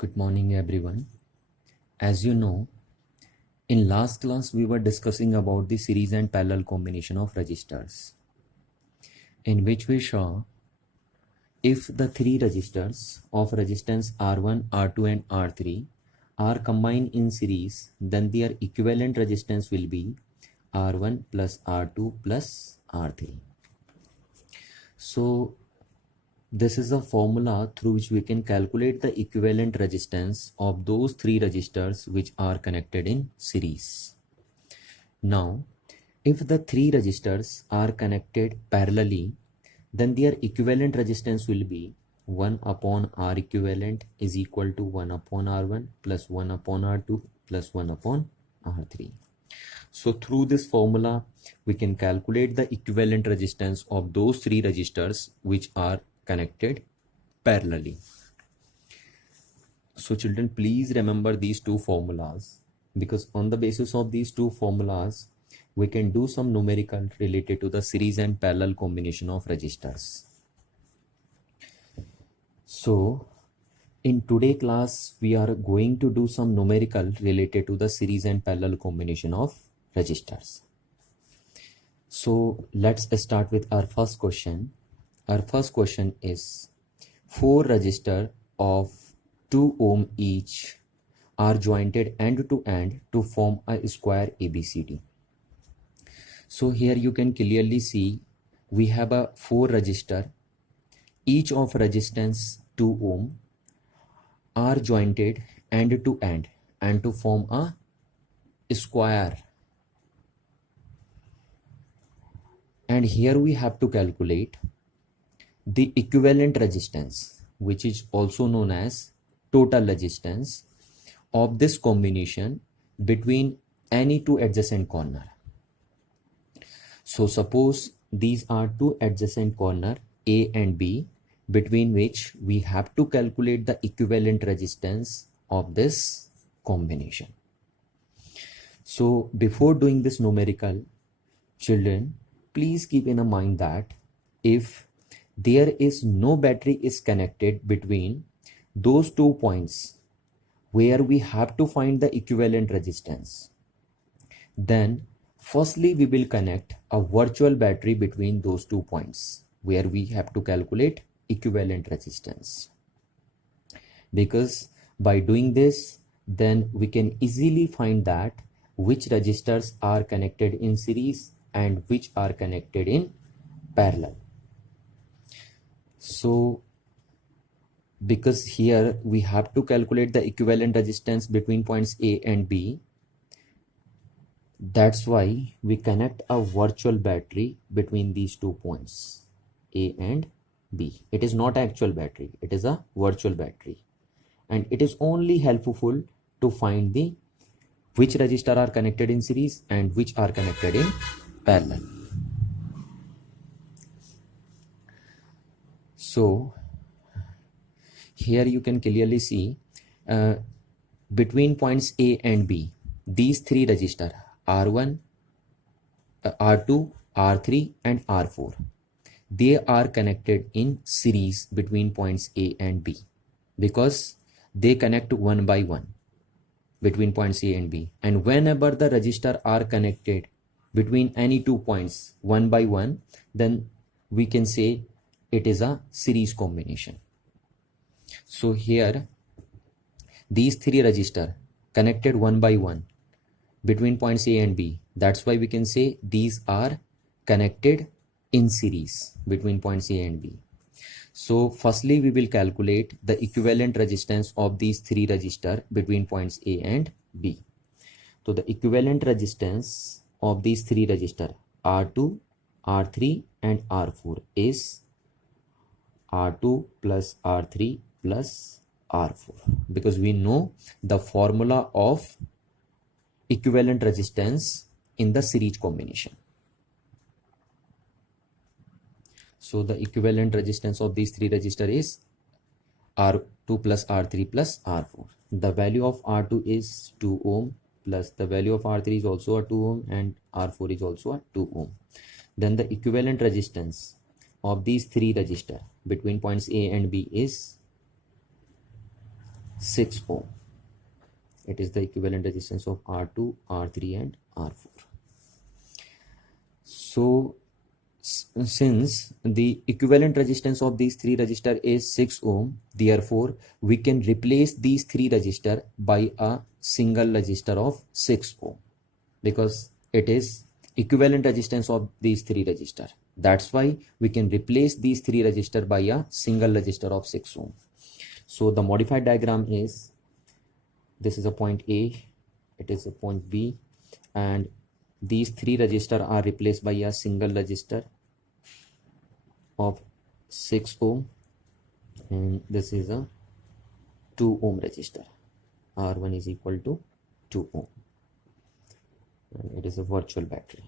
Good morning, everyone. As you know, in last class we were discussing about the series and parallel combination of registers, in which we saw if the three registers of resistance R1, R2 and R3 are combined in series, then their equivalent resistance will be R1 plus R2 plus R3. So this is a formula through which we can calculate the equivalent resistance of those three resistors which are connected in series. Now, if the three resistors are connected parallelly, then their equivalent resistance will be 1 upon R equivalent is equal to 1 upon R1 plus 1 upon R2 plus 1 upon R3. So through this formula, we can calculate the equivalent resistance of those three resistors which are connected parallelly. So children, please remember these two formulas, because on the basis of these two formulas, we can do some numerical related to the series and parallel combination of resistors. So in today class, we are going to do some numerical related to the series and parallel combination of resistors. So let's start with our first question. Our first question is 4 resistors of 2 ohm each are jointed end to end to form a square ABCD. So here you can clearly see we have a 4 resistor, each of resistance 2 ohm are jointed end to end and to form a square. And here we have to calculate the equivalent resistance, which is also known as total resistance of this combination between any two adjacent corner. So suppose these are two adjacent corner A and B, between which we have to calculate the equivalent resistance of this combination. So before doing this numerical, children, please keep in mind that if there is no battery is connected between those 2 points where we have to find the equivalent resistance, then firstly we will connect a virtual battery between those 2 points where we have to calculate equivalent resistance. Because by doing this, then we can easily find that which resistors are connected in series and which are connected in parallel. So because here we have to calculate the equivalent resistance between points A and B, that's why we connect a virtual battery between these 2 points A and B. It is not actual battery, it is a virtual battery, and it is only helpful to find the which resistor are connected in series and which are connected in parallel. So here you can clearly see between points A and B, these three resistors R1, R2, R3 and R4, they are connected in series between points A and B because they connect one by one between points A and B. And whenever the resistors are connected between any 2 points one by one, then we can say it is a series combination. So here these three resistors connected one by one between points A and B. That's why we can say these are connected in series between points A and B. So firstly we will calculate the equivalent resistance of these three resistors between points A and B. So the equivalent resistance of these three resistors R2, R3 and R4 is R2 plus R3 plus R4, because we know the formula of equivalent resistance in the series combination. So the equivalent resistance of these three resistors is R2 plus R3 plus R4. The value of R2 is 2 ohm plus the value of R3 is also a 2 ohm and R4 is also a 2 ohm. Then the equivalent resistance of these three resistors between points A and B is 6 ohm. It is the equivalent resistance of R2, R3 and R4. So since the equivalent resistance of these three resistor is 6 ohm, therefore we can replace these three resistor by a single resistor of 6 ohm, because it is equivalent resistance of these three resistor. That's why we can replace these three resistor by a single resistor of 6 ohm. So the modified diagram is, this is a point A, it is a point B, and these three resistor are replaced by a single resistor of 6 ohm, and this is a 2 ohm resistor. R1 is equal to 2 ohm, and it is a virtual battery.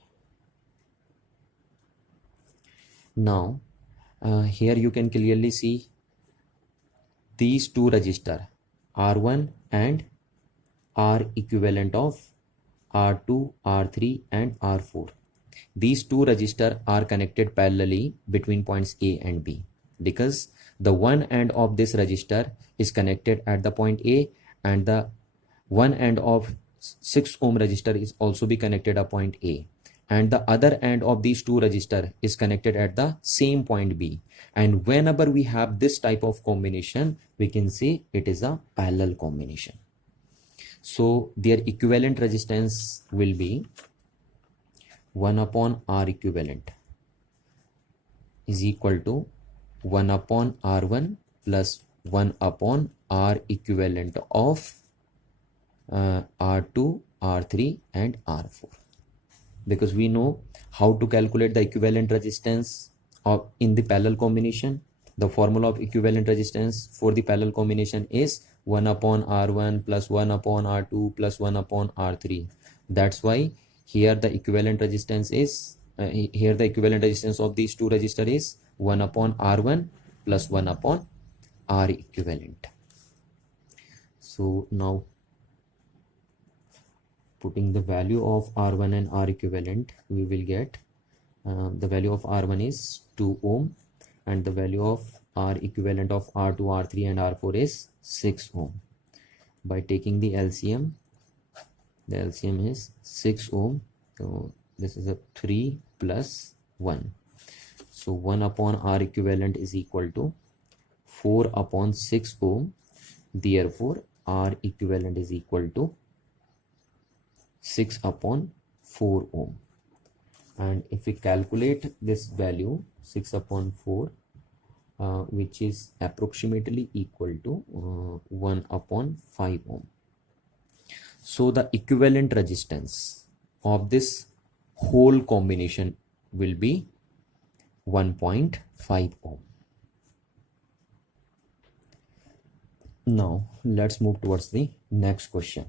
Now here you can clearly see these two resistor R1 and R equivalent of R2, R3 and R4. These two resistor are connected parallelly between points A and B, because the one end of this resistor is connected at the point A, and the one end of 6 ohm resistor is also be connected at point A, and the other end of these two resistor is connected at the same point B. And whenever we have this type of combination, we can say it is a parallel combination. So their equivalent resistance will be 1 upon R equivalent is equal to 1 upon R1 plus 1 upon R equivalent of R2, R3 and R4. Because we know how to calculate the equivalent resistance of in the parallel combination. The formula of equivalent resistance for the parallel combination is 1 upon R1 plus 1 upon R2 plus 1 upon R3. That's why here the equivalent resistance is here the equivalent resistance of these two resistor is 1 upon R1 plus 1 upon R equivalent. So now putting the value of R1 and R equivalent, we will get the value of R1 is 2 ohm, and the value of R equivalent of R2, R3 and R4 is 6 ohm. By taking the LCM is 6 ohm. So this is a 3 plus 1. So 1 upon R equivalent is equal to 4 upon 6 ohm. Therefore R equivalent is equal to 6 upon 4 ohm. And if we calculate this value 6 upon 4, which is approximately equal to 1 upon 5 ohm. So the equivalent resistance of this whole combination will be 1.5 ohm. Now let's move towards the next question.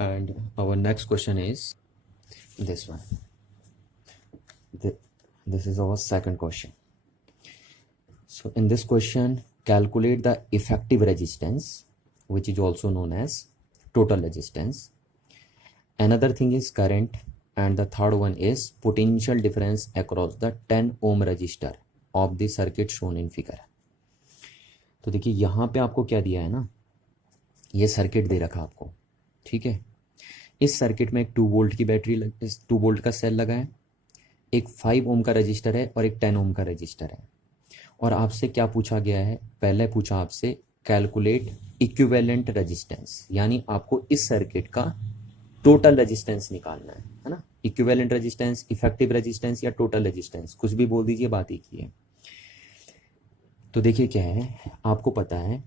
And our next question is this one. This is our second question. So in this question, calculate the effective resistance, which is also known as total resistance. Another thing is current, and the third one is potential difference across the 10 ohm resistor of the circuit shown in figure. तो देखिए यहाँ पे आपको क्या दिया है ना, ये सर्किट दे रखा आपको, ठीक है। इस सर्किट में एक 2 वोल्ट की बैटरी 2 वोल्ट का सेल लगा है, एक 5 ओम का रजिस्टर है और एक 10 ओम का रजिस्टर है। और आपसे क्या पूछा गया है, पहले पूछा आपसे कैलकुलेट इक्विवेलेंट रेजिस्टेंस, यानी आपको इस सर्किट का टोटल रेजिस्टेंस निकालना है ना। इक्विवेलेंट रेजिस्टेंस, इफेक्टिव रेजिस्टेंस या टोटल रेजिस्टेंस, कुछ भी बोल दीजिए, बात एक ही है। तो देखिए क्या है, आपको पता है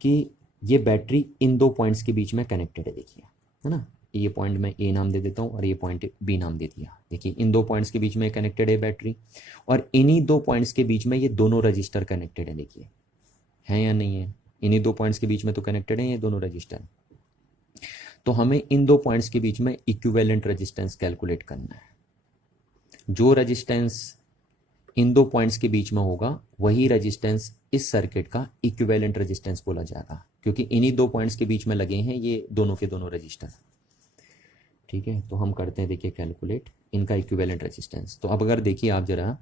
कि ये बैटरी इन दो पॉइंट्स के बीच में कनेक्टेड है, देखिए है ना। ये पॉइंट मैं ए नाम दे देता हूँ और ये पॉइंट बी नाम दे दिया। देखिए इन दो पॉइंट्स के बीच में कनेक्टेड है बैटरी, और इन्हीं दो पॉइंट्स के बीच में ये दोनों रजिस्टर कनेक्टेड है। देखिए है या नहीं है, इन्हीं दो पॉइंट्स के बीच में तो कनेक्टेड है ये दोनों रजिस्टर। तो हमें इन दो पॉइंट्स के बीच में इक्विवेलेंट रेजिस्टेंस कैलकुलेट करना है। जो रेजिस्टेंस इन दो पॉइंट्स के बीच में होगा वही रेजिस्टेंस इस सर्किट का इक्विवेलेंट रेजिस्टेंस बोला जाएगा, क्योंकि इन्हीं दो पॉइंट्स के बीच में लगे हैं ये दोनों के दोनों रजिस्टर, ठीक है। तो हम करते हैं, देखिए कैलकुलेट इनका इक्विवेलेंट रेजिस्टेंस। तो अब अगर देखिए आप जरा,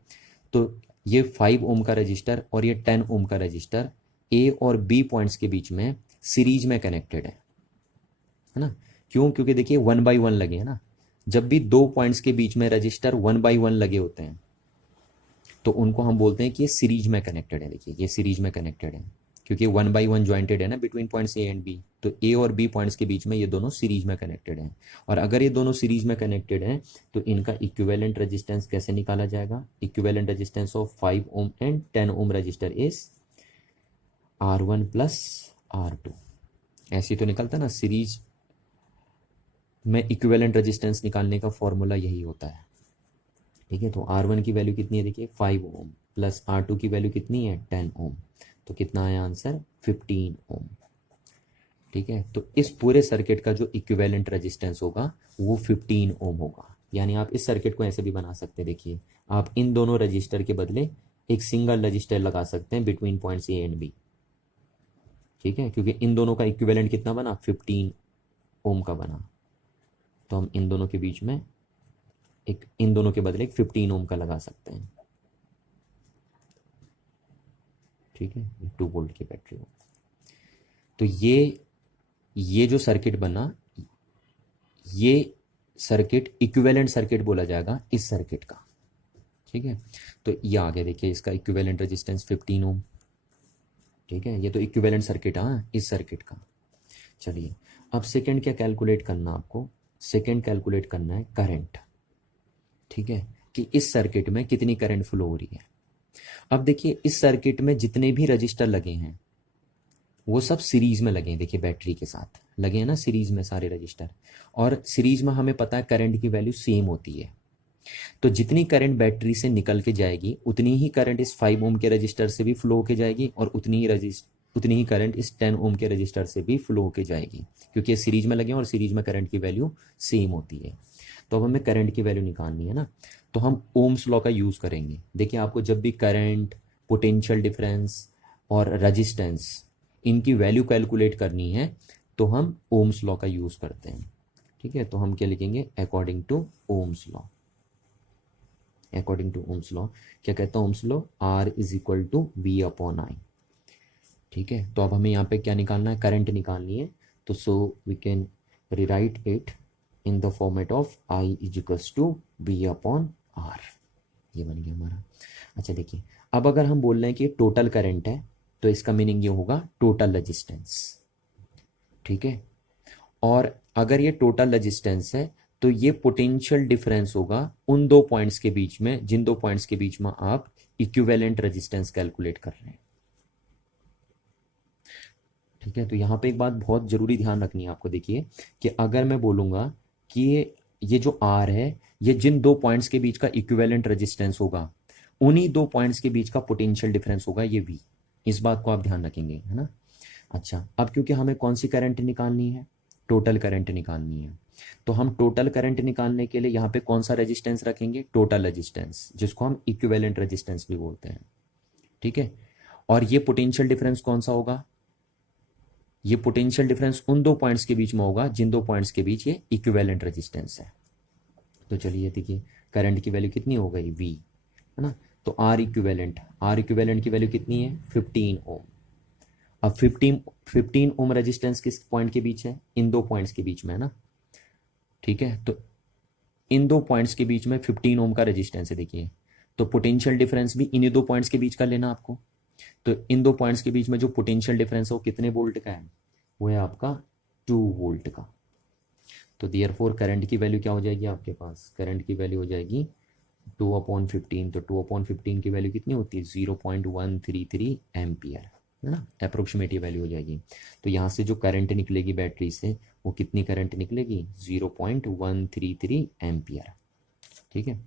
तो ये 5 ओम का रजिस्टर और ये 10 ओम का रजिस्टर ए और बी पॉइंट्स के बीच में सीरीज में कनेक्टेड है ना। क्यों? क्योंकि देखिए 1/1 लगे हैं ना। जब भी दो पॉइंट्स के बीच में रजिस्टर 1/1 लगे होते हैं तो उनको हम बोलते हैं कि ये सीरीज में कनेक्टेड है। देखिए ये सीरीज में कनेक्टेड है क्योंकि 1/1 ज्वाइंटेड है ना between points A and B, तो ए और बी पॉइंट्स के बीच में ये दोनों सीरीज में कनेक्टेड हैं। और अगर ये दोनों सीरीज में कनेक्टेड हैं तो इनका इक्विवेलेंट रेजिस्टेंस कैसे निकाला जाएगा? Equivalent resistance of 5 ohm and 10 ohm resistor is R1 plus R2। ऐसे तो निकलता ना, सीरीज में इक्विवेलेंट रेजिस्टेंस निकालने का फॉर्मूला यही होता है। ठीक है, तो R1 की वैल्यू कितनी है? देखिए 5 ओम प्लस R2 की वैल्यू कितनी है? 10 ओम। तो कितना आया आंसर? 15 ओम। ठीक है, तो इस पूरे सर्किट का जो इक्विवेलेंट रेजिस्टेंस होगा वो 15 ओम होगा। यानी आप इस सर्किट को ऐसे भी बना सकते हैं। देखिए आप इन दोनों रजिस्टर के बदले एक सिंगल रजिस्टर लगा सकते हैं between points A and B. ठीक है, क्योंकि इन दोनों का इक्विवेलेंट कितना बना? 15 ओम का बना। तो हम इन दोनों के बीच में इन दोनों के बदले एक 15 ओम का लगा सकते हैं। ठीक है, 2 वोल्ट की बैटरी हो। तो ये जो सर्किट बना, ये सर्किट इक्विवेलेंट सर्किट बोला जाएगा इस सर्किट का। ठीक है, तो ये आगे देखिए इसका इक्विवेलेंट रेजिस्टेंस 15 ओम। ठीक है, ये तो इक्विवेलेंट सर्किट हाँ इस सर्किट का। चलिए अब सेकंड क्या कैलकुलेट करना आपको? सेकंड कैलकुलेट करना है करंट। ठीक है, कि इस सर्किट में कितनी करंट फ्लो हो रही है। अब देखिए इस सर्किट में जितने भी रजिस्टर लगे हैं वो सब सीरीज में लगे हैं। देखिए बैटरी के साथ लगे हैं ना सीरीज में सारे रजिस्टर, और सीरीज में हमें पता है करंट की वैल्यू सेम होती है। तो जितनी करंट बैटरी से निकल के जाएगी उतनी ही करंट इस 5 ओम के रजिस्टर से भी फ्लो होके जाएगी, और उतनी ही करंट इस 10 ओम के रजिस्टर से भी फ्लो होके जाएगी, क्योंकि ये सीरीज में लगे हैं और सीरीज में करंट की वैल्यू सेम होती है। तो अब हमें करंट की वैल्यू निकालनी है ना, तो हम ओम्स लॉ का यूज़ करेंगे। देखिए आपको जब भी करंट, पोटेंशियल डिफरेंस और रजिस्टेंस इनकी वैल्यू कैलकुलेट करनी है तो हम ओम्स लॉ का यूज़ करते हैं। ठीक है, तो हम क्या लिखेंगे? According to Ohm's law. According to Ohm's law क्या कहता है Ohm's law? R is equal to V upon I। ठीक है, तो अब हमें यहाँ पे क्या निकालना है? करंट निकालनी है। तो so we can rewrite it in the format of I is equals to V upon R। ये बन गया हमारा। अच्छा देखिए अब अगर हम बोल रहे हैं कि टोटल करंट है तो इसका मीनिंग ये होगा टोटल रेजिस्टेंस। ठीक है, और अगर ये टोटल रेजिस्टेंस है तो ये पोटेंशियल डिफरेंस होगा उन दो पॉइंट्स के बीच में, जिन दो पॉइंट्स के बीच में आप इक्विवेलेंट रेजिस्टेंस कैलकुलेट कर रहे हैं। ठीक है, तो यहां पे एक बात बहुत जरूरी ध्यान रखनी है आपको। देखिए कि अगर मैं बोलूंगा कि ये जो R है ये जिन दो पॉइंट्स के बीच का इक्विवेलेंट रेजिस्टेंस होगा उन्हीं दो पॉइंट्स के बीच का पोटेंशियल डिफरेंस होगा ये V। इस बात को आप ध्यान रखेंगे, है ना। अच्छा अब क्योंकि हमें कौन सी करंट निकालनी है? टोटल करंट निकालनी है। तो हम टोटल करंट निकालने के लिए यहाँ पे कौन सा रेजिस्टेंस रखेंगे? टोटल रेजिस्टेंस, जिसको हम इक्विवेलेंट रेजिस्टेंस भी बोलते हैं। ठीक है, और ये पोटेंशियल डिफरेंस कौन सा होगा? ये पोटेंशियल डिफरेंस उन दो पॉइंट्स के बीच में होगा जिन दो पॉइंट्स के बीच ये इक्विवेलेंट रेजिस्टेंस है। तो चलिए देखिए करंट की वैल्यू कितनी हो गई? V, है ना। तो R इक्विवेलेंट की वैल्यू कितनी है? 15 ओम। अब 15 ओम रेजिस्टेंस किस पॉइंट के बीच है? इन दो पॉइंट्स के बीच में, है ना। ठीक है, तो इन दो पॉइंट्स के बीच में 15 ओम का रेजिस्टेंस है। देखिए तो पोटेंशियल डिफरेंस भी इन्हीं दो पॉइंट्स के बीच का लेना आपको। तो इन दो पॉइंट्स के बीच में जो पोटेंशियल डिफरेंस है वो कितने वोल्ट का है? वो है आपका 2 वोल्ट का। तो देयरफॉर करंट की वैल्यू क्या हो जाएगी आपके पास? करंट की वैल्यू हो जाएगी 2/15। तो 2/15 की वैल्यू कितनी होती है? 0.133 एम्पियर, है ना। अप्रोक्सीमेटिव वैल्यू हो जाएगी। तो यहाँ से जो करंट निकलेगी बैटरी से वो कितनी करंट निकलेगी? 0.133 एम्पियर। ठीक है,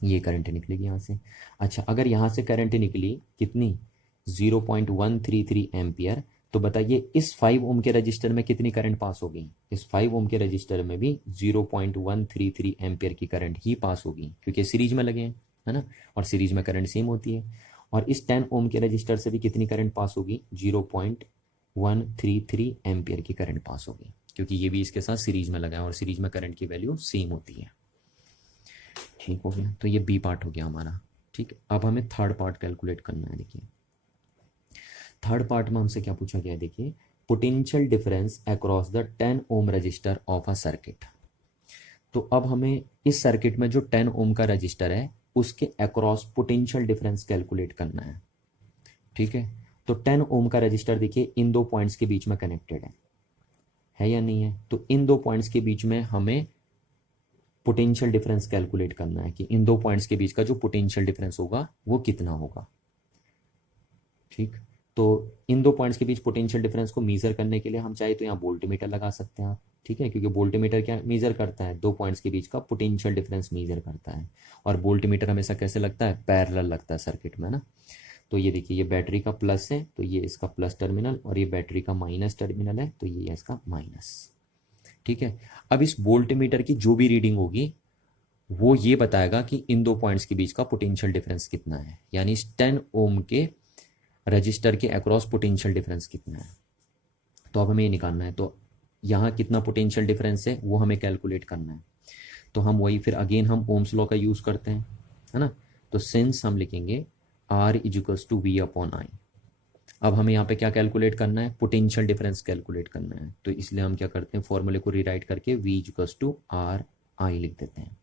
ये करंट निकलेगी यहाँ से। अच्छा अगर यहाँ से करंट निकली कितनी? 0.133 एम्पियर, तो बताइए इस 5 ओम के रजिस्टर में कितनी करंट पास होगी? इस 5 ओम के रजिस्टर में भी 0.133 एम्पियर की करंट ही पास होगी, क्योंकि सीरीज में लगे हैं, है ना, और सीरीज में करंट सेम होती है। और इस 10 ओम के रजिस्टर से भी कितनी करंट पास होगी? 0.133 एम्पियर की करंट पास होगी, क्योंकि ये भी इसके साथ सीरीज में लगा है और सीरीज में करंट की वैल्यू सेम होती है। ठीक हो गया, तो ये बी पार्ट हो गया हमारा। ठीक, अब हमें थर्ड पार्ट कैलकुलेट करना है। देखिए थर्ड पार्ट में हमसे क्या पूछा गया है, देखिए potential difference across the 10 ohm resistor of a circuit. तो अब हमें इस सर्किट में जो 10 ओम का रजिस्टर है उसके अक्रॉस पोटेंशियल डिफरेंस कैलकुलेट करना है। ठीक है, तो 10 ओम का रजिस्टर देखिए इन दो पॉइंट्स के बीच में कनेक्टेड है या नहीं है? तो इन दो पॉइंट्स के बीच में हमें पोटेंशियल डिफरेंस कैलकुलेट करना है कि इन दो पॉइंट्स के बीच का जो पोटेंशियल डिफरेंस होगा वो कितना होगा। ठीक, तो इन दो पॉइंट्स के बीच पोटेंशियल डिफरेंस को मेजर करने के लिए हम चाहे तो यहाँ वोल्टमीटर लगा सकते हैं आप। ठीक है, क्योंकि वोल्टमीटर क्या मेजर करता है, दो पॉइंट्स के बीच का पोटेंशियल डिफरेंस मेजर करता है। और वोल्टमीटर हमेशा कैसे लगता है, पैरेलल लगता है सर्किट में ना। तो ये देखिए, ये बैटरी का प्लस है तो ये इसका प्लस टर्मिनल, और ये बैटरी का माइनस टर्मिनल है तो ये इसका माइनस। ठीक है, अब इस वोल्टमीटर की जो भी रीडिंग होगी वो ये बताएगा कि इन दो पॉइंट्स के बीच का पोटेंशियल डिफरेंस कितना है, यानी इस 10 ओम के रजिस्टर के अक्रॉस पोटेंशियल डिफरेंस कितना है। तो अब हमें ये निकालना है, तो यहाँ कितना पोटेंशियल डिफरेंस है वो हमें कैलकुलेट करना है। तो हम वही फिर अगेन हम ओम्स लॉ का यूज़ करते हैं, है ना। तो सिंस हम लिखेंगे R equals to V upon I। अब हमें यहाँ पे क्या कैलकुलेट करना है, पोटेंशियल डिफरेंस कैलकुलेट करना है। तो इसलिए हम क्या करते हैं, फॉर्मूले को रीराइट करके V equals to R I लिख देते हैं।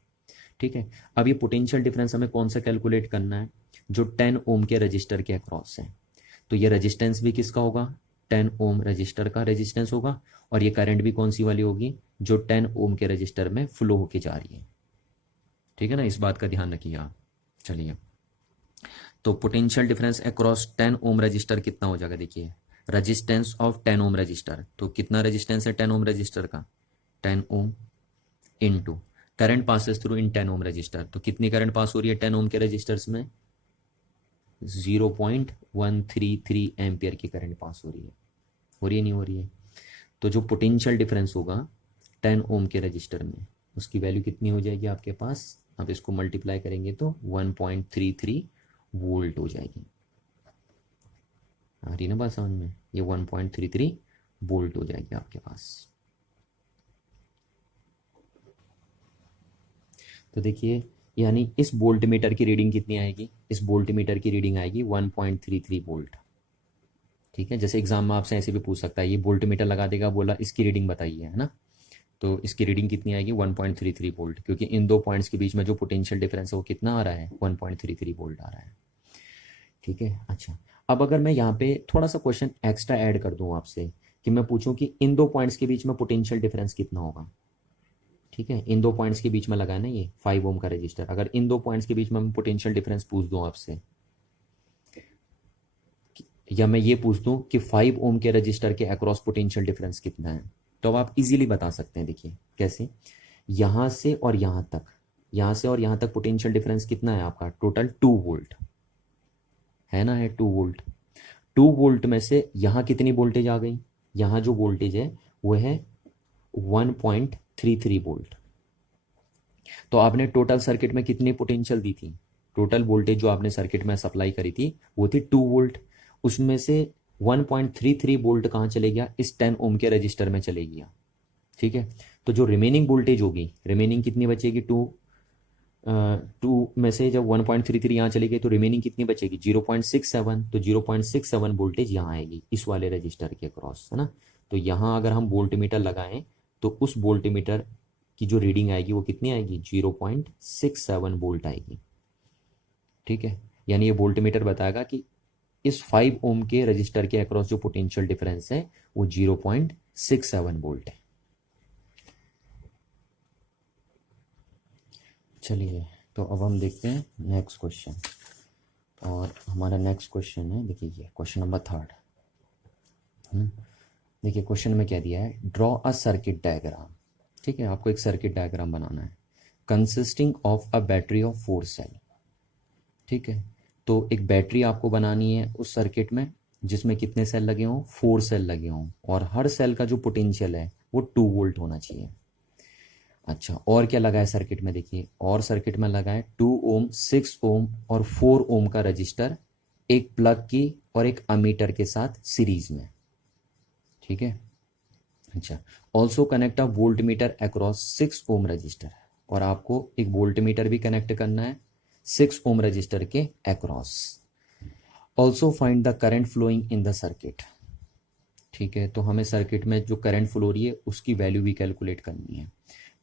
ठीक है, अब ये पोटेंशियल डिफरेंस हमें कौन सा कैलकुलेट करना है, जो 10 ओम के रजिस्टर के अक्रॉस है। तो ये रेजिस्टेंस भी किसका होगा, 10 ओम रजिस्टर का रेजिस्टेंस होगा, और ये करंट भी कौन सी वाली होगी, जो 10 ओम के रजिस्टर में फ्लो होके जा रही है। ठीक है ना, इस बात का ध्यान रखिए आप। चलिए, तो potential difference across 10 ohm register कितना हो जाएगा, देखिए रेजिस्टेंस ऑफ 10 ओम रजिस्टर। तो कितना रेजिस्टेंस है 10 ओम रजिस्टर का, 10 ओम into current passes through in 10 ohm resistor. तो कितनी करंट पास हो रही है 10 ओम के रजिस्टर्स में, 0.133 एम्पियर की करंट पास हो रही है नहीं हो रही है। तो जो पोटेंशियल डिफरेंस होगा 10 ओम के रजिस्टर में, उसकी वैल्यू कितनी हो जाएगी आपके पास, आप इसको मल्टीप्लाई करेंगे तो 1.33 वोल्ट हो जाएगी। आ रही ना बात समझ में, ये 1.33 वोल्ट हो जाएगी आपके पास। तो देखिए, यानी इस वोल्टमीटर की रीडिंग कितनी आएगी, इस वोल्टमीटर की रीडिंग आएगी 1.33 वोल्ट। ठीक है, जैसे एग्जाम में आपसे ऐसे भी पूछ सकता है, ये वोल्टमीटर लगा देगा, बोला इसकी रीडिंग बताइए, है ना। तो इसकी रीडिंग कितनी आएगी 1.33 वोल्ट, क्योंकि इन दो पॉइंट्स के बीच में जो पोटेंशियल डिफरेंस है वो कितना आ रहा है, 1.33 वोल्ट आ रहा है। ठीक है, अच्छा अब अगर मैं यहाँ पे थोड़ा सा क्वेश्चन एक्स्ट्रा ऐड कर दूँ आपसे, कि मैं पूछूं कि इन दो पॉइंट्स के बीच में पोटेंशियल डिफरेंस कितना होगा। ठीक है, इन दो पॉइंट्स के बीच में लगा है ना ये 5 ओम का रजिस्टर, अगर इन दो पॉइंट्स के बीच में मैं पोटेंशियल डिफरेंस पूछ दूं आपसे, या मैं ये पूछ दूं कि 5 ओम के रजिस्टर के अक्रॉस पोटेंशियल डिफरेंस कितना है, तो अब आप इजीली बता सकते हैं। देखिए कैसे, यहाँ से और यहाँ तक, यहाँ से और यहाँ तक पोटेंशियल डिफरेंस कितना है आपका, टोटल 2 वोल्ट है ना, है 2 वोल्ट। 2 वोल्ट में से यहाँ कितनी वोल्टेज आ गई, यहाँ जो वोल्टेज है वो है 1.33 वोल्ट। तो आपने टोटल सर्किट में कितनी पोटेंशियल दी थी, टोटल वोल्टेज जो आपने सर्किट में सप्लाई करी थी वो थी 2 वोल्ट। उसमें से 1.33 वोल्ट कहाँ चले गया, इस 10 ओम के रजिस्टर में चले गया। ठीक है, तो जो रिमेनिंग वोल्टेज होगी, रिमेनिंग कितनी बचेगी, 2 में से जब 1.33 यहाँ चली गई तो रिमेनिंग कितनी बचेगी 0.67। तो 0.67 वोल्टेज यहाँ आएगी इस वाले रजिस्टर के क्रॉस, है ना। तो यहाँ अगर हम वोल्टमीटर लगाएं तो उस वोल्टमीटर की जो रीडिंग आएगी वो कितनी आएगी, 0.67 वोल्ट आएगी। ठीक है, यानी ये वोल्टमीटर बताएगा कि इस 5 ओम के रजिस्टर के अक्रॉस जो पोटेंशियल डिफरेंस है वो 0.67 वोल्ट है। चलिए, तो अब हम देखते हैं नेक्स्ट क्वेश्चन, और हमारा नेक्स्ट क्वेश्चन है, देखिए ये क्वेश्चन नंबर 3। देखिए क्वेश्चन में क्या दिया है, ड्रॉ अ सर्किट डायग्राम। ठीक है, आपको एक सर्किट डायग्राम बनाना है consisting of a battery of 4 cell. ठीक है, तो एक बैटरी आपको बनानी है उस सर्किट में जिसमें कितने सेल लगे हों, 4 सेल लगे हों, और हर सेल का जो पोटेंशियल है वो 2 वोल्ट होना चाहिए। अच्छा, और क्या लगा है सर्किट में, देखिए और सर्किट में लगा है 2 ओम, 6 ओम और 4 ओम का रजिस्टर, एक प्लग की और एक अमीटर के साथ सीरीज में। ठीक है, अच्छा ऑल्सो कनेक्ट अ volt meter across 6 ohm resistor, और आपको एक वोल्ट मीटर भी कनेक्ट करना है 6 ओम रजिस्टर के अक्रॉस। Also find the current flowing in the circuit. ठीक है, तो हमें सर्किट में जो करंट फ्लो रही है उसकी वैल्यू भी कैलकुलेट करनी है।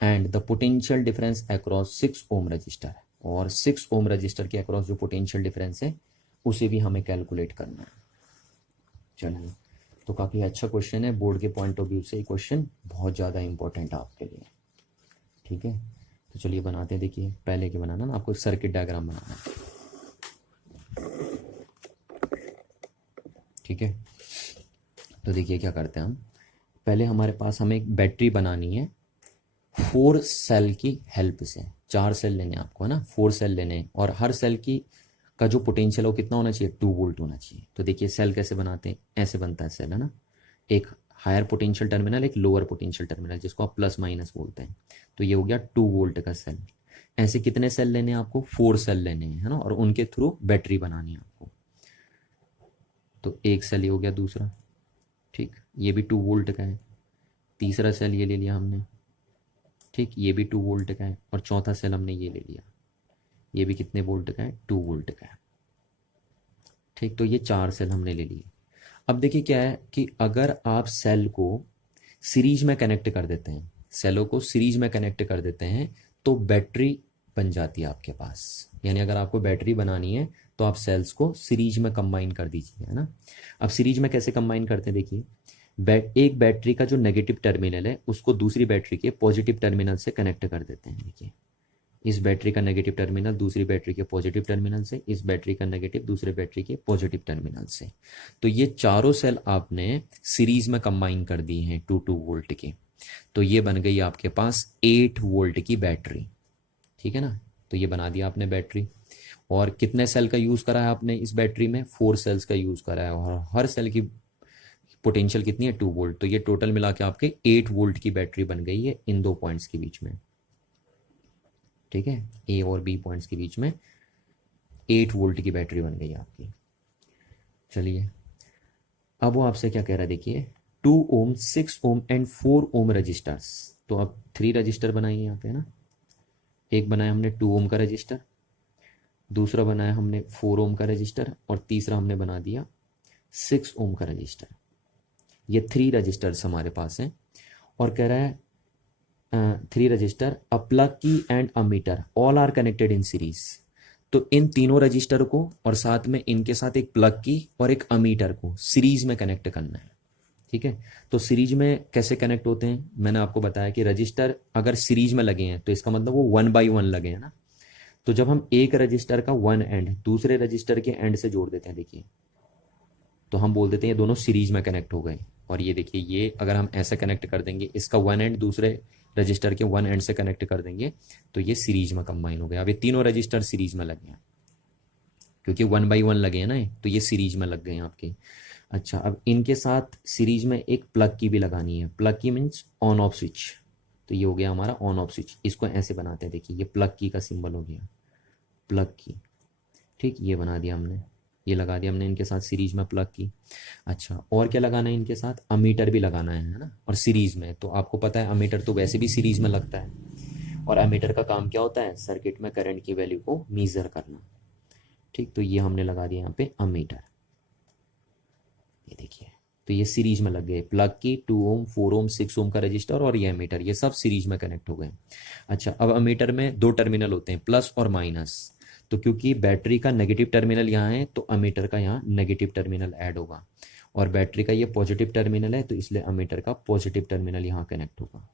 And the potential difference across 6 ohm resistor, और 6 ओम रजिस्टर के अक्रॉस जो पोटेंशियल डिफरेंस है उसे भी हमें कैलकुलेट करना है। चलिए, तो काफ़ी अच्छा क्वेश्चन है, बोर्ड के पॉइंट ऑफ व्यू से ये क्वेश्चन बहुत ज़्यादा इंपॉर्टेंट है आपके लिए। ठीक है, तो चलिए बनाते हैं। देखिए, पहले क्या बनाना ना, आपको सर्किट डायग्राम बनाना है। ठीक है, तो देखिए क्या करते हैं हम, पहले हमारे पास हमें एक बैटरी बनानी है 4 सेल की हेल्प से। 4 सेल लेने हैं आपको, है ना, 4 सेल लेने हैं, और हर सेल की का जो पोटेंशियल है वो कितना होना चाहिए, 2 वोल्ट होना चाहिए। तो देखिए सेल कैसे बनाते हैं, ऐसे बनता है सेल, है ना, एक हायर पोटेंशियल टर्मिनल, एक लोअर पोटेंशियल टर्मिनल, जिसको आप प्लस माइनस बोलते हैं। तो ये हो गया 2 वोल्ट का सेल। ऐसे कितने सेल लेने हैं आपको, 4 सेल लेने हैं, है ना, और उनके थ्रू बैटरी बनानी है आपको। तो एक सेल ये हो गया, दूसरा, ठीक, ये भी 2 वोल्ट का है। तीसरा सेल ये ले लिया हमने, ठीक, ये भी 2 वोल्ट का है। और चौथा सेल हमने ये ले लिया, ये भी कितने वोल्ट का है, 2 वोल्ट का है। ठीक, तो ये 4 सेल हमने ले लिए। अब देखिए क्या है कि अगर आप सेल को सीरीज में कनेक्ट कर देते हैं, सेलों को सीरीज में कनेक्ट कर देते हैं, तो बैटरी बन जाती है आपके पास। यानी अगर आपको बैटरी बनानी है तो आप सेल्स को सीरीज में कंबाइन कर दीजिए, है ना। अब सीरीज में कैसे कंबाइन करते हैं, देखिए, एक बैटरी का जो नेगेटिव टर्मिनल है उसको दूसरी बैटरी के पॉजिटिव टर्मिनल से कनेक्ट कर देते हैं। देखिए, इस बैटरी का नेगेटिव टर्मिनल दूसरी बैटरी के पॉजिटिव टर्मिनल से, इस बैटरी का नेगेटिव दूसरे बैटरी के पॉजिटिव टर्मिनल से। तो ये चारों सेल आपने सीरीज में कंबाइन कर दी हैं 2 वोल्ट के। तो ये बन गई आपके पास 8 वोल्ट की बैटरी। ठीक है ना, तो ये बना दिया आपने बैटरी। और कितने सेल का यूज़ करा है आपने इस बैटरी में, 4 सेल्स का यूज़ करा है, और हर सेल की पोटेंशियल कितनी है, 2 वोल्ट। तो ये टोटल मिला के आपके 8 वोल्ट की बैटरी बन गई है इन दो पॉइंट्स के बीच में। ठीक है, ए और बी पॉइंट्स के बीच में 8 वोल्ट की बैटरी बन गई आपकी। चलिए, अब वो आपसे क्या कह रहा है, देखिए, 2 ओम, 6 ओम एंड 4 ओम रजिस्टर्स। तो अब 3 रजिस्टर बनाइए यहाँ पे ना। एक बनाया हमने 2 ओम का रजिस्टर, दूसरा बनाया हमने 4 ओम का रजिस्टर, और तीसरा हमने बना दिया 6 ओम का रजिस्टर। ये 3 रजिस्टर्स हमारे पास हैं। और कह रहा है 3 resistor, a plug key and a meter all are connected in series. तो इन तीनों रजिस्टर को और साथ में इनके साथ एक प्लग की और एक अमीटर को सीरीज में कनेक्ट करना है। ठीक है, तो सीरीज में कैसे कनेक्ट होते हैं, मैंने आपको बताया कि रजिस्टर अगर सीरीज में लगे हैं तो इसका मतलब वो 1 बाई 1 लगे हैं ना। तो जब हम एक रजिस्टर का 1 एंड दूसरे रजिस्टर के एंड से जोड़ देते हैं, देखिए, तो हम बोल देते हैं ये दोनों सीरीज में कनेक्ट हो गए। और ये देखिए, ये अगर हम ऐसे कनेक्ट कर देंगे, इसका 1 एंड दूसरे रजिस्टर के 1 एंड से कनेक्ट कर देंगे, तो ये सीरीज में कंबाइन हो गया। अब ये तीनों रजिस्टर सीरीज में लगे हैं, क्योंकि 1 बाई 1 लगे हैं ना, तो ये सीरीज में लग गए हैं आपके। अच्छा, अब इनके साथ सीरीज में एक प्लग की भी लगानी है। प्लग की मीन्स ऑन ऑफ स्विच। तो ये हो गया हमारा ऑन ऑफ स्विच। इसको ऐसे बनाते हैं, देखिए, ये प्लग की का सिंबल हो गया, प्लग की। ठीक, ये बना दिया हमने, ये लगा दिया हमने इनके साथ सीरीज में प्लग की। अच्छा, और क्या लगाना है इनके साथ, अमीटर भी लगाना है ना। और सीरीज में तो आपको पता है अमीटर तो वैसे भी सीरीज में लगता है, और अमीटर का काम क्या होता है, सर्किट में करंट की वैल्यू को मीजर करना। ठीक, तो ये हमने लगा दिया यहाँ पे अमीटर, ये देखिए। तो ये सीरीज में लग गए, प्लग की, 2 ओम, 4 ओम, 6 ओम का रजिस्टर और ये अमीटर, ये सब सीरीज में कनेक्ट हो गए। अच्छा, अब अमीटर में 2 टर्मिनल होते हैं, प्लस और माइनस। तो क्योंकि बैटरी का नेगेटिव टर्मिनल यहाँ है, तो अमीटर का यहाँ नेगेटिव टर्मिनल ऐड होगा, और बैटरी का ये पॉजिटिव टर्मिनल है, तो इसलिए अमीटर का पॉजिटिव टर्मिनल यहाँ कनेक्ट होगा।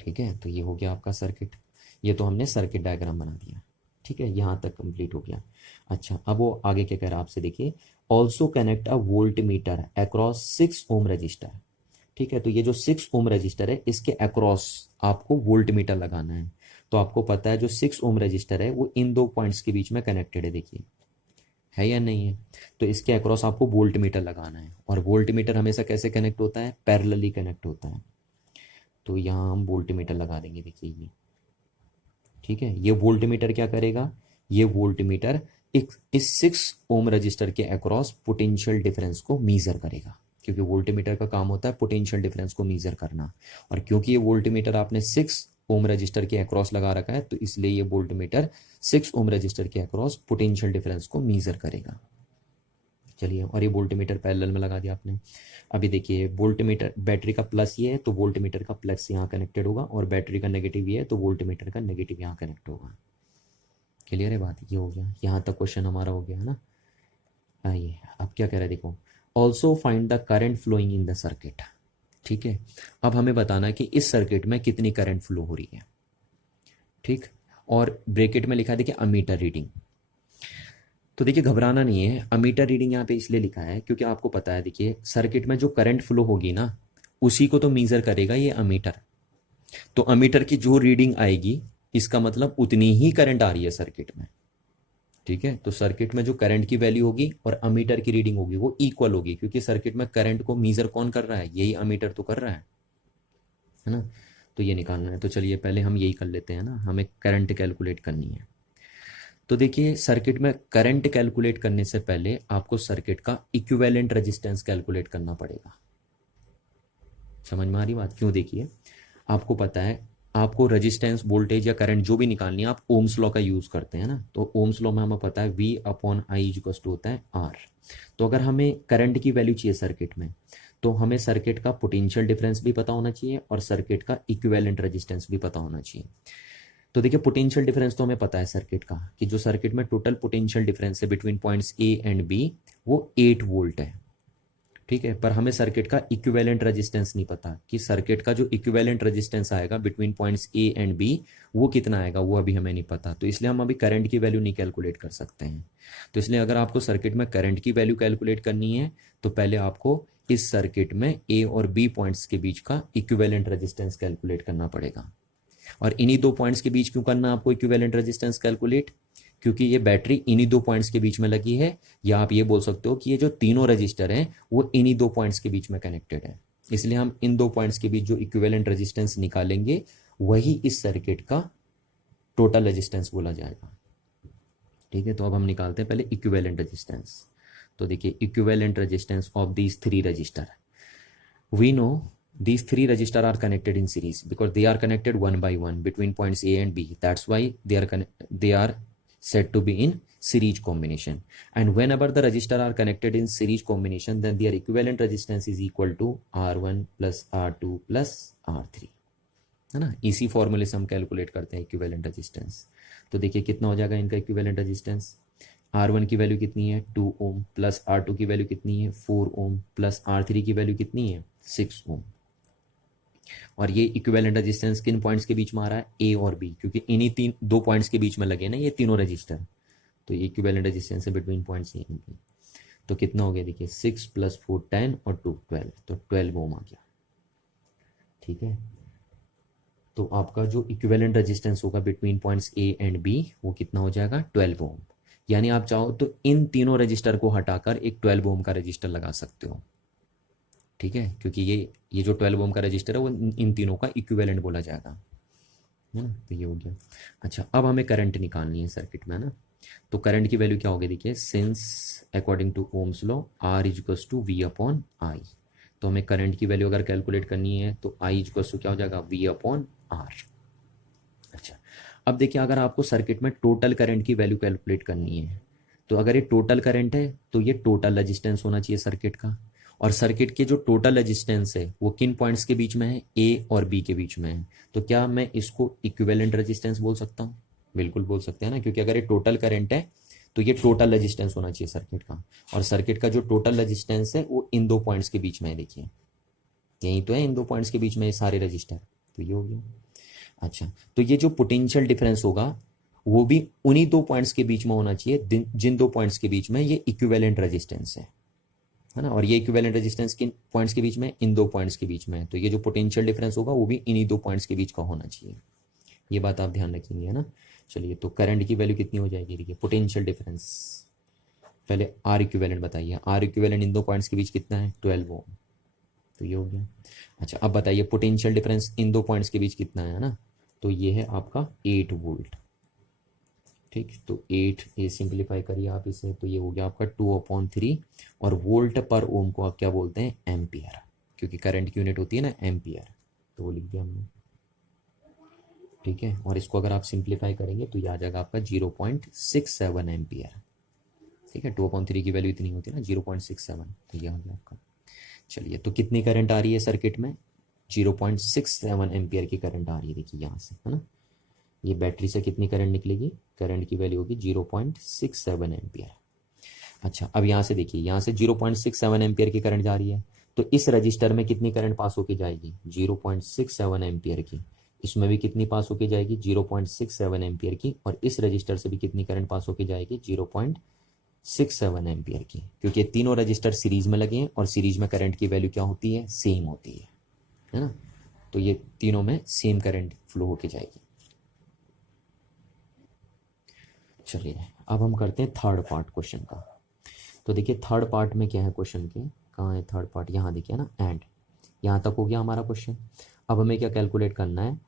ठीक है, तो ये हो गया आपका सर्किट। ये तो हमने सर्किट डायग्राम बना दिया। ठीक है, यहाँ तक कंप्लीट हो गया। अच्छा, अब वो आगे क्या कह रहा है आपसे, देखिए, ऑल्सो कनेक्ट अ volt meter across 6 ohm resistor. ठीक है, तो ये जो 6 ओम रजिस्टर है इसके अक्रॉस आपको वोल्ट मीटर लगाना है। तो आपको पता है जो 6 ओम रजिस्टर है वो इन दो पॉइंट्स के बीच में कनेक्टेड है, देखिए, है या नहीं है। तो इसके अक्रॉस आपको वोल्ट मीटर लगाना है, और वोल्ट मीटर हमेशा कैसे कनेक्ट होता है, पैरेलली कनेक्ट होता है। तो यहाँ हम वोल्ट मीटर लगा देंगे, देखिए ये। ठीक है, ये वोल्ट मीटर क्या करेगा, ये वोल्ट मीटर इस 6 ओम रजिस्टर के अक्रॉस पोटेंशियल डिफरेंस को मीजर करेगा, क्योंकि वोल्ट मीटर का काम होता है पोटेंशियल डिफरेंस को मीजर करना। और क्योंकि ये वोल्ट मीटर आपने 6 ओम रजिस्टर के अक्रॉस लगा रखा है, तो इसलिए ये वोल्ट मीटर 6 ओम रजिस्टर के अक्रॉस पोटेंशियल डिफरेंस को मेजर करेगा। चलिए, और ये वोल्ट मीटर पैरेलल में लगा दिया आपने। अभी देखिए, वोल्ट मीटर बैटरी का प्लस ये है तो वोल्ट मीटर का प्लस यहाँ कनेक्टेड होगा, और बैटरी का नेगेटिव ये है तो वोल्ट मीटर का नेगेटिव यहाँ कनेक्ट होगा। क्लियर है बात? ये हो गया, यहाँ तक क्वेश्चन हमारा हो गया है ना। आइए अब क्या कह रहा है देखो, also find the current flowing in the circuit. ठीक है, अब हमें बताना है कि इस सर्किट में कितनी करंट फ्लो हो रही है। ठीक, और ब्रैकेट में लिखा है देखिए अमीटर रीडिंग। तो देखिए घबराना नहीं है, अमीटर रीडिंग यहाँ पे इसलिए लिखा है क्योंकि आपको पता है देखिए सर्किट में जो करंट फ्लो होगी ना उसी को तो मीजर करेगा ये अमीटर। तो अमीटर की जो रीडिंग आएगी इसका मतलब उतनी ही करंट आ रही है सर्किट में। ठीक है, तो सर्किट में जो करंट की वैल्यू होगी और अमीटर की रीडिंग होगी वो इक्वल होगी, क्योंकि सर्किट में करंट को मीजर कौन कर रहा है? यही अमीटर तो कर रहा है ना। तो ये निकालना है, तो चलिए पहले हम यही कर लेते हैं ना, हमें करंट कैलकुलेट करनी है। तो देखिए सर्किट में करंट कैलकुलेट करने से पहले आपको सर्किट का इक्विवेलेंट रेजिस्टेंस कैलकुलेट करना पड़ेगा। समझ में आ रही बात? क्यों? देखिए आपको पता है, आपको रेजिस्टेंस वोल्टेज या करंट जो भी निकालनी है आप ओम्स लॉ का यूज करते हैं ना। तो ओम्स लॉ में हमें पता है V upon I equal to होता है R। तो अगर हमें करंट की वैल्यू चाहिए सर्किट में, तो हमें सर्किट का पोटेंशियल डिफरेंस भी पता होना चाहिए और सर्किट का इक्विवेलेंट रेजिस्टेंस भी पता होना चाहिए। तो देखिए पोटेंशियल डिफरेंस तो हमें पता है सर्किट का, कि जो सर्किट में टोटल पोटेंशियल डिफरेंस है between points A and B वो 8 वोल्ट है। ठीक है, पर हमें सर्किट का इक्विवेलेंट रेजिस्टेंस नहीं पता, कि सर्किट का जो इक्विवेलेंट रेजिस्टेंस आएगा between points A and B वो कितना आएगा, वो अभी हमें नहीं पता। तो इसलिए हम अभी करंट की वैल्यू नहीं कैलकुलेट कर सकते हैं। तो इसलिए अगर आपको सर्किट में करंट की वैल्यू कैलकुलेट करनी है तो पहले आपको इस सर्किट में A और B पॉइंट्स के बीच का इक्विवेलेंट रेजिस्टेंस कैलकुलेट करना पड़ेगा। और इन्हीं दो पॉइंट्स के बीच क्यों करना है आपको इक्विवेलेंट रेजिस्टेंस कैलकुलेट? क्योंकि ये बैटरी इन्हीं दो पॉइंट्स के बीच में लगी है, या आप ये बोल सकते हो कि ये जो तीनों रजिस्टर हैं वो इन्हीं दो पॉइंट्स के बीच में कनेक्टेड है। इसलिए हम इन दो पॉइंट्स के बीच जो इक्विवेलेंट रेजिस्टेंस निकालेंगे वही इस सर्किट का टोटल रेजिस्टेंस बोला जाएगा। ठीक है, तो अब हम निकालते हैं पहले इक्विवेलेंट रेजिस्टेंस। तो देखिए equivalent resistance of these three resistor, we know these three resistors are connected in series because they are connected one by one between points A and B. That's why they are said to be in series combination. And whenever the resistors are connected in series combination, then their equivalent resistance is equal to R1 plus R2 plus R3, है ना। इसी फॉर्मूले से हम calculate करते हैं equivalent resistance. तो देखिए कितना हो जाएगा इनका इक्विवेलेंट रेजिस्टेंस। R1 की वैल्यू कितनी है 2 ओम, प्लस R2 की वैल्यू कितनी है 4 ओम, प्लस R3 की वैल्यू कितनी है 6 ओम। और ये इक्विवेलेंट रेजिस्टेंस किन पॉइंट्स के बीच में आ रहा है? A और B, क्योंकि इन्हीं दो पॉइंट्स के बीच में लगे ना ये तीनों रजिस्टर। तो ये इक्विवेलेंट रेजिस्टेंस है between points A and B। तो कितना हो गया देखिए 6 + 4 10 और 2 12, तो 12 ओम आ गया। ठीक है, तो आपका जो इक्विवेलेंट रेजिस्टेंस होगा between points A and B वो कितना हो जाएगा 12 ओम। यानी आप चाहो तो इन तीनों रजिस्टर को हटाकर एक 12 ओम का रजिस्टर लगा सकते हो। ठीक है, क्योंकि ये जो 12 ओम का रजिस्टर है वो इन तीनों का इक्विवेलेंट बोला जाएगा, है ना। तो ये हो गया। अच्छा, अब हमें करंट निकालनी है सर्किट में, है ना। तो करंट की वैल्यू क्या होगी देखिए, since according to Ohm's law R equals to V upon I। तो हमें करंट की वैल्यू अगर कैलकुलेट करनी है तो I इक्वल्स टू क्या हो जाएगा V अपॉन R। अच्छा, अब देखिए अगर आपको सर्किट में टोटल करंट की वैल्यू कैलकुलेट करनी है, तो अगर ये टोटल करंट है तो ये टोटल रेजिस्टेंस होना चाहिए सर्किट का। और सर्किट के जो टोटल रेजिस्टेंस है वो किन पॉइंट्स के बीच में है? A और B के बीच में है। तो क्या मैं इसको इक्विवेलेंट रेजिस्टेंस बोल सकता हूँ? बिल्कुल बोल सकते हैं ना, क्योंकि अगर ये टोटल करंट है तो ये टोटल रेजिस्टेंस होना चाहिए सर्किट का। और सर्किट का जो टोटल रेजिस्टेंस है वो इन दो पॉइंट्स के बीच में है। देखिए यही तो है, इन दो पॉइंट्स के बीच में ये सारे रजिस्टर। तो ये हो गया। अच्छा, तो ये जो पोटेंशियल डिफरेंस होगा वो भी उन्हीं दो पॉइंट्स के बीच में होना चाहिए जिन दो पॉइंट्स के बीच में ये इक्विवेलेंट रेजिस्टेंस है ना। और ये इक्विवेलेंट रेजिस्टेंस किन पॉइंट्स के बीच में? इन दो पॉइंट्स के बीच में। तो ये जो पोटेंशियल डिफरेंस होगा वो भी इन्हीं दो पॉइंट्स के बीच का होना चाहिए। ये बात आप ध्यान रखेंगे, है ना। चलिए, तो करंट की वैल्यू कितनी हो जाएगी देखिए, पोटेंशियल डिफरेंस पहले R इक्विवेलेंट बताइए। R इक्विवेलेंट इन दो पॉइंट्स के बीच कितना है 12 ओम। तो ये हो गया। अच्छा, अब बताइए पोटेंशियल डिफरेंस इन दो पॉइंट्स के बीच कितना है ना। तो ये है आपका 8 वोल्ट। ठीक, तो 8 ये सिंप्लीफाई करिए आप इसे, तो ये हो गया आपका 2/3। और वोल्ट पर ओम को आप क्या बोलते हैं? एम्पियर, क्योंकि करंट की यूनिट होती है ना एम्पियर। तो वो लिख दिया हमने। ठीक है, और इसको अगर आप सिंप्लीफाई करेंगे तो ये आ जाएगा आपका 0.67 एम्पियर। ठीक है, 2/3 की वैल्यू इतनी होती है ना, 0.67, तो ये हो गया आपका। चलिए, तो कितनी करंट आ रही है सर्किट में? 0.67 एम्पियर की करंट आ रही है, देखिए यहाँ से, है ना। ये बैटरी से कितनी करंट निकलेगी? करंट की वैल्यू होगी 0.67 एम्पियर। अच्छा, अब यहाँ से देखिए, यहाँ से 0.67 एम्पियर की करंट जा रही है, तो इस रजिस्टर में कितनी करंट पास होके जाएगी? 0.67 एम्पियर की। इसमें भी कितनी पास होके जाएगी? 0.67 एम्पियर की। और इस रजिस्टर से भी कितनी करंट पास होके जाएगी? 0.67 एम्पियर की, क्योंकि ये तीनों रजिस्टर सीरीज में लगे हैं और सीरीज में करंट की वैल्यू क्या होती है? सेम होती है ना। तो ये तीनों में सेम करंट फ्लो होके जाएगी। चलिए, अब हम करते हैं थर्ड पार्ट क्वेश्चन का। तो देखिए, थर्ड पार्ट में क्या है क्वेश्चन के? कहाँ है थर्ड पार्ट? यहाँ देखिए ना, एंड यहाँ तक हो गया हमारा क्वेश्चन। अब हमें क्या कैलकुलेट करना है?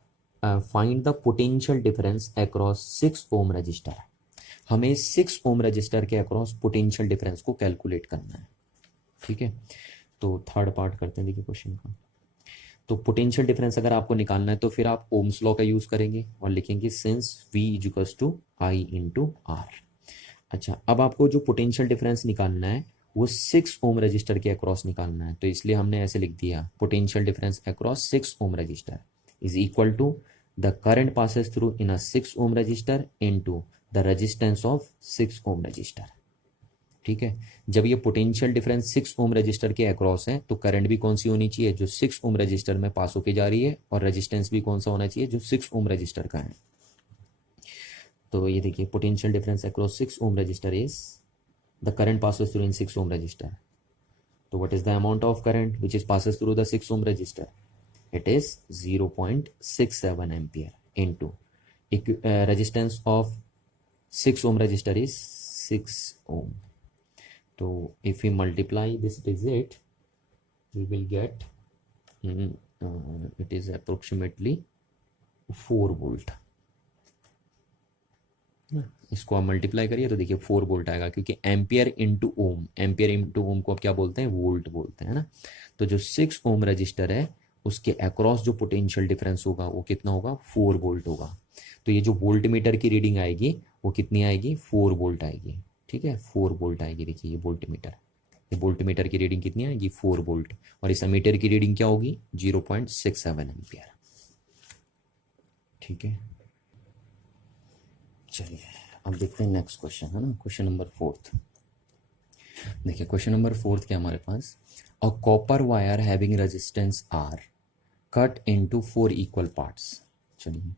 Find the potential difference across 6 ohm resistor. हमें 6 ओम रजिस्टर के अक्रॉस पोटेंशियल डिफरेंस को कैलकुलेट करना है। ठीक है, तो थर्ड पार्ट करते हैं देखिए क्वेश्चन का। तो पोटेंशियल डिफरेंस अगर आपको निकालना है तो फिर आप ओम्स लॉ का यूज़ करेंगे और लिखेंगे since V equals to I into R. अच्छा, अब आपको जो पोटेंशियल डिफरेंस निकालना है वो 6 ओम रजिस्टर के अक्रॉस निकालना है, तो इसलिए हमने ऐसे लिख दिया, potential difference across 6 ohm resistor is equal to the current passes through in a 6 ohm resistor into the resistance of 6 ohm resistor. ठीक है, जब ये पोटेंशियल डिफरेंस 6 ओम रजिस्टर के अक्रॉस है तो करंट भी कौन सी होनी चाहिए? जो 6 ओम रजिस्टर में पास होके जा रही है, और रेजिस्टेंस भी कौन सा होना चाहिए? जो 6 ओम रजिस्टर का है। तो ये देखिए, potential difference across 6 ohm resistor is the current passes through in 6 ohm resistor. तो what is the amount of current which is passes through the 6 ohm resistor? It is 0.67 ampere into resistance of 6 ohm resistor is 6 ohm. So if we multiply this digit, we will get it is approximately 4 volt. इसको आप multiply करिए तो देखिए 4 volt आएगा, क्योंकि ampere into ओम, ampere into ओम को आप क्या बोलते हैं? वोल्ट बोलते हैं ना। तो जो 6 ओम रजिस्टर है उसके अक्रॉस जो पोटेंशियल डिफरेंस होगा वो कितना होगा? 4 वोल्ट होगा। तो ये जो वोल्ट मीटर की रीडिंग आएगी वो कितनी आएगी? 4 वोल्ट आएगी। ठीक है, 4 वोल्ट आएगी। देखिए ये वोल्ट मीटर, ये वोल्ट मीटर की रीडिंग कितनी आएगी? 4 वोल्ट। और इस मीटर की रीडिंग क्या होगी? 0.67 एम्पियर। ठीक है, चलिए अब देखते हैं नेक्स्ट क्वेश्चन, है ना, क्वेश्चन नंबर 4। देखिए क्वेश्चन नंबर 4 क्या हमारे पास? A copper wire having resistance R cut into 4 equal parts. चलिए,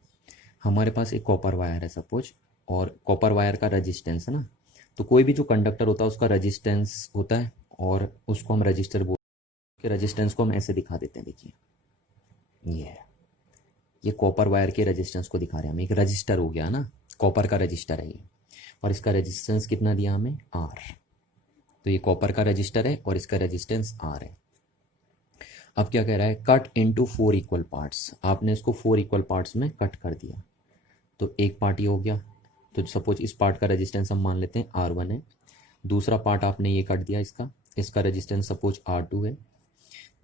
हमारे पास एक कॉपर वायर है सपोज, और कॉपर वायर का रेजिस्टेंस है ना, तो कोई भी जो कंडक्टर होता है उसका रेजिस्टेंस होता है, और उसको हम रजिस्टर बोलते हैं। रेजिस्टेंस को हम ऐसे दिखा देते हैं, देखिए ये कॉपर वायर के रेजिस्टेंस को दिखा रहे हैं हम। एक रजिस्टर हो गया ना, कॉपर का रजिस्टर है ये, और इसका रेजिस्टेंस कितना दिया हमें? आर। तो ये कॉपर का रजिस्टर है और इसका रेजिस्टेंस आर है। अब क्या कह रहा है? Cut into 4 equal parts. आपने इसको 4 इक्वल पार्ट्स में कट कर दिया, तो एक पार्ट ये हो गया। तो सपोज इस पार्ट का रेजिस्टेंस हम मान लेते हैं R1 है। दूसरा पार्ट आपने ये कर दिया इसका, इसका रेजिस्टेंस सपोज R2 है।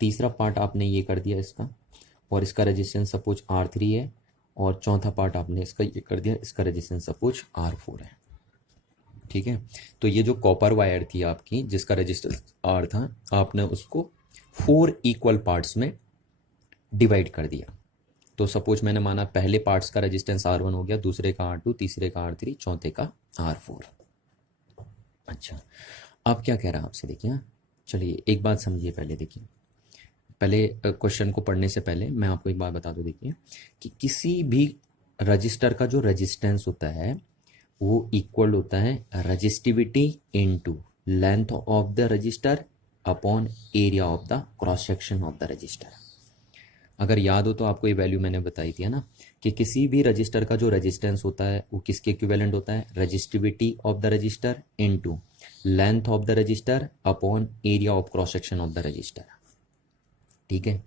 तीसरा पार्ट आपने ये कर दिया इसका, और इसका रेजिस्टेंस सपोज R3 है। और चौथा पार्ट आपने इसका ये कर दिया, इसका रेजिस्टेंस सपोज R4 है। ठीक है, तो ये जो कॉपर वायर थी आपकी जिसका रेजिस्टेंस R था, आपने उसको 4 इक्वल पार्ट्स में डिवाइड कर दिया। तो सपोज मैंने माना पहले पार्ट्स का रेजिस्टेंस R1 हो गया, दूसरे का R2, तीसरे का R3, चौथे का R4। अच्छा, अब क्या कह रहा है आपसे? देखिए, चलिए एक बात समझिए पहले। देखिए, पहले क्वेश्चन को पढ़ने से पहले मैं आपको एक बात बता दूं। देखिए कि किसी भी रजिस्टर का जो रेजिस्टेंस होता है वो इक्वल होता है resistivity into length of the register upon area of the cross section of the register. अगर याद हो तो आपको ये वैल्यू मैंने बताई थी, है ना, कि किसी भी रजिस्टर का जो रेजिस्टेंस होता है वो किसके इक्विवेलेंट होता है? Resistivity of the register into length of the register upon area of cross section of the register. ठीक है,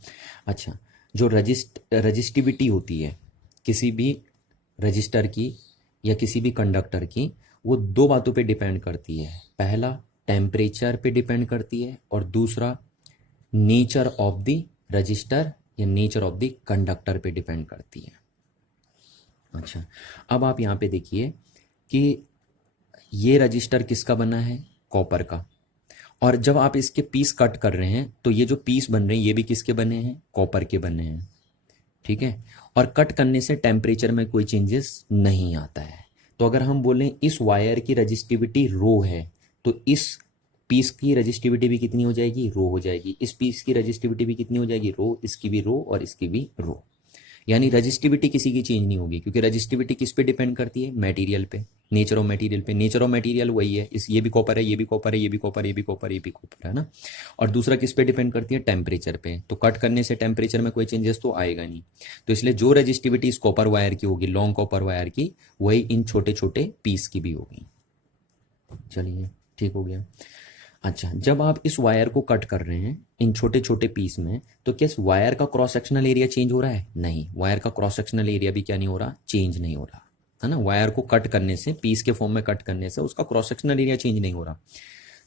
अच्छा, जो रजिस्टिविटी होती है किसी भी रजिस्टर की या किसी भी कंडक्टर की, वो दो बातों पे डिपेंड करती है। पहला टेम्परेचर पे डिपेंड करती है, और दूसरा नेचर ऑफ द रजिस्टर या नेचर ऑफ द कंडक्टर पे डिपेंड करती है। अच्छा, अब आप यहाँ पे देखिए कि ये रजिस्टर किसका बना है, कॉपर का। और जब आप इसके पीस कट कर रहे हैं तो ये जो पीस बन रहे हैं ये भी किसके बने हैं, कॉपर के बने हैं। ठीक है, और कट करने से टेम्परेचर में कोई चेंजेस नहीं आता है। तो अगर हम बोलें इस वायर की रजिस्टिविटी रो है, तो इस पीस की रजिस्टिविटी भी कितनी हो जाएगी, रो हो जाएगी। इस पीस की रजिस्टिविटी भी कितनी हो जाएगी, रो, इसकी भी रो और इसकी भी रो। यानी रजिस्टिविटी किसी की चेंज नहीं होगी, क्योंकि रजिस्टिविटी किस पे डिपेंड करती है, मटेरियल पे, नेचर ऑफ मटेरियल पे। नेचर ऑफ मटेरियल वही है, इस ये भी कॉपर है, ये भी कॉपर है, ये भी कॉपर, ये भी कॉपर, ये भी कॉपर है ना। और दूसरा किस पे डिपेंड करती है, टेम्परेचर पे। तो कट करने से टेम्परेचर में कोई चेंजेस तो आएगा नहीं। तो इसलिए जो रजिस्टिविटी इस कॉपर वायर की होगी, लॉन्ग कॉपर वायर की, वही इन छोटे छोटे पीस की भी होगी। चलिए, ठीक हो गया। अच्छा, जब आप इस वायर को कट कर रहे हैं इन छोटे छोटे पीस में, तो क्या इस वायर का क्रॉस सेक्शनल एरिया चेंज हो रहा है, नहीं। वायर का क्रॉस सेक्शनल एरिया भी क्या नहीं हो रहा, चेंज नहीं हो रहा है ना। वायर को कट करने से, पीस के फॉर्म में कट करने से उसका क्रॉस सेक्शनल एरिया चेंज नहीं हो रहा।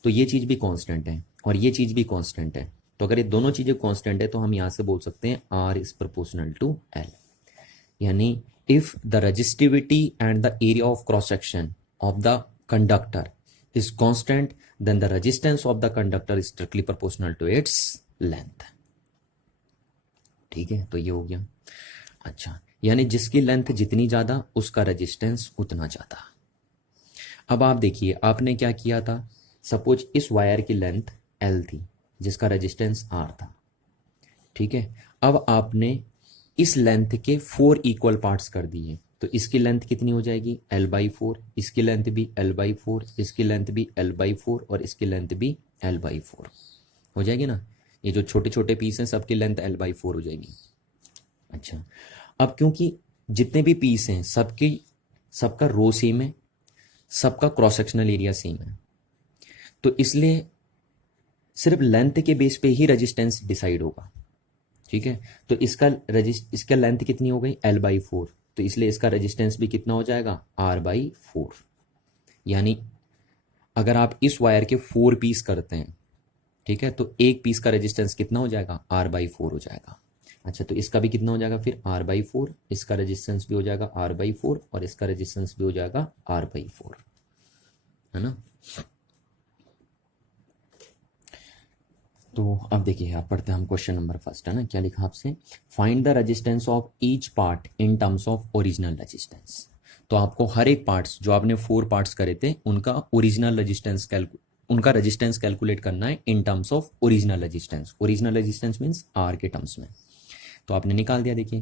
तो ये चीज भी कांस्टेंट है और ये चीज भी कांस्टेंट है। तो अगर ये दोनों चीजें कांस्टेंट है तो हम यहां से बोल सकते हैं R is proportional to L। यानी if the resistivity and the area of cross section of the conductor is constant, then the resistance of the conductor is strictly proportional to its length। ठीक है, तो ये हो गया। अच्छा, यानी जिसकी लेंथ जितनी ज्यादा उसका रेजिस्टेंस उतना ज्यादा। अब आप देखिए आपने क्या किया था, सपोज इस वायर की लेंथ L थी जिसका रेजिस्टेंस R था। ठीक है, अब आपने इस लेंथ के 4 इक्वल पार्ट्स कर दिए, तो इसकी लेंथ कितनी हो जाएगी, L/4, इसकी लेंथ भी L/4, इसकी लेंथ भी L/4 और इसकी लेंथ भी L/4 हो जाएगी ना। ये जो छोटे छोटे पीस हैं सबकी लेंथ L/4 हो जाएगी। अच्छा, अब क्योंकि जितने भी पीस हैं सबका रो सेम है, सबका क्रॉस सेक्शनल एरिया सेम है, तो इसलिए सिर्फ लेंथ के बेस पे ही रेजिस्टेंस डिसाइड होगा। ठीक है, तो इसका लेंथ कितनी हो गई, L/4, तो इसलिए इसका रेजिस्टेंस भी कितना हो जाएगा, R/4। यानी अगर आप इस वायर के 4 पीस करते हैं, ठीक है, तो एक पीस का रेजिस्टेंस कितना हो जाएगा, R/4 हो जाएगा। अच्छा, तो इसका भी कितना हो जाएगा फिर, R/4, इसका रेजिस्टेंस भी हो जाएगा R/4 और इसका रेजिस्टेंस भी हो जाएगा R/4, है ना। तो अब देखिए आप पढ़ते हैं हम क्वेश्चन नंबर फर्स्ट, है ना। क्या लिखा आपसे, find the resistance of each part in terms of original resistance. तो आपको हर एक पार्ट्स जो आपने 4 पार्ट्स करे थे उनका ओरिजिनल रेजिस्टेंस उनका रेजिस्टेंस कैलकुलेट करना है in terms of original resistance. Original resistance means R के टर्म्स में। तो आपने निकाल दिया। देखिए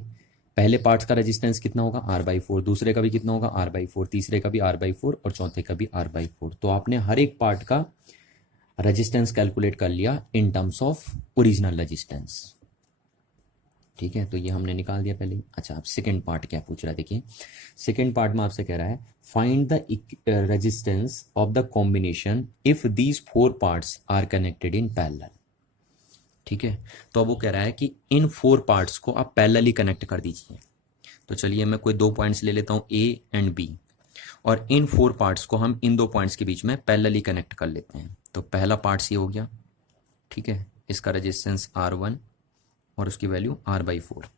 पहले पार्ट्स का रेजिस्टेंस कितना होगा, R/4, दूसरे का भी कितना होगा, R/4, तीसरे का भी R/4 और चौथे का भी R/4। तो आपने हर एक पार्ट का रेजिस्टेंस कैलकुलेट कर लिया in terms of original resistance. ठीक है, तो ये हमने निकाल दिया पहले। अच्छा, अब सेकंड पार्ट क्या पूछ रहा है, देखिए सेकंड पार्ट में आपसे कह रहा है find the resistance of the combination if these 4 parts are connected in parallel. ठीक है, तो अब वो कह रहा है कि इन 4 पार्ट्स को आप पैरेलली कनेक्ट कर दीजिए। तो चलिए मैं कोई 2 पॉइंट्स ले लेता हूँ A एंड B, और इन 4 पार्ट्स को हम इन 2 पॉइंट्स के बीच में पैरेलली कनेक्ट कर लेते हैं। तो पहला पार्ट ये हो गया, ठीक है, इसका रेजिस्टेंस R1 और उसकी वैल्यू R/4।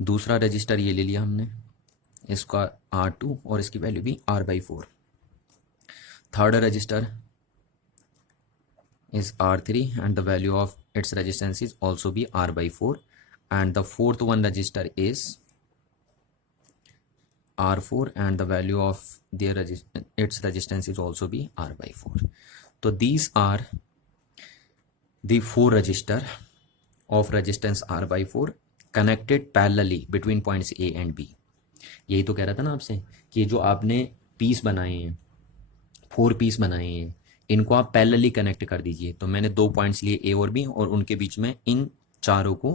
दूसरा रजिस्टर ये ले लिया हमने, इसका R2 और इसकी वैल्यू भी R/4। Third register is R3 and the value of its resistance is also be R/4, and the fourth one register is R4 and the value of their its resistance is also be R/4. So these are the 4 register of resistance R/4 connected parallelly between points A and B। यही तो कह रहा था ना आपसे कि जो आपने पीस बनाए हैं, 4 पीस बनाए हैं, इनको आप पैरेलली कनेक्ट कर दीजिए। तो मैंने 2 पॉइंट्स लिए A और B और उनके बीच में इन चारों को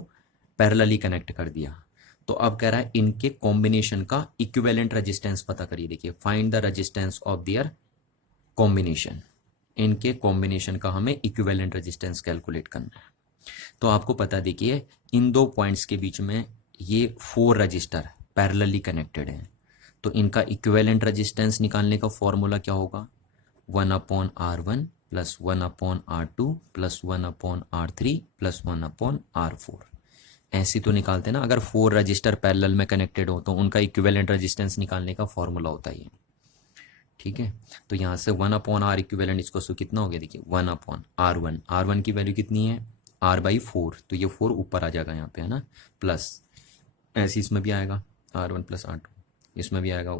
पैरेलली कनेक्ट कर दिया। तो अब कह रहा है इनके कॉम्बिनेशन का इक्विवेलेंट रेजिस्टेंस पता करिए। देखिए find the resistance of their combination, इनके कॉम्बिनेशन का हमें इक्विवेलेंट रेजिस्टेंस कैलकुलेट करना है। तो आपको पता, देखिए इन 2 पॉइंट्स के बीच में ये 4 रजिस्टर पैरेलली कनेक्टेड हैं, तो इनका इक्विवेलेंट रेजिस्टेंस निकालने का फॉर्मूला क्या होगा, 1/R1 plus 1/R2 plus 1/R3 plus 1/R4। ऐसी तो निकालते हैं ना, अगर 4 रजिस्टर पैरेलल में कनेक्टेड हो तो उनका इक्विवेलेंट रेजिस्टेंस निकालने का फॉर्मूला होता है ये। ठीक है, तो यहाँ से 1/r इक्विवेलेंट इसको सो कितना हो गया, देखिए 1/r1। r1 की वैल्यू कितनी है, r/4, तो ये 4 ऊपर आ जाएगा यहाँ पे, है ना, प्लस ऐसे इसमें भी आएगा r1 + r2, इसमें भी आएगा।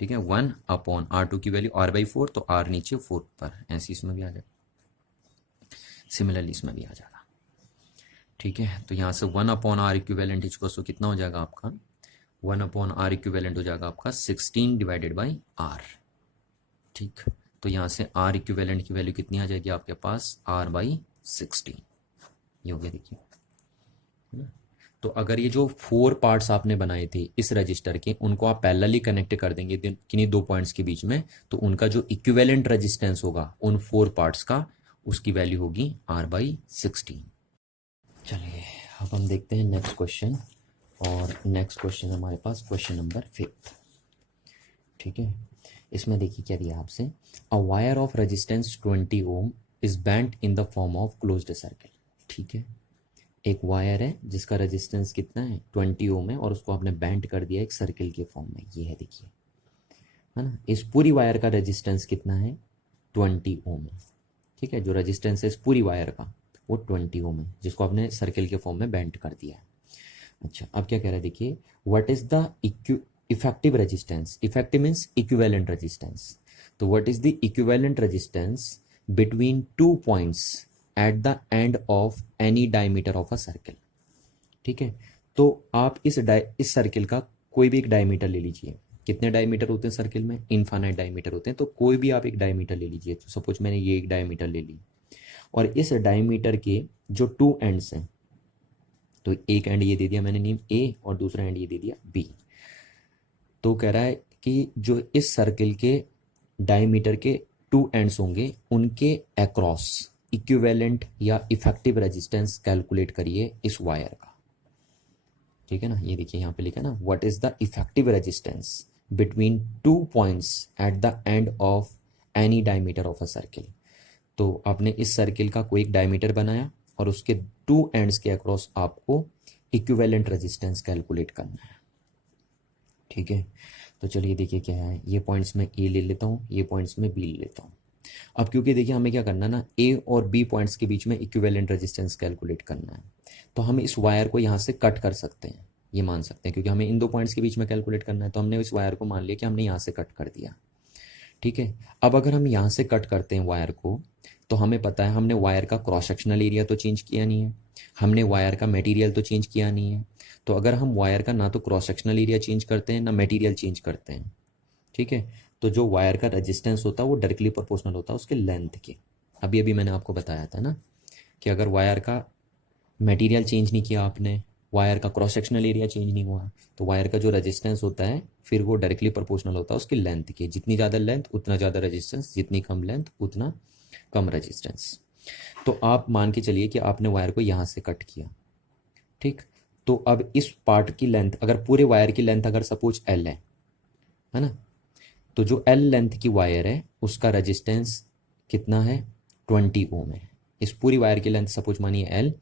ठीक है, 1/r2 की वैल्यू r/4, तो r नीचे 4 ऊपर, ऐसे इसमें भी आ जाएगा, सिमिलरली इसमें भी आ जाएगा। ठीक है, तो यहाँ से 1/r इक्विवेलेंट इसको सो कितना हो जाएगा आपका, 1/r इक्विवेलेंट हो जाएगा आपका 16/r। ठीक, तो यहाँ से r इक्विवेलेंट की वैल्यू कितनी आ जाएगी आपके पास, r/16, ये हो गया, देखिए, है ना। तो अगर ये जो 4 पार्ट्स आपने बनाए थे इस रजिस्टर के, उनको आप पैरेलली कनेक्ट कर देंगे किन्हीं 2 पॉइंट्स के बीच में, तो उनका जो इक्विवेलेंट रेजिस्टेंस होगा उन 4 पार्ट्स का, उसकी वैल्यू होगी r/16। चलिए अब हम देखते हैं नेक्स्ट क्वेश्चन, और नेक्स्ट क्वेश्चन हमारे पास क्वेश्चन नंबर 5। ठीक है, इसमें देखिए क्या दिया आपसे, a wire of resistance 20 ohm is bent in the form of closed circle. ठीक है, एक वायर है जिसका रेजिस्टेंस कितना है, 20 ओम है, और उसको आपने बेंट कर दिया एक सर्किल के फॉर्म में, ये है, देखिए, है ना। इस पूरी वायर का रेजिस्टेंस कितना है, 20 ओम है। ठीक है, जो रेजिस्टेंस है इस पूरी वायर का वो 20 ओम है, जिसको आपने सर्किल के फॉर्म में बेंट कर दिया है। अच्छा, अब क्या कह रहा है, देखिए, what is the effective resistance, effective means equivalent resistance, तो what is the equivalent resistance between 2 points at the end of any diameter of a circle. ठीक है, तो आप इस सर्किल का कोई भी एक डायमीटर ले लीजिए। कितने डायमीटर होते हैं सर्किल में, इनफाइनाइट डायमीटर होते हैं, तो कोई भी आप एक डायमीटर ले लीजिए। तो सपोज मैंने ये एक डायमीटर ले ली, और इस डायमीटर के जो 2 एंड्स हैं, तो एक एंड ये दे दिया मैंने नेम ए, और दूसरा एंड ये दे दिया बी। तो कह रहा है कि जो इस सर्किल के डायमीटर के 2 एंड्स होंगे, उनके अक्रॉस इक्विवेलेंट या इफेक्टिव रेजिस्टेंस कैलकुलेट करिए इस वायर का। ठीक है ना, ये देखिए यहाँ पे लिखा है ना, what is the effective resistance between 2 points at the end of any diameter of a circle. तो आपने इस सर्किल का कोई एक डायमीटर बनाया, और उसके 2 एंड्स के अक्रॉस आपको इक्विवेलेंट रेजिस्टेंस कैलकुलेट करना है। ठीक है, तो चलिए देखिए क्या है, ये पॉइंट्स में ए ले लेता हूँ, ये पॉइंट्स में बी ले लेता हूँ। अब क्योंकि देखिए हमें क्या करना है ना, ए और बी पॉइंट्स के बीच में इक्विवेलेंट रेजिस्टेंस कैलकुलेट करना है, तो हम इस वायर को यहाँ से कट कर सकते हैं, ये मान सकते हैं, क्योंकि हमें इन 2 पॉइंट्स के बीच में कैलकुलेट करना है, तो हमने इस वायर को मान लिया कि हमने यहाँ से कट कर दिया। ठीक है, अब अगर हम यहाँ से कट करते हैं वायर को, तो हमें पता है हमने वायर का क्रॉस सेक्शनल एरिया तो चेंज किया नहीं है, हमने वायर का मटेरियल तो चेंज किया नहीं है। तो अगर हम वायर का ना तो क्रॉस सेक्शनल एरिया चेंज करते हैं, ना मटेरियल चेंज करते हैं, ठीक है, तो जो वायर का रेजिस्टेंस होता है वो डायरेक्टली प्रोपोर्शनल होता है उसके लेंथ के। अभी अभी मैंने आपको बताया था ना कि अगर वायर का मटेरियल चेंज नहीं किया आपने, वायर का क्रॉस सेक्शनल एरिया चेंज नहीं हुआ, तो वायर का जो रेजिस्टेंस होता है फिर वो डायरेक्टली प्रोपोर्शनल होता है उसकी लेंथ के। जितनी ज़्यादा लेंथ उतना ज़्यादा रेजिस्टेंस, जितनी कम लेंथ उतना कम रेजिस्टेंस। तो आप मान के चलिए कि आपने वायर को यहाँ से कट किया, ठीक, तो अब इस पार्ट की लेंथ, अगर पूरे वायर की लेंथ अगर सपोज एल है ना, तो जो एल लेंथ की वायर है उसका रेजिस्टेंस कितना है, 20 ओम है। इस पूरी वायर की लेंथ सपोज मानिए एल,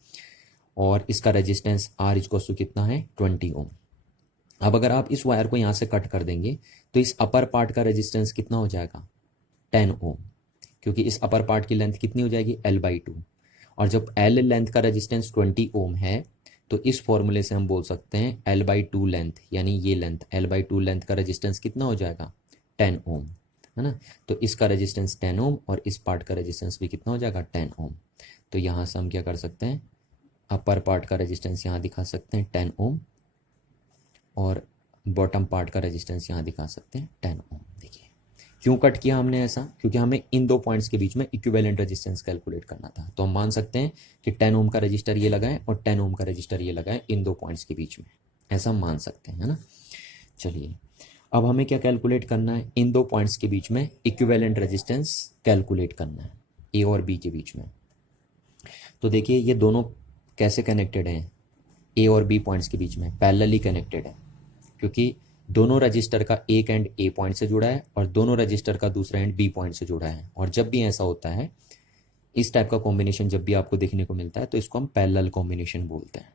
और इसका रेजिस्टेंस आर इक्वल्स टू कितना है, 20 ओम। अब अगर आप इस वायर को यहाँ से कट कर देंगे तो इस अपर पार्ट का रेजिस्टेंस कितना हो जाएगा, 10 ओम, क्योंकि इस अपर पार्ट की लेंथ कितनी हो जाएगी, L/2। और जब L लेंथ का रेजिस्टेंस 20 ओम है, तो इस फॉर्मूले से हम बोल सकते हैं L/2 लेंथ, यानी ये लेंथ L/2 लेंथ का रेजिस्टेंस कितना हो जाएगा, 10 ओम, है ना। तो इसका रेजिस्टेंस 10 ओम और इस पार्ट का रेजिस्टेंस भी कितना हो जाएगा, 10 ओम। तो यहाँ से हम क्या कर सकते हैं, अपर पार्ट का रेजिस्टेंस यहाँ दिखा सकते हैं 10 ओम, और बॉटम पार्ट का रेजिस्टेंस यहाँ दिखा सकते हैं 10 ओम। देखिए क्यों कट किया हमने ऐसा, क्योंकि हमें इन 2 पॉइंट्स के बीच में इक्विवेलेंट रेजिस्टेंस कैलकुलेट करना था। तो हम मान सकते हैं कि 10 ओम का रजिस्टर ये लगाएं और 10 ओम का रजिस्टर ये लगाएं इन 2 पॉइंट्स के बीच में, ऐसा हम मान सकते हैं, है ना। चलिए अब हमें क्या कैलकुलेट करना है, इन 2 पॉइंट्स के बीच में इक्विवेलेंट रेजिस्टेंस कैलकुलेट करना है ए और बी के बीच में। तो देखिए ये दोनों कैसे कनेक्टेड हैं, ए और बी पॉइंट्स के बीच में पैरेलली कनेक्टेड है, क्योंकि दोनों रजिस्टर का एक एंड ए पॉइंट से जुड़ा है और दोनों रजिस्टर का दूसरा एंड बी पॉइंट से जुड़ा है। और जब भी ऐसा होता है, इस टाइप का कॉम्बिनेशन जब भी आपको देखने को मिलता है, तो इसको हम पैरेलल कॉम्बिनेशन बोलते हैं।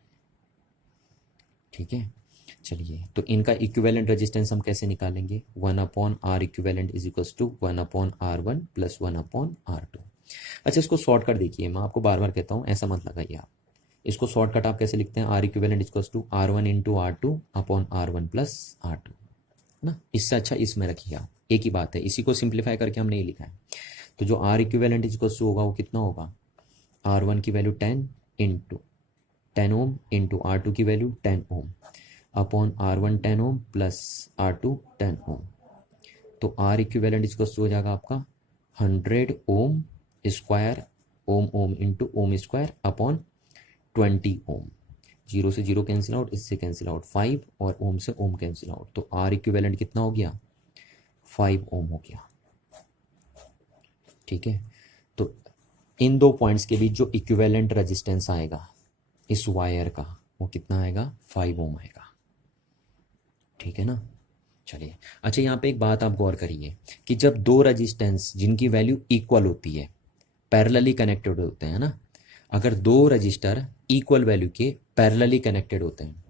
ठीक है, चलिए तो इनका इक्विवेलेंट रेजिस्टेंस हम कैसे निकालेंगे, 1/R equivalent is equals to 1/R1 plus 1/R2। अच्छा इसको शॉर्टकट देखिए, मैं आपको बार बार कहता हूँ ऐसा मत लगाइए आप, इसको शॉर्टकट आप कैसे लिखते हैं, R equivalent equals to R1 into R2 upon R1 plus R2 ना, इससे अच्छा इसमें रखिए आप, एक ही बात है, इसी को सिंप्लीफाई करके हमने ये लिखा है। तो जो आर इक्विवेलेंट इक्वल्स टू होगा वो कितना होगा, R1 की वैल्यू 10 इंटू 10 ओम इंटू R2 की value 10 ohm upon R1 10 ohm plus R2 10 ohm. तो R इक्विवेलेंट इक्वल्स टू हो जाएगा आपका 100 ohm square, ohm ohm into ohm square upon 20 ohm. Zero से जीरो कैंसिल आउट, इससे कैंसिल आउट 5 और ohm से ohm cancel out, तो R equivalent कितना हो गया, 5 ओम हो गया। ठीक है, तो इन दो पॉइंट्स के बीच जो इक्विवेलेंट रेजिस्टेंस आएगा इस वायर का वो कितना आएगा, 5 ओम आएगा। ठीक है ना, चलिए अच्छा यहाँ पे एक बात आप गौर करिए कि जब दो रेजिस्टेंस जिनकी वैल्यू इक्वल होती है पैरेलली कनेक्टेड होते हैं ना, अगर दो रजिस्टर इक्वल वैल्यू के पैरेलली कनेक्टेड होते हैं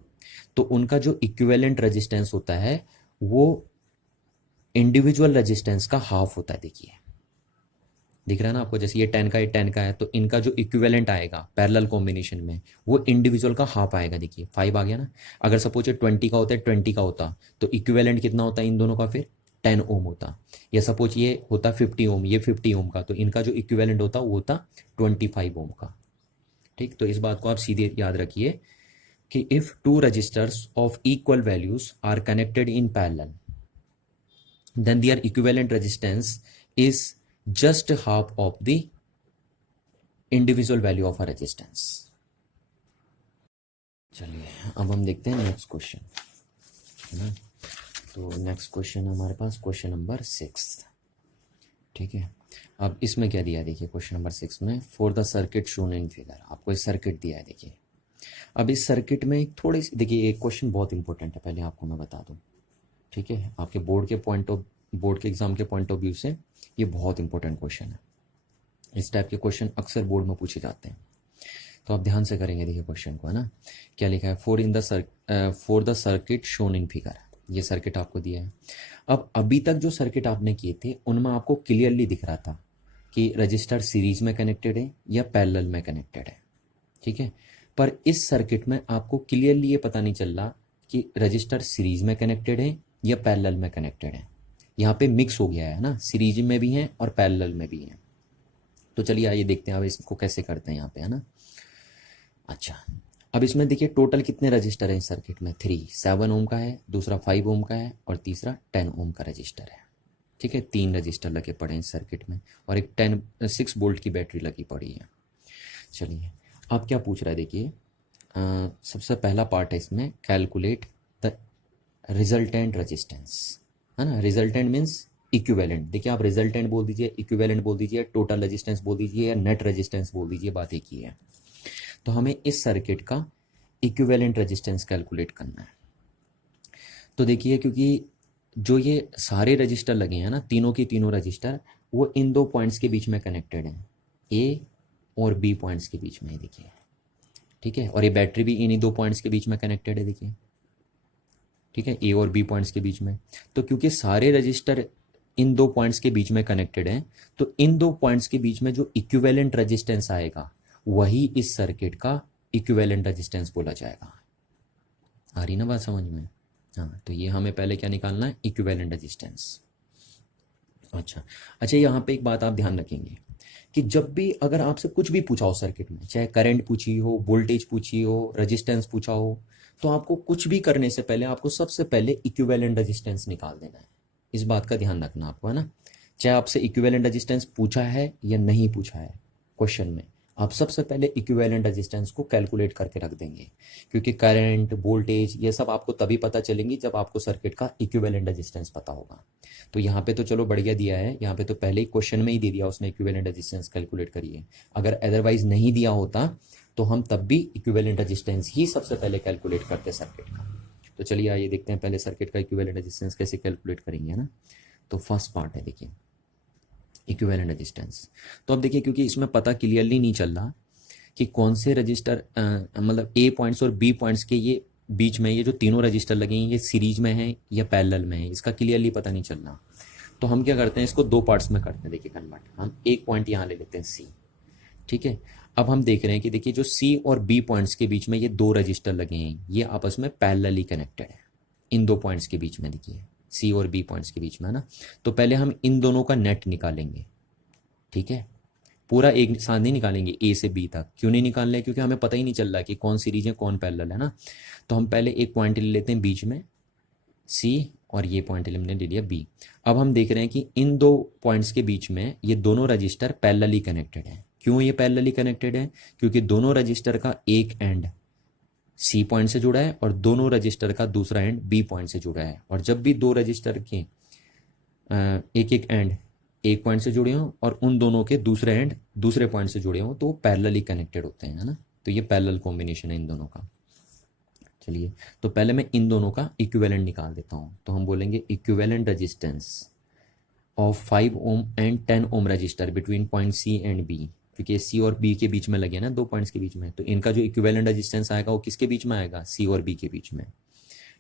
तो उनका जो इक्विवेलेंट रेजिस्टेंस होता है वो इंडिविजुअल रेजिस्टेंस का हाफ होता है। देखिए दिख रहा है ना आपको, जैसे ये 10 का, ये 10 का है, तो इनका जो इक्विवेलेंट आएगा पैरेलल कॉम्बिनेशन में वो इंडिविजुअल का हाफ आएगा। देखिए 5 आ गया ना, अगर सपोज 20 का होता है, 20 का होता तो इक्विवेलेंट कितना होता है इन दोनों का, फिर 10 ओम होता। या सपोज ये होता 50 ओम, ये 50 ओम का, तो इनका जो इक्विवेलेंट होता वो होता 25 ओम का। ठीक, तो इस बात को आप सीधे याद रखिए कि if two resistors of equal values are connected in parallel then their equivalent resistance is just half of the individual value of a resistance। चलिए अब हम देखते हैं नेक्स्ट क्वेश्चन, है ना। तो नेक्स्ट क्वेश्चन हमारे पास क्वेश्चन नंबर 6। ठीक है, अब इसमें क्या दिया है देखिए, क्वेश्चन नंबर 6 में for the circuit shown in figure, आपको एक सर्किट दिया है। देखिए अब इस सर्किट में थोड़ी सी देखिए, एक क्वेश्चन बहुत इंपॉर्टेंट है, पहले आपको मैं बता दूं। ठीक है, आपके बोर्ड के एग्जाम के पॉइंट ऑफ व्यू से ये बहुत इंपॉर्टेंट क्वेश्चन है। इस टाइप के क्वेश्चन अक्सर बोर्ड में पूछे जाते हैं, तो आप ध्यान से करेंगे। देखिए क्वेश्चन को, है ना, क्या लिखा है, for the circuit shown in figure, ये सर्किट आपको दिया है। अब अभी तक जो सर्किट आपने किए थे उनमें आपको क्लियरली दिख रहा था कि रजिस्टर सीरीज में कनेक्टेड है या पैरेलल में कनेक्टेड है। ठीक है, पर इस सर्किट में आपको क्लियरली ये पता नहीं चल रहा कि रजिस्टर सीरीज में कनेक्टेड है या पैरेलल में कनेक्टेड है। यहाँ पे मिक्स हो गया है ना, सीरीज में भी है और पैरेलल में भी है। तो चलिए आइए देखते हैं अब इसको कैसे करते हैं यहाँ पे, है ना। अच्छा अब इसमें देखिए टोटल कितने रजिस्टर हैं इस सर्किट में, 3, 7 ओम का है, दूसरा 5 ओम का है और तीसरा 10 ओम का रजिस्टर है। ठीक है, 3 रजिस्टर लगे पड़े हैं इस सर्किट में और एक 6 वोल्ट की बैटरी लगी पड़ी है। चलिए अब क्या पूछ रहा है देखिए, सबसे पहला पार्ट है इसमें, कैलकुलेट द रिजल्टेंट रेजिस्टेंस, है ना। Resultant means equivalent. देखिए आप रिजल्टेंट बोल दीजिए, इक्विवेलेंट बोल दीजिए, टोटल रेजिस्टेंस बोल दीजिए या नेट रेजिस्टेंस बोल दीजिए, बात एक ही है। तो हमें इस सर्किट का इक्विवेलेंट रेजिस्टेंस कैलकुलेट करना है। तो देखिए क्योंकि जो ये सारे रजिस्टर लगे हैं ना, तीनों के तीनों रजिस्टर, वो इन दो पॉइंट्स के बीच में कनेक्टेड हैं, ए और बी पॉइंट्स के बीच में। देखिए ठीक है, और ये बैटरी भी इन्हीं दो पॉइंट्स के बीच में कनेक्टेड है। देखिए ठीक है, ए और बी पॉइंट्स के बीच में। तो क्योंकि सारे रजिस्टर इन दो पॉइंट्स के बीच में कनेक्टेड हैं, तो इन दो पॉइंट्स के बीच में जो इक्विवेलेंट रेजिस्टेंस आएगा वही इस सर्किट का इक्विवेलेंट रेजिस्टेंस बोला जाएगा। आ रही ना बात समझ में। हाँ, तो ये हमें पहले क्या निकालना है, इक्विवेलेंट रेजिस्टेंस। अच्छा यहाँ पे एक बात आप ध्यान रखेंगे कि जब भी अगर आपसे कुछ भी पूछा हो सर्किट में, चाहे करंट पूछी हो, वोल्टेज पूछी हो, रेजिस्टेंस पूछा हो, तो आपको कुछ भी करने से पहले आपको सबसे पहले इक्विवेलेंट रेजिस्टेंस निकाल देना है। इस बात का ध्यान रखना आपको, है ना। चाहे आपसे इक्विवेलेंट रेजिस्टेंस पूछा है या नहीं पूछा है क्वेश्चन में, आप सबसे पहले इक्विवेलेंट रेजिस्टेंस को कैलकुलेट करके रख देंगे, क्योंकि करंट, वोल्टेज ये सब आपको तभी पता चलेंगी जब आपको सर्किट का इक्विवेलेंट रेजिस्टेंस पता होगा। तो यहाँ पे तो चलो बढ़िया दिया है, यहाँ पे तो पहले ही क्वेश्चन में ही दे दिया उसने, इक्विवेलेंट रेजिस्टेंस कैलकुलेट करिए। अगर अदरवाइज नहीं दिया होता तो हम तब भी इक्विवेलेंट रेजिस्टेंस ही सबसे पहले कैलकुलेट करते सर्किट का। तो चलिए आइए देखते हैं पहले सर्किट का इक्विवेलेंट रेजिस्टेंस कैसे कैलकुलेट करेंगे, है ना। तो फर्स्ट पार्ट है देखिए इक्विवेलेंट रेजिस्टेंस। तो अब देखिए क्योंकि इसमें पता क्लियरली नहीं चल रहा कि कौन से रजिस्टर मतलब ए पॉइंट्स और बी पॉइंट्स के ये बीच में ये जो तीनों रजिस्टर लगे हैं ये सीरीज में है या पैरेलल में है, इसका क्लियरली पता नहीं चल रहा। तो हम क्या करते हैं, इसको दो पार्ट्स में करते हैं। देखिए कन्वर्ट, हम एक पॉइंट यहाँ ले लेते हैं सी, ठीक है। अब हम देख रहे हैं कि देखिए जो सी और बी पॉइंट्स के बीच में ये दो रजिस्टर लगे हैं, ये आपस में पैरेलली कनेक्टेड है। इन दो पॉइंट्स के बीच में देखिए सी और बी पॉइंट्स के बीच में, है ना। तो पहले हम इन दोनों का नेट निकालेंगे, ठीक है। पूरा एक साथ नहीं निकालेंगे ए से बी तक। क्यों नहीं निकाल रहे, क्योंकि हमें पता ही नहीं चल रहा कि कौन सीरीज है कौन पैरेलल है ना। तो हम पहले एक पॉइंट ले लेते हैं बीच में सी, और ये पॉइंट हमने ले लिया बी। अब हम देख रहे हैं कि इन दो पॉइंट्स के बीच में ये दोनों रजिस्टर पैरेलली कनेक्टेड है। क्यों ये पैरेलली कनेक्टेड है, क्योंकि दोनों रजिस्टर का एक एंड सी पॉइंट से जुड़ा है और दोनों रजिस्टर का दूसरा एंड बी पॉइंट से जुड़ा है। और जब भी दो रजिस्टर के एक एक एंड एक पॉइंट से जुड़े हों और उन दोनों के दूसरे एंड दूसरे पॉइंट से जुड़े हों तो वो पैरेलली कनेक्टेड होते हैं, है ना। तो ये पैरेलल कॉम्बिनेशन है इन दोनों का। चलिए, तो पहले मैं इन दोनों का इक्विवेलेंट निकाल देता हूँ। तो हम बोलेंगे equivalent resistance of 5 ohm and 10 ohm resistor between point C and B, क्योंकि सी और बी के बीच में लगे ना, दो पॉइंट्स के बीच में। तो इनका जो इक्विवेलेंट रेजिस्टेंस आएगा वो किसके बीच में आएगा, सी और बी के बीच में,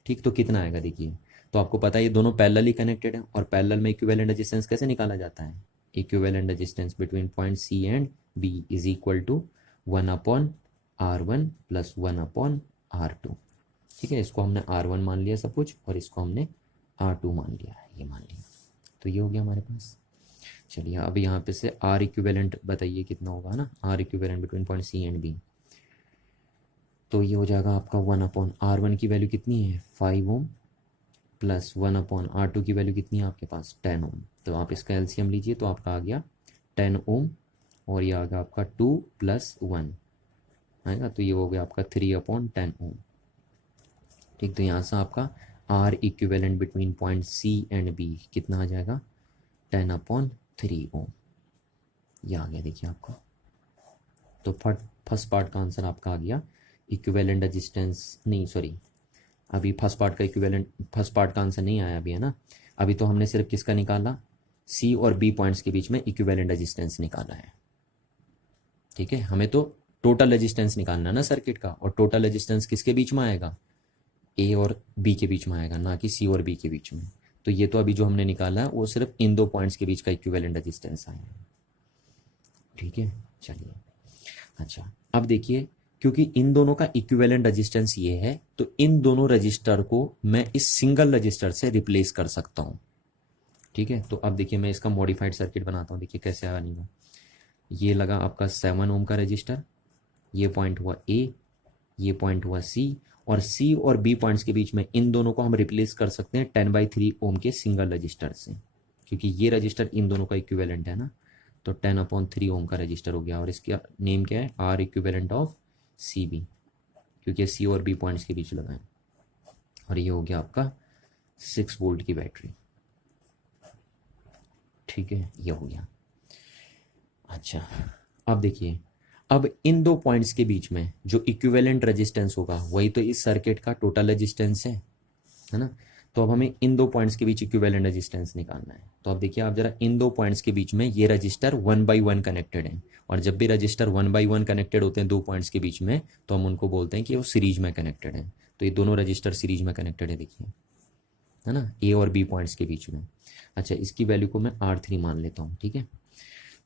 ठीक। तो कितना आएगा देखिए, तो आपको पता है ये दोनों पैरेलली कनेक्टेड है, और पैरेलल में इक्विवेलेंट रेजिस्टेंस कैसे निकाला जाता है, equivalent resistance between point C and B is equal to 1/R1 plus 1/R2, ठीक है। इसको हमने R1 मान लिया सब कुछ, और इसको हमने R2 मान लिया है, ये मान लिया। तो ये हो गया हमारे पास। चलिए, अब यहाँ पे से R इक्विवेलेंट बताइए कितना होगा ना, R equivalent between point C and B. तो ये हो जाएगा आपका 1/R1 की वैल्यू कितनी है 5 ओम, प्लस 1/R2 की वैल्यू कितनी है आपके पास 10 ओम। तो आप इसका एलसीएम लीजिए तो आपका आ गया 10 ओम, और ये आ गया आपका 2 + 1 आएगा, तो ये हो गया आपका 3/10 ओम, ठीक। तो यहाँ से आपका R equivalent between point C and B कितना आ जाएगा 10/3 ओम, ये आ गया देखिए आपको। तो फर्स्ट पार्ट का आंसर आपका आ गया इक्विवेलेंट रेजिस्टेंस, नहीं सॉरी, अभी फर्स्ट पार्ट का आंसर नहीं आया अभी, है ना। अभी तो हमने सिर्फ किसका निकाला, सी और बी पॉइंट्स के बीच में इक्विवेलेंट रेजिस्टेंस निकाला है, ठीक है। हमें तो टोटल रेजिस्टेंस निकालना है ना सर्किट का, और टोटल रेजिस्टेंस किसके बीच में आएगा, ए और बी के बीच में आएगा, ना कि सी और बी के बीच में। तो ये तो अभी जो हमने निकाला है वो सिर्फ इन दो पॉइंट्स के बीच का इक्विवेलेंट रेजिस्टेंस आया है, ठीक है। चलिए, अच्छा अब देखिए, क्योंकि इन दोनों का इक्विवेलेंट रेजिस्टेंस ये है, तो इन दोनों रजिस्टर को मैं इस सिंगल रजिस्टर से रिप्लेस कर सकता हूँ, ठीक है। तो अब देखिए मैं इसका मॉडिफाइड सर्किट बनाता हूँ, देखिए कैसे बनेगा। ये लगा आपका 7 ओम का रजिस्टर, ये पॉइंट हुआ ए, ये पॉइंट हुआ सी, और सी और बी पॉइंट्स के बीच में इन दोनों को हम रिप्लेस कर सकते हैं 10/3 ओम के सिंगल रजिस्टर से, क्योंकि ये रजिस्टर इन दोनों का इक्विवेलेंट है ना। तो 10/3 ओम का रजिस्टर हो गया, और इसका नेम क्या है, R equivalent of C B, क्योंकि सी और बी पॉइंट्स के बीच लगाएं। और ये हो गया आपका 6 वोल्ट की बैटरी, ठीक है, ये हो गया। अच्छा, अब देखिए, अब इन दो पॉइंट्स के बीच में जो इक्विवेलेंट रेजिस्टेंस होगा वही तो इस सर्किट का टोटल रेजिस्टेंस है ना। तो अब हमें इन दो पॉइंट्स के बीच इक्विवेलेंट रेजिस्टेंस निकालना है। तो अब देखिए आप जरा, इन दो पॉइंट्स के बीच में ये रजिस्टर 1/1 कनेक्टेड है, और जब भी रजिस्टर 1/1 कनेक्टेड होते हैं दो पॉइंट्स के बीच में, तो हम उनको बोलते हैं कि वो सीरीज में कनेक्टेड है। तो ये दोनों रजिस्टर सीरीज में कनेक्टेड है, देखिए, है ना, ए और बी पॉइंट्स के बीच में। अच्छा, इसकी वैल्यू को मैं R3 मान लेता हूँ, ठीक है।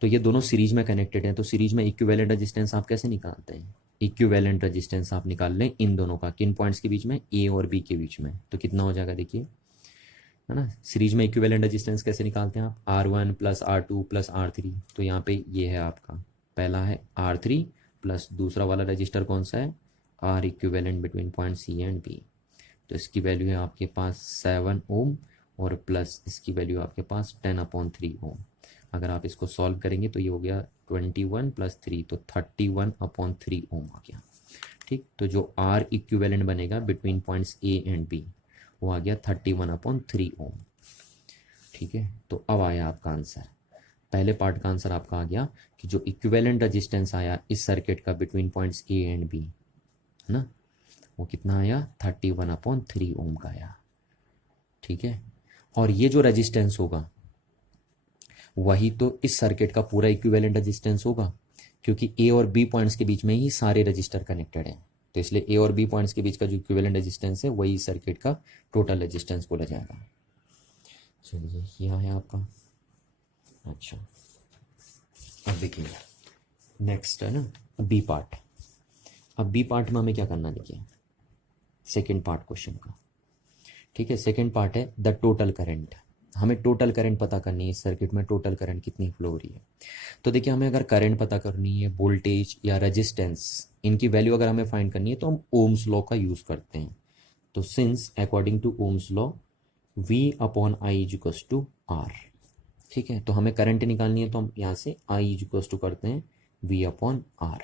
तो ये दोनों सीरीज में कनेक्टेड हैं, तो सीरीज में इक्विवेलेंट रेजिस्टेंस आप कैसे निकालते हैं, इक्विवेलेंट रेजिस्टेंस आप निकाल लें इन दोनों का, किन पॉइंट्स के बीच में, ए और बी के बीच में। तो कितना हो जाएगा देखिए, है ना। सीरीज में इक्विवेलेंट रेजिस्टेंस कैसे निकालते हैं आप, R1 + R2 + R3। तो यहाँ पे ये है आपका, पहला है R3 प्लस दूसरा वाला रजिस्टर कौन सा है, R equivalent between point C and B. तो इसकी वैल्यू है आपके पास 7 ओम, और प्लस इसकी वैल्यू आपके पास 10/3 ओम। अगर आप इसको सॉल्व करेंगे तो ये हो गया 21 + 3, तो 31/3 ओम आ गया, ठीक। तो जो R इक्विवेलेंट बनेगा between points A and B वो आ गया 31/3 ओम, ठीक है। तो अब आया आपका आंसर, पहले पार्ट का आंसर आपका आ गया कि जो इक्विवेलेंट रेजिस्टेंस आया इस सर्किट का between points A and B, है ना, वो कितना आया 31/3 ओम का आया, ठीक है। और ये जो रेजिस्टेंस होगा वही तो इस सर्किट का पूरा इक्विवेलेंट रेजिस्टेंस होगा, क्योंकि ए और बी पॉइंट्स के बीच में ही सारे रजिस्टर कनेक्टेड हैं, तो इसलिए ए और बी पॉइंट्स के बीच का जो इक्विवेलेंट रेजिस्टेंस है वही सर्किट का टोटल रेजिस्टेंस बोला जाएगा। चलिए यहाँ है आपका। अच्छा अब देखिए नेक्स्ट है ना बी पार्ट। अब बी पार्ट में हमें क्या करना, देखिए सेकेंड पार्ट क्वेश्चन का। ठीक है, सेकेंड पार्ट है द टोटल करंट। हमें टोटल करंट पता करनी है, इस सर्किट में टोटल करंट कितनी फ्लो हो रही है। तो देखिए हमें अगर करंट पता करनी है, वोल्टेज या रेजिस्टेंस, इनकी वैल्यू अगर हमें फाइंड करनी है तो हम ओम्स लॉ का यूज़ करते हैं। तो since according to Ohm's law V upon I is equals to R. ठीक है, तो हमें करंट निकालनी है तो हम यहाँ से आई इज इक्वल्स टू करते हैं V अपॉन आर।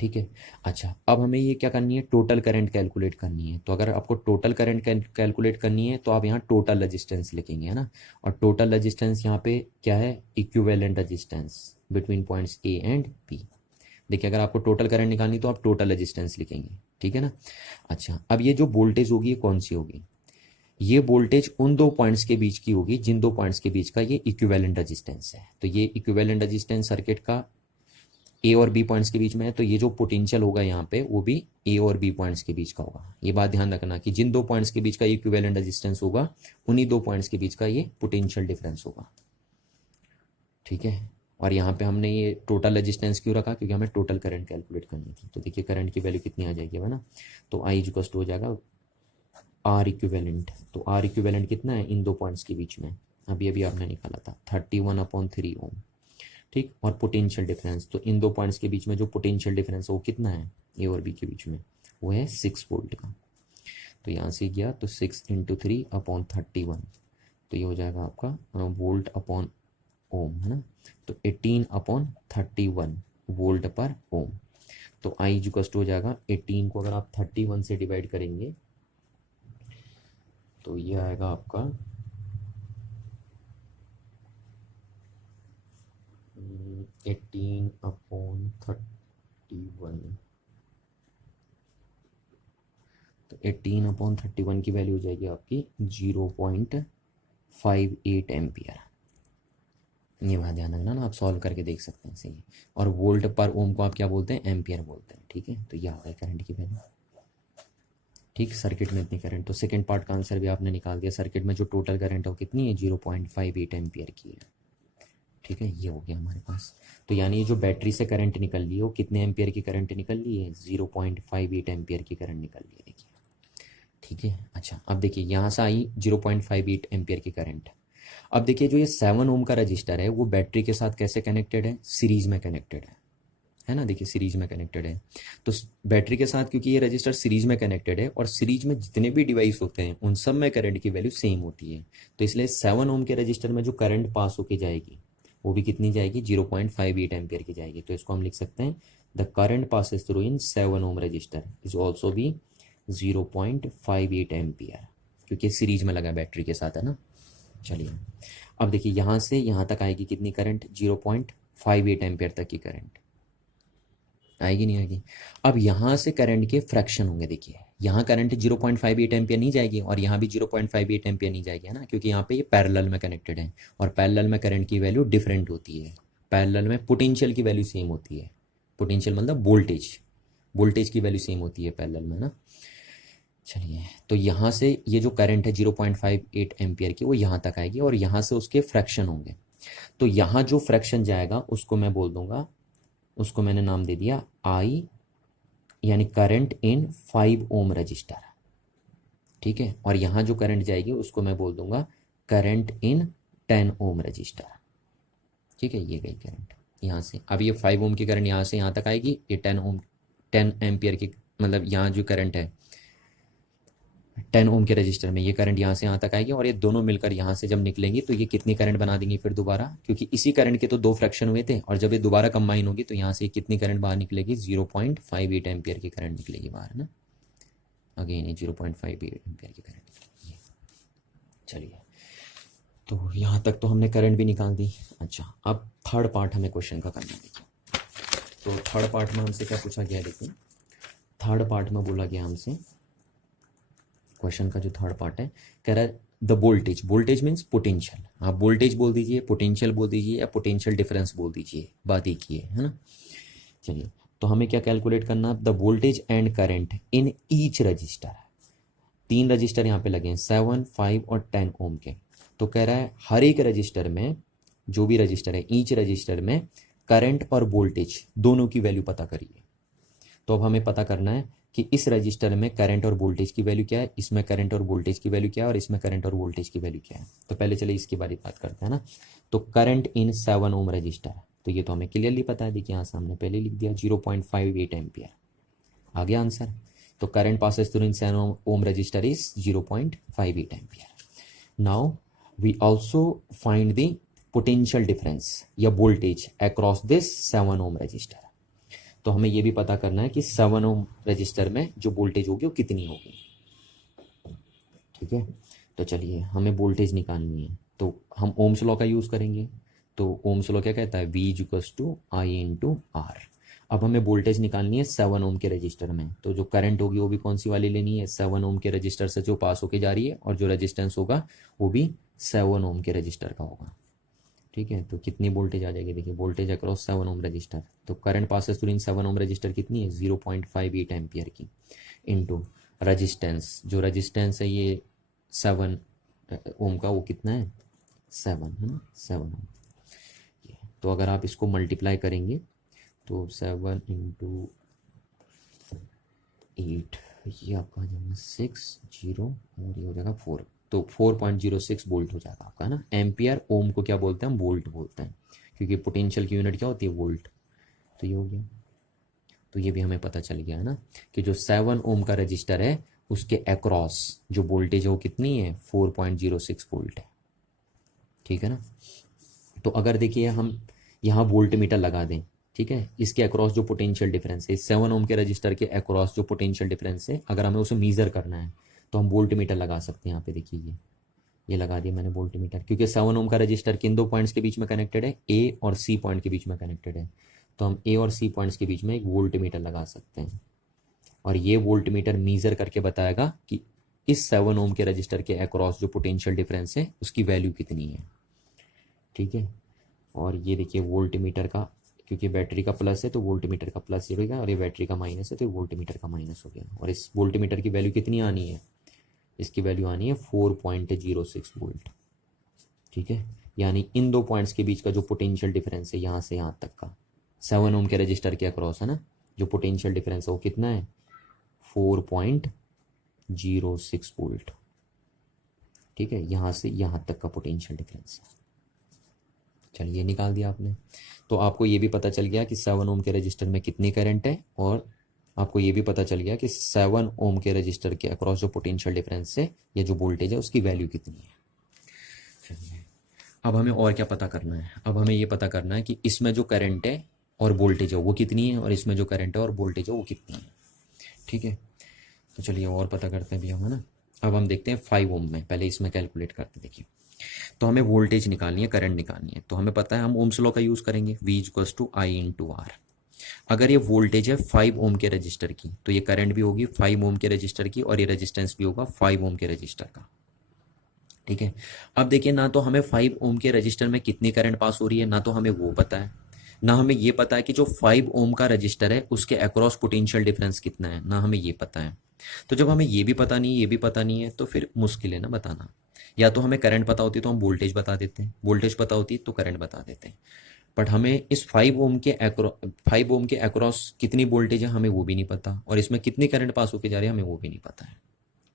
ठीक है, अच्छा अब हमें ये क्या करनी है, टोटल करंट कैलकुलेट करनी है। तो अगर आपको टोटल करंट कैलकुलेट करनी है तो आप यहाँ टोटल रेजिस्टेंस लिखेंगे, है ना। और टोटल रेजिस्टेंस यहाँ पे क्या है, equivalent resistance between points A and B. देखिए अगर आपको टोटल करंट निकालनी तो आप टोटल रेजिस्टेंस लिखेंगे, ठीक है ना। अच्छा अब ये जो वोल्टेज होगी ये कौन सी होगी, ये वोल्टेज उन दो पॉइंट्स के बीच की होगी जिन दो पॉइंट्स के बीच का ये इक्विवेलेंट रेजिस्टेंस है। तो ये इक्विवेलेंट रेजिस्टेंस सर्किट का ए और बी पॉइंट्स के बीच में है, तो ये जो पोटेंशियल होगा यहाँ पे वो भी ए और बी पॉइंट्स के बीच का होगा। ये बात ध्यान रखना कि जिन दो पॉइंट्स के बीच का इक्विवेलेंट रेजिस्टेंस होगा उन्हीं दो पॉइंट्स के बीच का ये पोटेंशियल डिफरेंस होगा। ठीक है, और यहाँ पे हमने ये टोटल रेजिस्टेंस क्यों रखा, क्योंकि हमें टोटल करंट कैलकुलेट करनी थी। तो देखिए करंट की वैल्यू कितनी आ जाएगी, है ना। तो आई इक्वल हो जाएगा आर इक्विवेलेंट। तो आर इक्विवेलेंट कितना है इन दो पॉइंट्स के बीच में, अभी अभी आपने निकाला था 31/3 ओम। ठीक, और पोटेंशियल डिफरेंस, तो इन दो पॉइंट्स के बीच में जो पोटेंशियल डिफरेंस है वो कितना है ए और बी के बीच में, वो है 6 वोल्ट का। तो यहाँ से गया तो 6 × 3/31, तो ये हो जाएगा आपका वोल्ट अपॉन ओम, है ना। तो 18/31 वोल्ट पर ओम। तो आई इक्वल हो जाएगा 18 को अगर आप 31 से डिवाइड करेंगे तो ये आएगा आपका 18/31। तो 18/31 की वैल्यू हो जाएगी आपकी 0.58 एम्पियर। ये बात ध्यान रखना ना, आप सॉल्व करके देख सकते हैं सही। और वोल्ट पर ओम को आप क्या बोलते हैं, एम्पियर बोलते हैं। ठीक है, तो यह हो गया करंट की वैल्यू। ठीक, सर्किट में इतनी करंट। तो सेकंड पार्ट का आंसर भी आपने निकाल दिया। सर्किट में जो टोटल करंट है वो कितनी है, 0.58 एम्पियर की है। ठीक है, ये हो गया हमारे पास। तो यानी जो बैटरी से करंट निकल ली है वो कितने एम्पियर की करंट निकल ली है, 0.58 एम्पियर की करंट निकल ली है, देखिए। ठीक है, अच्छा अब देखिए यहाँ से आई 0.58 एम्पियर की करंट। अब देखिए जो ये 7 ओम का रजिस्टर है वो बैटरी के साथ कैसे कनेक्टेड है, सीरीज में कनेक्टेड है ना। देखिए सीरीज में कनेक्टेड है, तो बैटरी के साथ क्योंकि ये रजिस्टर सीरीज में कनेक्टेड है और सीरीज में जितने भी डिवाइस होते हैं उन सब में करंट की वैल्यू सेम होती है। तो इसलिए 7 ओम के रजिस्टर में जो करंट पास होके जाएगी वो भी कितनी जाएगी, 0.58 एम्पियर की जाएगी। तो इसको हम लिख सकते हैं the current passes through in 7 ohm resistor is also भी 0.58 एम्पियर, क्योंकि सीरीज में लगा बैटरी के साथ, है ना। चलिए अब देखिए यहाँ से यहाँ तक आएगी कितनी करंट, 0.58 एम्पियर तक की करंट आएगी, नहीं आएगी। अब यहाँ से करंट के फ्रैक्शन होंगे। देखिए यहाँ करंट 0.58 एम्पियर नहीं जाएगी और यहाँ भी 0.58 एम्पियर नहीं जाएगी, है ना, क्योंकि यहाँ पे ये पैरेलल में कनेक्टेड है और पैरेलल में करंट की वैल्यू डिफरेंट होती है। पैरेलल में पोटेंशियल की वैल्यू सेम होती है, पोटेंशियल मतलब वोल्टेज की वैल्यू सेम होती है पैरेलल में ना। चलिए तो यहाँ से ये जो करंट है 0.58 एम्पियर की वो यहाँ तक आएगी और यहाँ से उसके फ्रैक्शन होंगे। तो यहाँ जो फ्रैक्शन जाएगा उसको मैं बोल दूंगा, उसको मैंने नाम दे दिया आई, यानी करंट इन 5 ओम रजिस्टर। ठीक है, और यहाँ जो करंट जाएगी उसको मैं बोल दूंगा करंट इन 10 ओम रजिस्टर। ठीक है, ये गई करंट यहाँ से। अब ये 5 ओम की करंट यहाँ से यहाँ तक आएगी, ये 10 एम्पियर की, मतलब यहाँ जो करंट है 10 ओम के रजिस्टर में ये करंट यहाँ से यहाँ तक आएगी और ये दोनों मिलकर यहाँ से जब निकलेंगी तो ये कितनी करंट बना देंगी फिर दोबारा, क्योंकि इसी करंट के तो दो फ्रैक्शन हुए थे और जब ये दोबारा कंबाइन होगी तो यहाँ से कितनी करंट बाहर निकलेगी, 0.58 एम्पियर की करंट निकलेगी बाहर ना। अगेन ये 0.58 एम्पियर की करंट निकलेगी। चलिए तो यहाँ तक तो हमने करंट भी निकाल दी। अच्छा अब थर्ड पार्ट हमें क्वेश्चन का करना है। देखिए तो थर्ड पार्ट में हमसे क्या पूछा गया, देखिए थर्ड पार्ट में बोला गया हमसे, क्वेश्चन का जो थर्ड पार्ट है कह रहा है द वोल्टेज मीन्स पोटेंशियल। आप वोल्टेज बोल दीजिए, पोटेंशियल बोल दीजिए या पोटेंशियल डिफरेंस बोल दीजिए, बात एक ही है ना। चलिए तो हमें क्या कैलकुलेट करना, the voltage and current in each resistor. 3 register यहाँ पे लगे हैं, 7, 5 और 10 ओम के। तो कह रहा है हर एक रजिस्टर में, जो भी रजिस्टर है ईच रजिस्टर में करंट और वोल्टेज दोनों की वैल्यू पता करिए। तो अब हमें पता करना है कि इस रजिस्टर में करंट और वोल्टेज की वैल्यू क्या है, इसमें करंट और वोल्टेज की वैल्यू क्या है, और इसमें करंट और वोल्टेज की वैल्यू क्या है। तो पहले चलिए इसके बारे में बात करते हैं ना। तो करंट इन 7 ओम रजिस्टर, तो ये तो हमें क्लियरली पता है, देखिए यहाँ सामने पहले लिख दिया 0.58 एम्पियर, आ गया आंसर। तो current passes through in 7 ohm resistor is 0.58 ampere. Now we also find the potential difference या voltage across this 7 ohm resistor. तो हमें यह भी पता करना है कि 7 ओम रजिस्टर में जो वोल्टेज होगी वो कितनी होगी। ठीक है, तो चलिए हमें वोल्टेज निकालनी है, तो हम ओम्स लॉ का यूज़ करेंगे। तो ओम्स लॉ क्या कहता है, V equals to I into R। अब हमें वोल्टेज निकालनी है 7 ओम के रजिस्टर में, तो जो करंट होगी वो भी कौन सी वाली लेनी है, 7 ओम के रजिस्टर से जो पास होके जा रही है, और जो रजिस्टेंस होगा वो भी 7 ओम के रजिस्टर का होगा। ठीक है, तो कितनी वोल्टेज आ जाएगी, देखिए वोल्टेज अक्रॉस 7 ओम रजिस्टर, तो current passes through in 7 ohm register कितनी है 0.58 एम्पियर की, इनटू रजिस्टेंस, जो रजिस्टेंस है ये 7 ओम का, वो कितना है 7 है ना, 7 ओम। तो अगर आप इसको मल्टीप्लाई करेंगे तो 7 इंटू 8, ये आपका आ जाएगा 6 0 और ये हो जाएगा 4, तो 4.06 वोल्ट हो जाएगा आपका, है ना। एम्पियर ओम को क्या बोलते हैं हम, वोल्ट बोलते हैं, क्योंकि पोटेंशियल की यूनिट क्या होती है, वोल्ट। तो ये हो गया, तो ये भी हमें पता चल गया है ना कि जो 7 ओम का रजिस्टर है उसके अक्रॉस जो वोल्टेज है वो कितनी है, 4.06 वोल्ट है। ठीक है ना। तो अगर देखिए हम यहाँ वोल्ट मीटर लगा दें, ठीक है, इसके अक्रॉस जो पोटेंशियल डिफरेंस है, 7 ओम के रजिस्टर के अक्रॉस जो पोटेंशियल डिफरेंस है, अगर हमें उसे मीज़र करना है तो हम वोल्ट मीटर लगा सकते हैं। यहाँ पे देखिए ये लगा दिया मैंने वोल्ट मीटर, क्योंकि 7 ओम का रजिस्टर किन 2 पॉइंट्स के बीच में कनेक्टेड है, ए और सी पॉइंट के बीच में कनेक्टेड है। तो हम ए और सी पॉइंट्स के बीच में एक वोल्ट मीटर लगा सकते हैं, और ये वोल्ट मीटर मीज़र करके बताएगा कि इस 7 ओम के रजिस्टर के अक्रॉस जो पोटेंशियल डिफरेंस है उसकी वैल्यू कितनी है। ठीक है, और ये देखिए वोल्ट मीटर का, क्योंकि बैटरी का प्लस है तो वोल्ट मीटर का प्लस हो गया, और ये बैटरी का माइनस है तो वोल्ट मीटर का माइनस हो गया। और इस वोल्ट मीटर की वैल्यू कितनी आनी है, इसकी वैल्यू आनी है 4.06 वोल्ट। ठीक है, यानी इन 2 पॉइंट्स के बीच का जो पोटेंशियल डिफरेंस है यहाँ से यहाँ तक का 7 ओम के रजिस्टर के अक्रॉस, है ना, जो पोटेंशियल डिफरेंस है वो कितना है 4.06 वोल्ट। ठीक है, यहाँ से यहाँ तक का पोटेंशियल डिफरेंस है। चलिए निकाल दिया आपने। तो आपको ये भी पता चल गया कि 7 ओम के रजिस्टर में कितनी करंट है, और आपको ये भी पता चल गया कि 7 ओम के रजिस्टर के अक्रॉस जो पोटेंशियल डिफरेंस है या जो वोल्टेज है उसकी वैल्यू कितनी है। चलिए अब हमें और क्या पता करना है, अब हमें ये पता करना है कि इसमें जो करंट है और वोल्टेज है वो कितनी है, और इसमें जो करंट है और वोल्टेज है वो कितनी है। ठीक है, तो चलिए और पता करते हैं भैया, है ना। अब हम देखते हैं 5 ओम में, पहले इसमें कैलकुलेट करते हैं। देखिए, तो हमें वोल्टेज निकालनी है, करंट निकालनी है, तो हमें पता है हम ओम्स लॉ का यूज़ करेंगे, V equals to I into R। अगर ये वोल्टेज है 5 ओम के रजिस्टर की, तो ये करंट भी होगी 5 ओम के रजिस्टर की, और ये रेजिस्टेंस भी होगा 5 ओम के रजिस्टर का। ठीक है, अब देखिए ना तो हमें 5 ओम के रजिस्टर में कितनी करंट पास हो रही है, ना तो हमें वो पता है, ना हमें ये पता है कि जो 5 ओम का रजिस्टर है उसके अक्रॉस पोटेंशियल डिफरेंस कितना है, ना हमें ये पता है। तो जब हमें ये भी पता नहीं है, ये भी पता नहीं है, तो फिर मुश्किल है ना बताना। या तो हमें करंट पता होती तो हम वोल्टेज बता देते हैं, वोल्टेज पता होती तो करंट बता देते हैं, बट हमें इस 5 ओम के अक्रॉस कितनी वोल्टेज है हमें वो भी नहीं पता, और इसमें कितनी करंट पास होके जा रही है हमें वो भी नहीं पता है।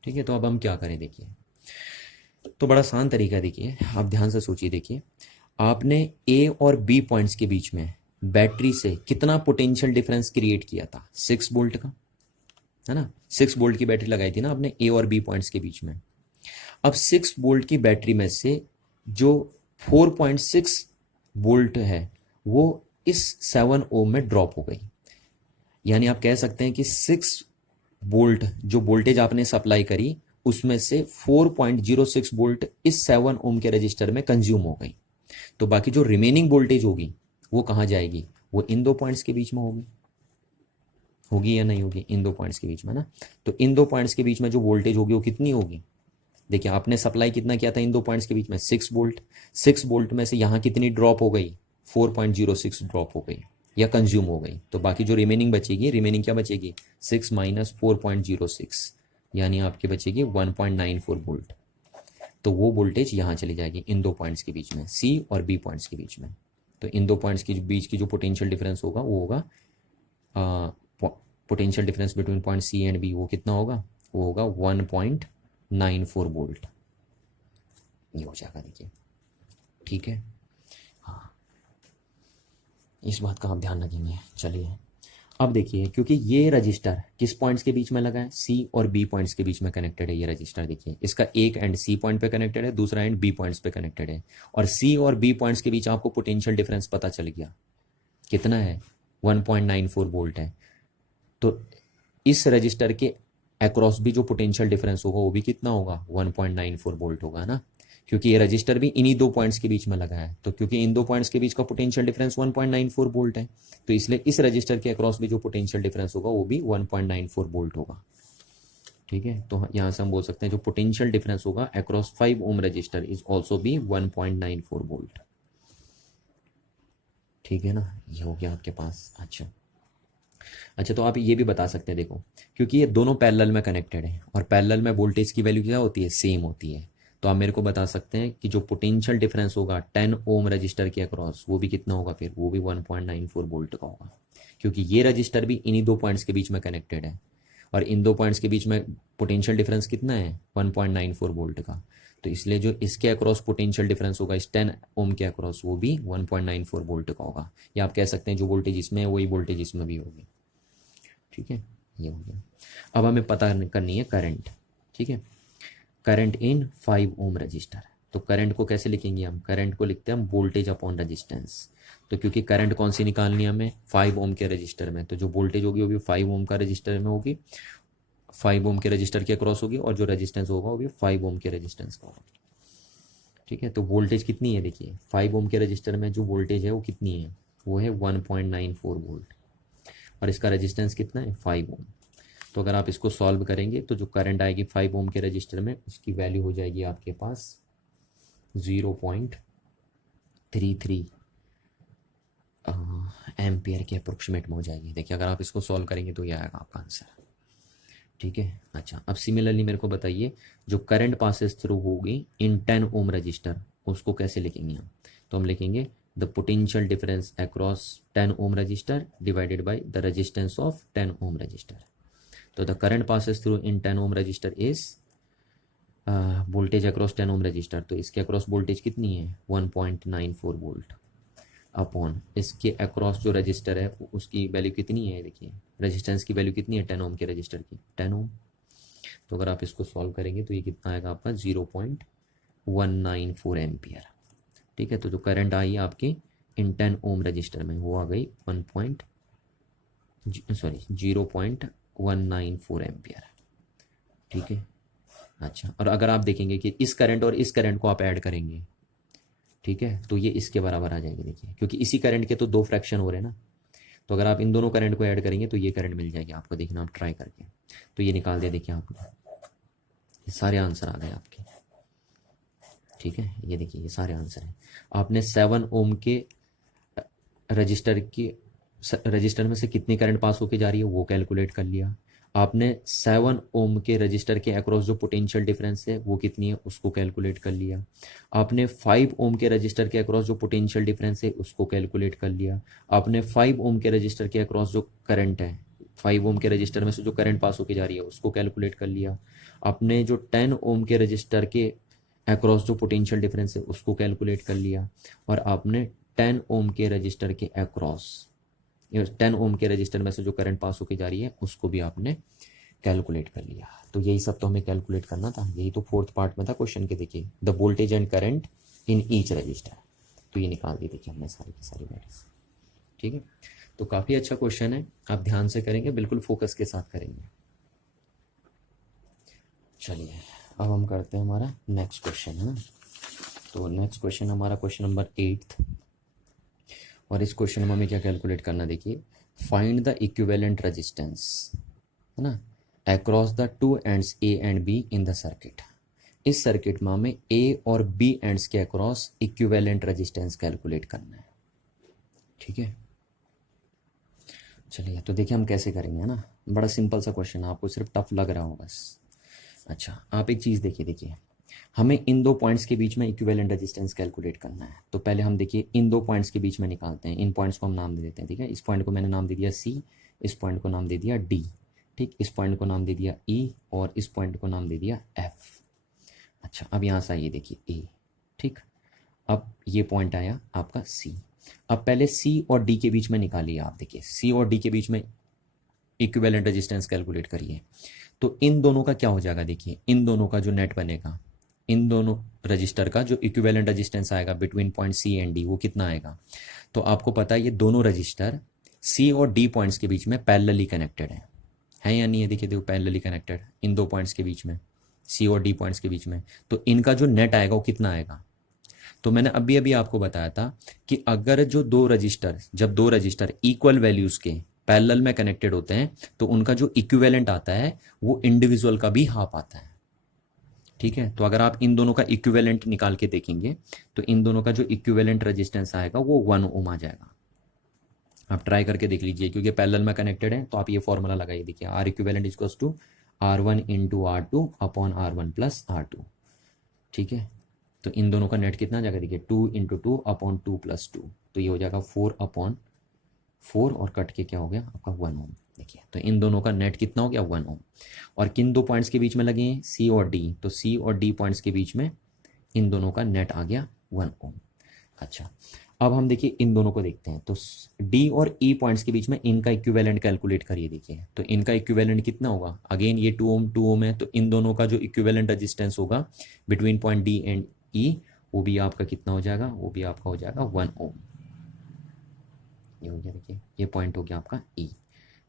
ठीक है, तो अब हम क्या करें, देखिए तो बड़ा आसान तरीका है। देखिए आप ध्यान से सोचिए, देखिए आपने ए और बी पॉइंट्स के बीच में बैटरी से कितना पोटेंशियल डिफरेंस क्रिएट किया था, 6 वोल्ट का, है ना। 6 वोल्ट की बैटरी लगाई थी ना आपने ए और बी पॉइंट्स के बीच में। अब 6 वोल्ट की बैटरी में से जो 4.6 वोल्ट है वो इस 7 ओम में ड्रॉप हो गई, यानी आप कह सकते हैं कि 6 वोल्ट जो वोल्टेज आपने सप्लाई करी उसमें से 4.06 वोल्ट इस 7 ओम के रजिस्टर में कंज्यूम हो गई। तो बाकी जो रिमेनिंग वोल्टेज होगी वो कहाँ जाएगी, वो इन 2 पॉइंट्स के बीच में होगी या नहीं होगी, इन 2 पॉइंट्स के बीच में ना। तो इन 2 पॉइंट्स के बीच में जो वोल्टेज होगी वो कितनी होगी, देखिए आपने सप्लाई कितना किया था इन 2 पॉइंट्स के बीच में, 6 वोल्ट। 6 वोल्ट में से यहाँ कितनी ड्रॉप हो गई, 4.06 ड्रॉप हो गई। या कंज्यूम हो गई, तो बाकी जो रिमेनिंग बचेगी, रिमेनिंग क्या बचेगी, 6 माइनस 4.06, यानी आपकी बचेगी 1.94 वोल्ट। तो वो वोल्टेज यहाँ चली जाएगी इन दो पॉइंट्स के बीच में, सी और बी पॉइंट्स के बीच में। तो इन दो पॉइंट्स के बीच की जो पोटेंशियल डिफरेंस होगा वो होगा, potential difference between point C and B, वो कितना होगा, वो होगा 1.94 वोल्ट। ये हो जाएगा, देखिए, ठीक है। हाँ, इस बात का आप ध्यान रखेंगे। चलिए अब देखिए, क्योंकि ये रजिस्टर किस पॉइंट्स के बीच में लगा है, सी और बी पॉइंट्स के बीच में कनेक्टेड है। ये रजिस्टर देखिए, इसका एक एंड सी पॉइंट पे कनेक्टेड है, दूसरा एंड बी पॉइंट्स पे कनेक्टेड है, और सी और बी पॉइंट्स के बीच आपको पोटेंशियल डिफरेंस पता चल गया कितना है, 1.94 वोल्ट है। तो इस रजिस्टर के अक्रॉस भी जो पोटेंशियल डिफरेंस होगा वो भी कितना होगा, 1.94 वोल्ट होगा ना, क्योंकि ये रजिस्टर भी इन्हीं दो पॉइंट्स के बीच में लगा है। तो क्योंकि इन दो पॉइंट्स के बीच का पोटेंशियल डिफरेंस 1.94 वोल्ट है, तो इसलिए इस रजिस्टर के अक्रॉस भी जो पोटेंशियल डिफरेंस होगा वो भी 1.94 वोल्ट होगा। ठीक है, तो यहाँ से हम बोल सकते हैं जो पोटेंशियल डिफरेंस होगा across 5 ohm resistor is also भी 1.94 वोल्ट। ठीक है ना, ये हो गया आपके पास। अच्छा, तो आप ये भी बता सकते हैं, देखो, क्योंकि ये दोनों पैरेलल में कनेक्टेड है और पैरेलल में वोल्टेज की वैल्यू क्या होती है, सेम होती है। तो आप मेरे को बता सकते हैं कि जो पोटेंशियल डिफरेंस होगा 10 ओम रजिस्टर के अक्रॉस, वो भी कितना होगा, फिर वो भी 1.94 वोल्ट का होगा, क्योंकि ये रजिस्टर भी इन्हीं दो पॉइंट्स के बीच में कनेक्टेड है और इन दो पॉइंट्स के बीच में पोटेंशियल डिफरेंस कितना है, 1.94 वोल्ट का। तो इसलिए जो इसके अक्रॉस पोटेंशियल डिफरेंस होगा इस 10 ओम के अक्रॉस, वो भी 1.94 वोल्ट का होगा। या आप कह सकते हैं जो वोल्टेज इसमें है वही वोल्टेज इसमें भी होगी। ठीक है, ये हो गया। अब हमें पता करनी है करंट। ठीक है, करंट इन 5 ओम रजिस्टर। तो करंट को कैसे लिखेंगे हम, करंट को लिखते हैं हम वोल्टेज अपॉन रजिस्टेंस। तो क्योंकि करंट कौन सी निकालनी है हमें, 5 ओम के रजिस्टर में, तो जो वोल्टेज होगी वो भी 5 ओम का रजिस्टर में होगी, 5 ओम के रजिस्टर के अक्रॉस होगी, और जो रजिस्टेंस होगा वो भी 5 ओम के रजिस्टेंस का होगा। ठीक है, तो वोल्टेज कितनी है, देखिए 5 ओम के रजिस्टर में जो वोल्टेज है वो कितनी है, वो है 1.94 वोल्ट, और इसका रेजिस्टेंस कितना है, 5 ओम। तो अगर आप इसको सॉल्व करेंगे तो जो करंट आएगी 5 ओम के रजिस्टर में, उसकी वैल्यू हो जाएगी आपके पास 0.33 एम्पियर के अप्रोक्सीमेट में हो जाएगी। देखिए अगर आप इसको सॉल्व करेंगे तो ये आएगा आपका आंसर। ठीक है, अच्छा, अब सिमिलरली मेरे को बताइए जो करंट पासेस थ्रू होगी इन 10 ओम रजिस्टर, उसको कैसे लिखेंगे हम। तो हम लिखेंगे the potential difference across 10 ohm resistor divided by the resistance of 10 ohm resistor. तो the current passes through in 10 ohm resistor is voltage across 10 ohm resistor, तो इसके अक्रॉस वोल्टेज कितनी है, 1.94 वोल्ट, अपॉन इसके अक्रॉस जो रजिस्टर है उसकी value कितनी है, देखिए रेजिस्टेंस की वैल्यू कितनी है 10 ओम के रजिस्टर की, 10 ओम। तो अगर आप इसको सॉल्व करेंगे तो ये कितना आएगा आपका 0.194 एम्पियर। ठीक है, तो जो करंट आई आपकी इन 10 ओम रजिस्टर में वो आ गई 0.194 एम्पियर। ठीक है, अच्छा, और अगर आप देखेंगे कि इस करंट और इस करंट को आप ऐड करेंगे, ठीक है, तो ये इसके बराबर आ जाएगी, देखिए क्योंकि इसी करंट के तो दो फ्रैक्शन हो रहे हैं ना, तो अगर आप इन दोनों करंट को ऐड करेंगे तो ये करंट मिल जाएगी आपको, देखना आप ट्राई करके। तो ये निकाल दिया, देखिए आपने, ये सारे आंसर आ गए आपके। ठीक है, ये देखिए ये सारे आंसर हैं। आपने 7 ओम के रजिस्टर में से कितनी करंट पास होके जा रही है वो कैलकुलेट कर लिया। आपने 7 ओम के रजिस्टर के अक्रॉस जो पोटेंशियल डिफरेंस है वो कितनी है उसको कैलकुलेट कर लिया। आपने 5 ओम के रजिस्टर के अक्रॉस जो पोटेंशियल डिफरेंस है उसको कैलकुलेट कर लिया। आपने 5 ओम के रजिस्टर के अक्रॉस जो करंट है, 5 ओम के रजिस्टर में से जो करंट पास होके जा रही है उसको कैलकुलेट कर लिया। आपने जो 10 ओम के रजिस्टर के अक्रॉस जो पोटेंशियल डिफरेंस है उसको कैलकुलेट कर लिया, और आपने 10 ओम के रजिस्टर के अक्रॉस 10 ओम के रजिस्टर में से जो करंट पास होके जा रही है उसको भी आपने कैलकुलेट कर लिया। तो यही सब तो हमें कैलकुलेट करना था, यही तो फोर्थ पार्ट में था क्वेश्चन के। देखिए the voltage and current in each resistor, तो ये निकाल दी देखिए हमने सारी की सारी वैल्यूज। ठीक है, तो काफ़ी अच्छा क्वेश्चन है, आप ध्यान से करेंगे, बिल्कुल फोकस के साथ करेंगे। चलिए अब हम करते हैं हमारा नेक्स्ट क्वेश्चन, है ना। तो नेक्स्ट क्वेश्चन हमारा क्वेश्चन नंबर 8, और इस क्वेश्चन में हमें क्या कैलकुलेट करना, देखिए फाइंड द इक्विवेलेंट रेजिस्टेंस, है ना, across the two ends A and be in the circuit. इस सर्किट में हमें ए और बी एंड्स के अक्रॉस इक्विवेलेंट रेजिस्टेंस कैलकुलेट करना है। ठीक है, चलिए तो देखिए हम कैसे करेंगे, है ना। बड़ा सिंपल सा क्वेश्चन है, आपको सिर्फ टफ लग रहा हो बस। अच्छा आप एक चीज़ देखिए, देखिए हमें इन दो पॉइंट्स के बीच में इक्विवेलेंट रेजिस्टेंस कैलकुलेट करना है। तो पहले हम देखिए इन दो पॉइंट्स के बीच में निकालते हैं। इन पॉइंट्स को हम नाम दे देते हैं, ठीक है। इस पॉइंट को मैंने नाम दे दिया सी, इस पॉइंट को नाम दे दिया डी, ठीक। इस पॉइंट को नाम दे दिया ई और इस पॉइंट को नाम दे दिया एफ। अच्छा अब यहाँ से आइए देखिए ए, ठीक। अब ये पॉइंट आया आपका सी। अब पहले सी और डी के बीच में निकालिए आप, देखिए सी और डी के बीच में इक्विवेलेंट रेजिस्टेंस कैलकुलेट करिए। तो इन दोनों का क्या हो जाएगा, देखिए इन दोनों का जो नेट बनेगा, इन दोनों रजिस्टर का जो इक्विवेलेंट रेजिस्टेंस आएगा between point C and D, वो कितना आएगा। तो आपको पता है ये दोनों रजिस्टर सी और डी पॉइंट्स के बीच में पैरेलली कनेक्टेड है या नहीं है। देखिए देखो पैरेलली कनेक्टेड इन दो पॉइंट्स के बीच में, सी और डी पॉइंट्स के बीच में। तो इनका जो नेट आएगा वो कितना आएगा। तो मैंने अभी अभी आपको बताया था कि अगर जो दो रजिस्टर, जब दो रजिस्टर इक्वल वैल्यूज के पैरेलल में कनेक्टेड होते हैं तो उनका जो इक्विवेलेंट आता है वो इंडिविजुअल का भी हाफ आता है, ठीक है। तो अगर आप इन दोनों का इक्विवेलेंट निकाल के देखेंगे तो इन दोनों का जो इक्विवेलेंट रेजिस्टेंस आएगा वो 1 ओम आ जाएगा। आप ट्राई करके देख लीजिए, क्योंकि पैरेलल में कनेक्टेड है। तो आप ये फॉर्मूला लगाइए, देखिए R equivalent equals to R1 into R2 upon R1 plus R2, ठीक है। तो इन दोनों का नेट कितना आ जाएगा, देखिए 2 इंटू 2 अपॉन 2 प्लस 2, तो ये हो जाएगा 4 अपॉन 4 और कट के क्या हो गया आपका 1 ओम। देखिए तो इन दोनों का नेट कितना हो गया 1 ओम। और किन दो पॉइंट्स के बीच में लगे हैं, सी और डी। तो सी और डी पॉइंट्स के बीच में इन दोनों का नेट आ गया 1 ओम। अच्छा अब हम देखिए इन दोनों को देखते हैं। तो डी और ई पॉइंट्स के बीच में इनका इक्विवेलेंट कैलकुलेट करिए। देखिए तो इनका इक्विवेलेंट कितना होगा, अगेन ये 2 ओम है। तो इन दोनों का जो इक्विवेलेंट रेजिस्टेंस होगा बिटवीन पॉइंट डी एंड ई, वो भी आपका कितना हो जाएगा, वो भी आपका हो जाएगा 1 ओम। ये हो गया, देखिए ये पॉइंट हो गया आपका ई,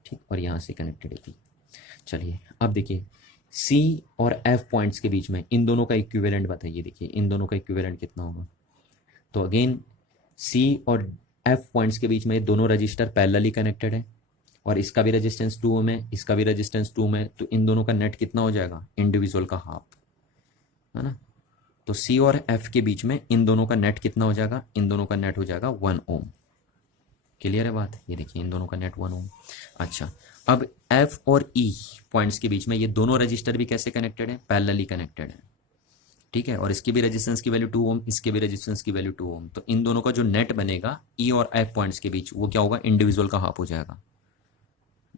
ठीक। और यहाँ से कनेक्टेड है बी। चलिए अब देखिए सी और एफ पॉइंट्स के बीच में इन दोनों का इक्विवेलेंट बताइए। देखिए इन दोनों का इक्विवेलेंट कितना होगा। तो अगेन सी और एफ पॉइंट्स के बीच में दोनों रजिस्टर पैरेलली कनेक्टेड है और इसका भी रेजिस्टेंस 2 ओम है, इसका भी रेजिस्टेंस 2 ओम है। तो इन दोनों का नेट कितना हो जाएगा, इंडिविजुअल का हाफ, है ना। तो सी और एफ के बीच में इन दोनों का नेट कितना हो जाएगा, इन दोनों का नेट हो जाएगा 1 ओम। क्लियर है बात, ये देखिए इन दोनों का नेट 1 ओम। अच्छा अब एफ और ई पॉइंट्स के बीच में ये दोनों रजिस्टर भी कैसे कनेक्टेड है, पैरेलली कनेक्टेड है, ठीक है। और इसकी भी रेजिस्टेंस की वैल्यू 2 ओम, इसके भी रेजिस्टेंस की वैल्यू 2 ओम। तो इन दोनों का जो नेट बनेगा ई और एफ पॉइंट्स के बीच, वो क्या होगा, इंडिविजुअल का हाफ हो जाएगा।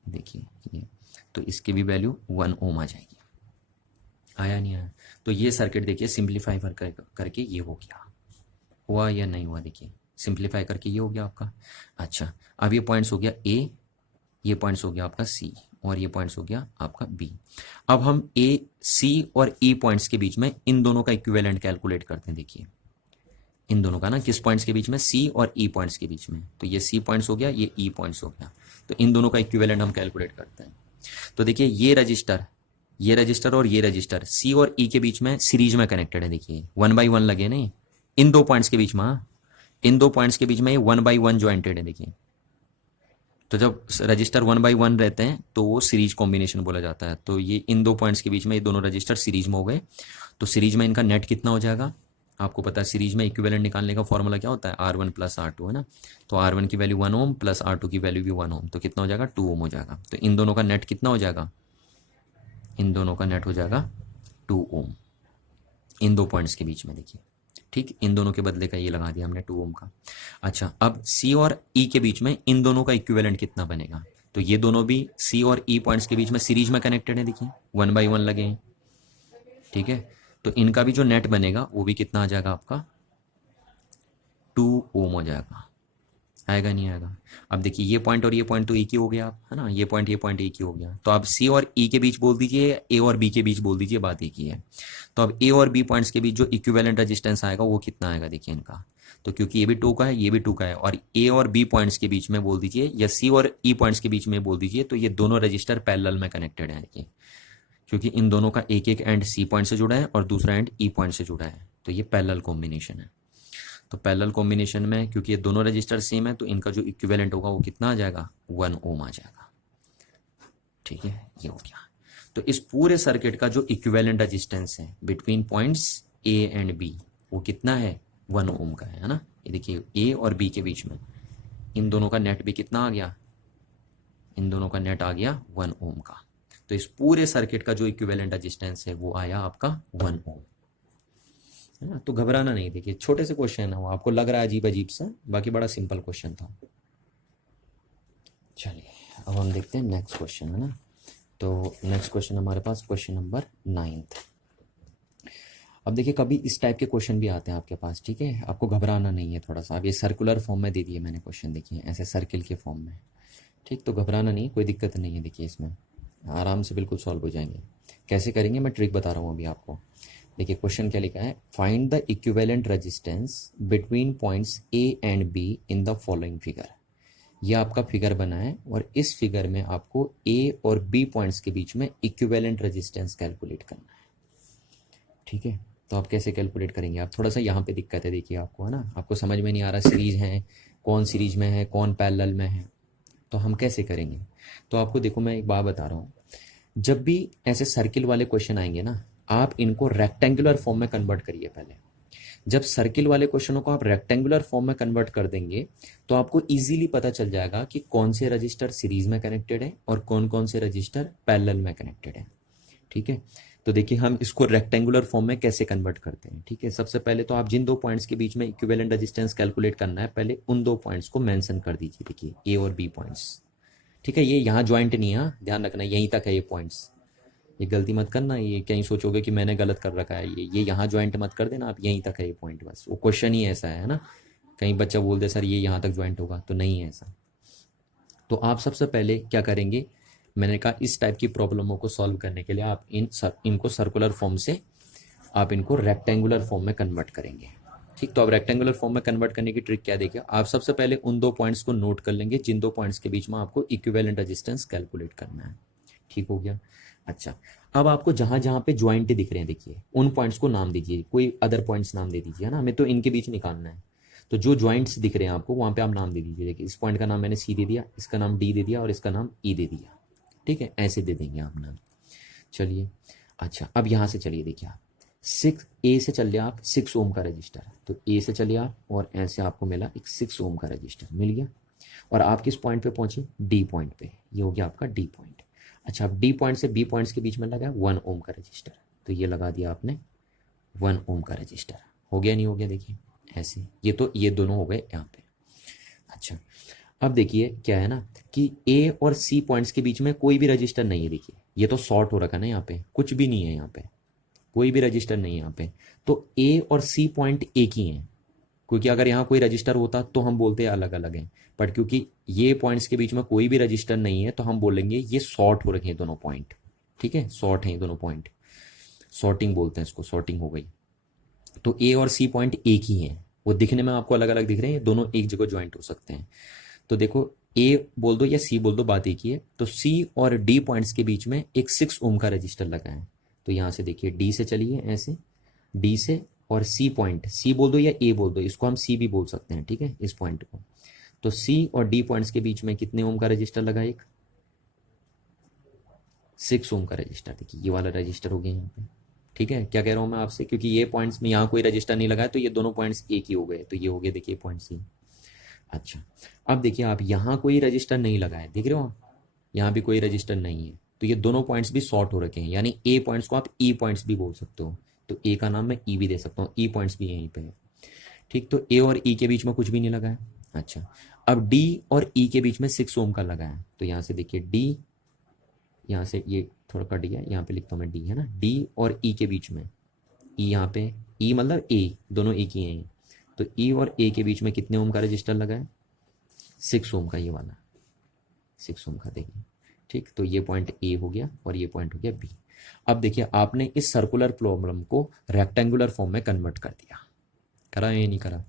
देखिए ये, तो इसकी भी वैल्यू 1 ओम आ जाएगी। आया नहीं आया। तो ये सर्किट देखिए सिंप्लीफाई करके ये हो गया, हुआ या नहीं हुआ, देखिए सिंप्लीफाई करके ये हो गया आपका। अच्छा अब ये पॉइंट्स हो गया ए, ये पॉइंट्स हो गया आपका सी और ये पॉइंट्स हो गया आपका बी। अब हम ए, सी और ई पॉइंट्स के बीच में इन दोनों का इक्विवेलेंट कैलकुलेट करते हैं। देखिए इन दोनों का ना, किस पॉइंट्स के बीच में, सी और ई पॉइंट्स के बीच में। तो ये सी पॉइंट्स हो गया, ये ई पॉइंट्स हो गया। तो इन दोनों का इक्विवेलेंट हम कैलकुलेट करते हैं। तो देखिए ये रजिस्टर और ये रजिस्टर सी और ई के बीच में सीरीज में कनेक्टेड है। देखिए 1 बाई 1 लगे नहीं इन दो पॉइंट्स के बीच में, इन दो पॉइंट्स के बीच में ये 1 बाई 1 ज्वाइंटेड है। देखिए तो जब रजिस्टर 1 बाई 1 रहते हैं तो वो सीरीज कॉम्बिनेशन बोला जाता है। तो ये इन दो पॉइंट्स के बीच में ये दोनों रजिस्टर सीरीज में हो गए। तो सीरीज में इनका नेट कितना हो जाएगा, आपको पता है सीरीज में इक्विवेलेंट निकालने का फॉर्मूला क्या होता है, R1 प्लस R2, है ना। तो R1 की वैल्यू 1 ओम प्लस R2 की वैल्यू भी 1 ओम, तो कितना हो जाएगा 2 ओम हो जाएगा। तो इन दोनों का नेट कितना हो जाएगा, इन दोनों का नेट हो जाएगा 2 ओम इन दो पॉइंट्स के बीच में। देखिए ठीक, इन दोनों के बदले का ये लगा दिया हमने 2 ओम का। अच्छा अब सी और ई के बीच में इन दोनों का इक्विवेलेंट कितना बनेगा। तो ये दोनों भी सी और ई पॉइंट्स के बीच में सीरीज में कनेक्टेड है। देखिए 1 बाई 1 लगे हैं, ठीक है। तो इनका भी जो नेट बनेगा वो भी कितना आ जाएगा आपका 2 ओम हो जाएगा। आएगा नहीं आएगा। अब देखिए ये पॉइंट और ये पॉइंट तो एक ही हो गया, है ना। ये पॉइंट एक ही हो गया। तो आप सी और ई के बीच बोल दीजिए, ए और बी के बीच बोल दीजिए, बात एक ही है। तो अब ए और बी पॉइंट्स के बीच जो इक्विवेलेंट रेजिस्टेंस आएगा वो कितना आएगा, देखिए इनका। तो क्योंकि ये भी 2 का है, ये भी 2 का है, और ए और बी पॉइंट्स के बीच में बोल दीजिए या सी और ई पॉइंट्स के बीच में बोल दीजिए, तो ये दोनों रजिस्टर पैरेलल में कनेक्टेड है। देखिए क्योंकि इन दोनों का एक एक एंड सी पॉइंट से जुड़ा है और दूसरा एंड ई पॉइंट से जुड़ा है, तो ये पैरेलल कॉम्बिनेशन है। तो पैरेलल कॉम्बिनेशन में क्योंकि ये दोनों रजिस्टर सेम है तो इनका जो इक्विवेलेंट होगा वो कितना आ जाएगा, 1 ओम आ जाएगा। ठीक है, ये हो गया। तो इस पूरे सर्किट का जो इक्विवेलेंट रेजिस्टेंस है between points A and B वो कितना है, 1 ओम का है ना। ये देखिए ए और बी के बीच में इन दोनों का नेट भी कितना आ गया, इन दोनों का नेट आ गया 1 ओम का। तो इस पूरे सर्किट का जो इक्विवेलेंट रेजिस्टेंस है वो आया आपका 1 ओम, है ना। तो घबराना नहीं, देखिए छोटे से क्वेश्चन है वो, आपको लग रहा है अजीब अजीब सा, बाकी बड़ा सिंपल क्वेश्चन था। चलिए अब हम देखते हैं नेक्स्ट क्वेश्चन, है ना। तो नेक्स्ट क्वेश्चन हमारे पास क्वेश्चन नंबर 9। अब देखिए कभी इस टाइप के क्वेश्चन भी आते हैं आपके पास, ठीक है, आपको घबराना नहीं है थोड़ा सा। अब ये सर्कुलर फॉर्म में दे दिए मैंने क्वेश्चन, देखिए ऐसे सर्किल के फॉर्म में, ठीक। तो घबराना नहीं, कोई दिक्कत नहीं है, देखिए इसमें आराम से बिल्कुल सॉल्व हो जाएंगे। कैसे करेंगे मैं ट्रिक बता रहा हूँ अभी आपको। देखिए क्वेश्चन क्या लिखा है, find the equivalent resistance between points A and be in the following figure. यह आपका फिगर बना है और इस फिगर में आपको ए और बी पॉइंट्स के बीच में इक्विवेलेंट रेजिस्टेंस कैलकुलेट करना है, ठीक है। तो आप कैसे कैलकुलेट करेंगे, आप थोड़ा सा यहाँ पे दिक्कत है, देखिए आपको, है ना, आपको समझ में नहीं आ रहा सीरीज है, कौन सीरीज में है कौन पैरेलल में है, तो हम कैसे करेंगे। तो आपको देखो मैं एक बात बता रहा हूँ, जब भी ऐसे सर्किल वाले क्वेश्चन आएंगे ना, आप इनको रेक्टेंगुलर फॉर्म में कन्वर्ट करिए पहले। जब सर्किल वाले क्वेश्चनों को आप रेक्टेंगुलर फॉर्म में कन्वर्ट कर देंगे तो आपको इजीली पता चल जाएगा कि कौन से रजिस्टर सीरीज में कनेक्टेड है और कौन कौन से रजिस्टर पैरेलल में कनेक्टेड है, ठीक है। तो देखिए हम इसको रेक्टेंगुलर फॉर्म में कैसे कन्वर्ट करते हैं, ठीक है। सबसे पहले तो आप जिन दो पॉइंट्स के बीच में इक्विवेलेंट रेजिस्टेंस कैलकुलेट करना है, पहले उन दो पॉइंट्स को मेंशन कर दीजिए, देखिए ए और बी पॉइंट्स, ठीक है। ये यहाँ ज्वाइंट नहीं है, ध्यान रखना यहीं तक है ये पॉइंट्स, ये गलती मत करना, ये कहीं सोचोगे कि मैंने गलत कर रखा है, ये यहाँ ज्वाइंट मत कर देना आप, यहीं तक है ये पॉइंट, बस वो क्वेश्चन ही ऐसा है ना। कहीं बच्चा बोल दे सर ये यहाँ तक ज्वाइंट होगा, तो नहीं है ऐसा। तो आप सबसे पहले क्या करेंगे, मैंने कहा इस टाइप की प्रॉब्लमों को सॉल्व करने के लिए आप इनको सर्कुलर फॉर्म से आप इनको रेक्टेंगुलर फॉर्म में कन्वर्ट करेंगे, ठीक। तो अब रेक्टेंगुलर फॉर्म में कन्वर्ट करने की ट्रिक क्या देखिए, आप सबसे पहले उन दो पॉइंट्स को नोट कर लेंगे जिन दो पॉइंट्स के बीच में आपको इक्विवेलेंट रेजिस्टेंस कैलकुलेट करना है, ठीक हो गया। अच्छा, अब आपको जहां जहां पे ज्वाइंट दिख रहे हैं देखिए उन पॉइंट्स को नाम दीजिए, कोई अदर पॉइंट्स नाम दे दीजिए, है ना, हमें तो इनके बीच निकालना है। तो जो ज्वाइंट्स दिख रहे हैं आपको वहां पे आप नाम दे दीजिए, देखिए इस पॉइंट का नाम मैंने सी दे दिया, इसका नाम डी दे दिया और इसका नाम ई दे दिया, ठीक है, ऐसे दे देंगे आप नाम। चलिए अच्छा, अब यहाँ से चलिए देखिए आप 6 ए से चलिए आप 6 ओम का रजिस्टर, तो ए से चलिए आप और ऐसे आपको मिला एक 6 ओम का रजिस्टर मिल गया, और आप किस पॉइंट पे पहुंचे, डी पॉइंट पे, ये हो गया आपका डी पॉइंट। अच्छा, अब डी पॉइंट से बी पॉइंट्स के बीच में लगा 1 ओम का रजिस्टर, तो ये लगा दिया आपने 1 ओम का रजिस्टर, हो गया नहीं हो गया, देखिए ऐसे, ये तो ये दोनों हो गए यहाँ पे। अच्छा, अब देखिए क्या है ना कि ए और सी पॉइंट्स के बीच में कोई भी रजिस्टर नहीं है, देखिए ये तो शॉर्ट हो रखा है ना, यहाँ पे कुछ भी नहीं है, यहाँ पे कोई भी रजिस्टर नहीं है यहाँ पे, तो ए और सी पॉइंट एक ही हैं, क्योंकि अगर यहाँ कोई रजिस्टर होता तो हम बोलते अलग अलग हैं, बट क्योंकि ये पॉइंट्स के बीच में कोई भी रजिस्टर नहीं है तो हम बोलेंगे ये शॉर्ट हो रखे हैं दोनों पॉइंट, ठीक है, शॉर्ट हैं दोनों पॉइंट, शॉर्टिंग बोलते हैं इसको, शॉर्टिंग हो गई। तो ए और सी पॉइंट एक ही हैं, वो दिखने में आपको अलग अलग दिख रहे हैं, दोनों एक जगह ज्वाइंट हो सकते हैं। तो देखो ए बोल दो या सी बोल दो, बात एक ही है। तो सी और डी पॉइंट्स के बीच में एक 6 ओम का रजिस्टर लगा है, तो यहाँ से देखिए डी से चलिए ऐसे, डी से, और सी पॉइंट, सी बोल दो या ए बोल दो, इसको हम सी भी बोल सकते हैं, ठीक है, इस पॉइंट को। तो सी और डी पॉइंट्स के बीच में कितने ओम का रजिस्टर लगा, एक 6 ओम का रजिस्टर, देखिए ये वाला रजिस्टर हो गया यहाँ पे, ठीक है। क्या कह रहा हूँ मैं आपसे, क्योंकि ये पॉइंट्स में यहाँ कोई रजिस्टर नहीं लगा है तो ये दोनों पॉइंट्स एक ही हो गए, तो ये हो गए देखिए पॉइंट सी। अच्छा, अब देखिए आप यहाँ कोई रजिस्टर नहीं लगा है, देख रहे हो आप, यहाँ भी कोई रजिस्टर नहीं है, तो ये दोनों पॉइंट्स भी शॉर्ट हो रखे हैं, यानी ए पॉइंट्स को आप ई पॉइंट्स भी बोल सकते हो, तो ए का नाम मैं ई भी दे सकता हूँ, ई पॉइंट्स भी यहीं पे है, ठीक। तो ए और ई के बीच में कुछ भी नहीं लगा है। अच्छा, अब डी और ई के बीच में 6 ओम का लगा है, तो यहाँ से देखिए डी, यहाँ से ये थोड़ा कट गया, यहाँ पे लिखता हूँ मैं डी, है ना, डी और ई के बीच में, ई यहाँ पे, ई मतलब ए, दोनों एक ही हैं, तो ई और ए के बीच में कितने ओम का रजिस्टर लगा है, 6 ओम का, ये वाला 6 ओम का, देखिए, ठीक। तो ये पॉइंट ए हो गया और ये पॉइंट हो गया बी। अब देखिए आपने इस सर्कुलर प्रॉब्लम को रेक्टेंगुलर फॉर्म में कन्वर्ट कर दिया, करा या नहीं करा।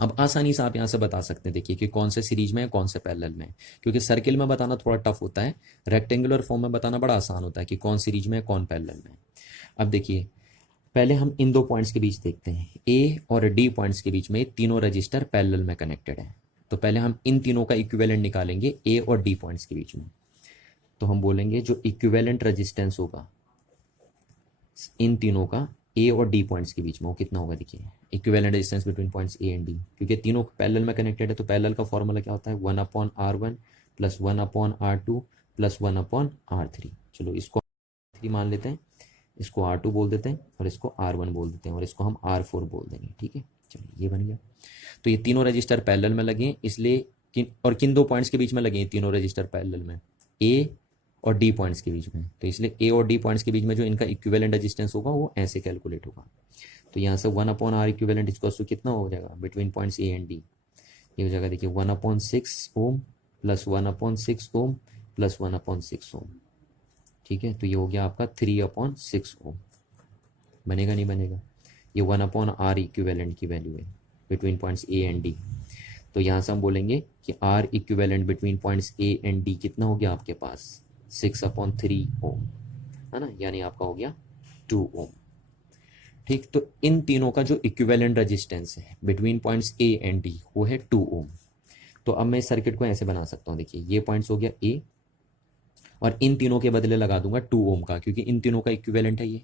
अब आसानी से आप यहाँ से बता सकते हैं देखिए कि कौन से सीरीज में है कौन से पैरेलल में है, क्योंकि सर्किल में बताना थोड़ा टफ होता है, रेक्टेंगुलर फॉर्म में बताना बड़ा आसान होता है कि कौन सीरीज में है कौन पैरेलल में है। अब देखिए पहले हम इन दो पॉइंट्स के बीच देखते हैं, ए और डी पॉइंट्स के बीच में तीनों रजिस्टर पैरेलल में कनेक्टेड है, तो पहले हम इन तीनों का इक्विवेलेंट निकालेंगे ए और डी पॉइंट्स के बीच में। तो हम बोलेंगे जो इक्विवेलेंट रेजिस्टेंस होगा इन तीनों का ए और डी पॉइंट्स के बीच में वो कितना होगा, देखिए equivalent resistance between points A and D, क्योंकि तीनों पैरेलल में कनेक्टेड है तो पैरेलल का फॉर्मूला क्या होता है, 1/R1 plus 1/R2 plus 1/R3। चलो इसको 3 मान लेते हैं, इसको R2 बोल देते हैं और इसको R1 बोल देते हैं और इसको हम R4 बोल देंगे। ठीक है, चलिए ये बन गया। तो ये तीनों रजिस्टर पैरेलल में लगे हैं, इसलिए किन दो पॉइंट्स के बीच में लगे हैं तीनों रजिस्टर पैरेलल में? A और D पॉइंट्स के बीच में। तो इसलिए A और D पॉइंट्स के बीच में जो इनका इक्विवेलेंट रेजिस्टेंस होगा वो ऐसे कैलकुलेट होगा। तो यहाँ से 1/R इक्विवेलेंट इसको कितना हो जाएगा between points A and D? ये हो जाएगा देखिए 1/6 ओम प्लस 1/6 ओम प्लस 1/6 ओम। ठीक है, तो ये हो गया आपका 3/6 ओम। बनेगा नहीं बनेगा? ये 1/R इक्विवेलेंट की वैल्यू है between points A and D। तो यहाँ से हम बोलेंगे कि R equivalent between points A and D कितना हो गया आपके पास? 6/3 ओम, है ना, यानी आपका हो गया 2 ओम। ठीक, तो इन तीनों का जो इक्विवेलेंट रेजिस्टेंस है between points A and D वो है 2 ओम। तो अब मैं इस सर्किट को ऐसे बना सकता हूँ, देखिए ये पॉइंट्स हो गया A और इन तीनों के बदले लगा दूंगा 2 ओम का, क्योंकि इन तीनों का इक्विवेलेंट है ये।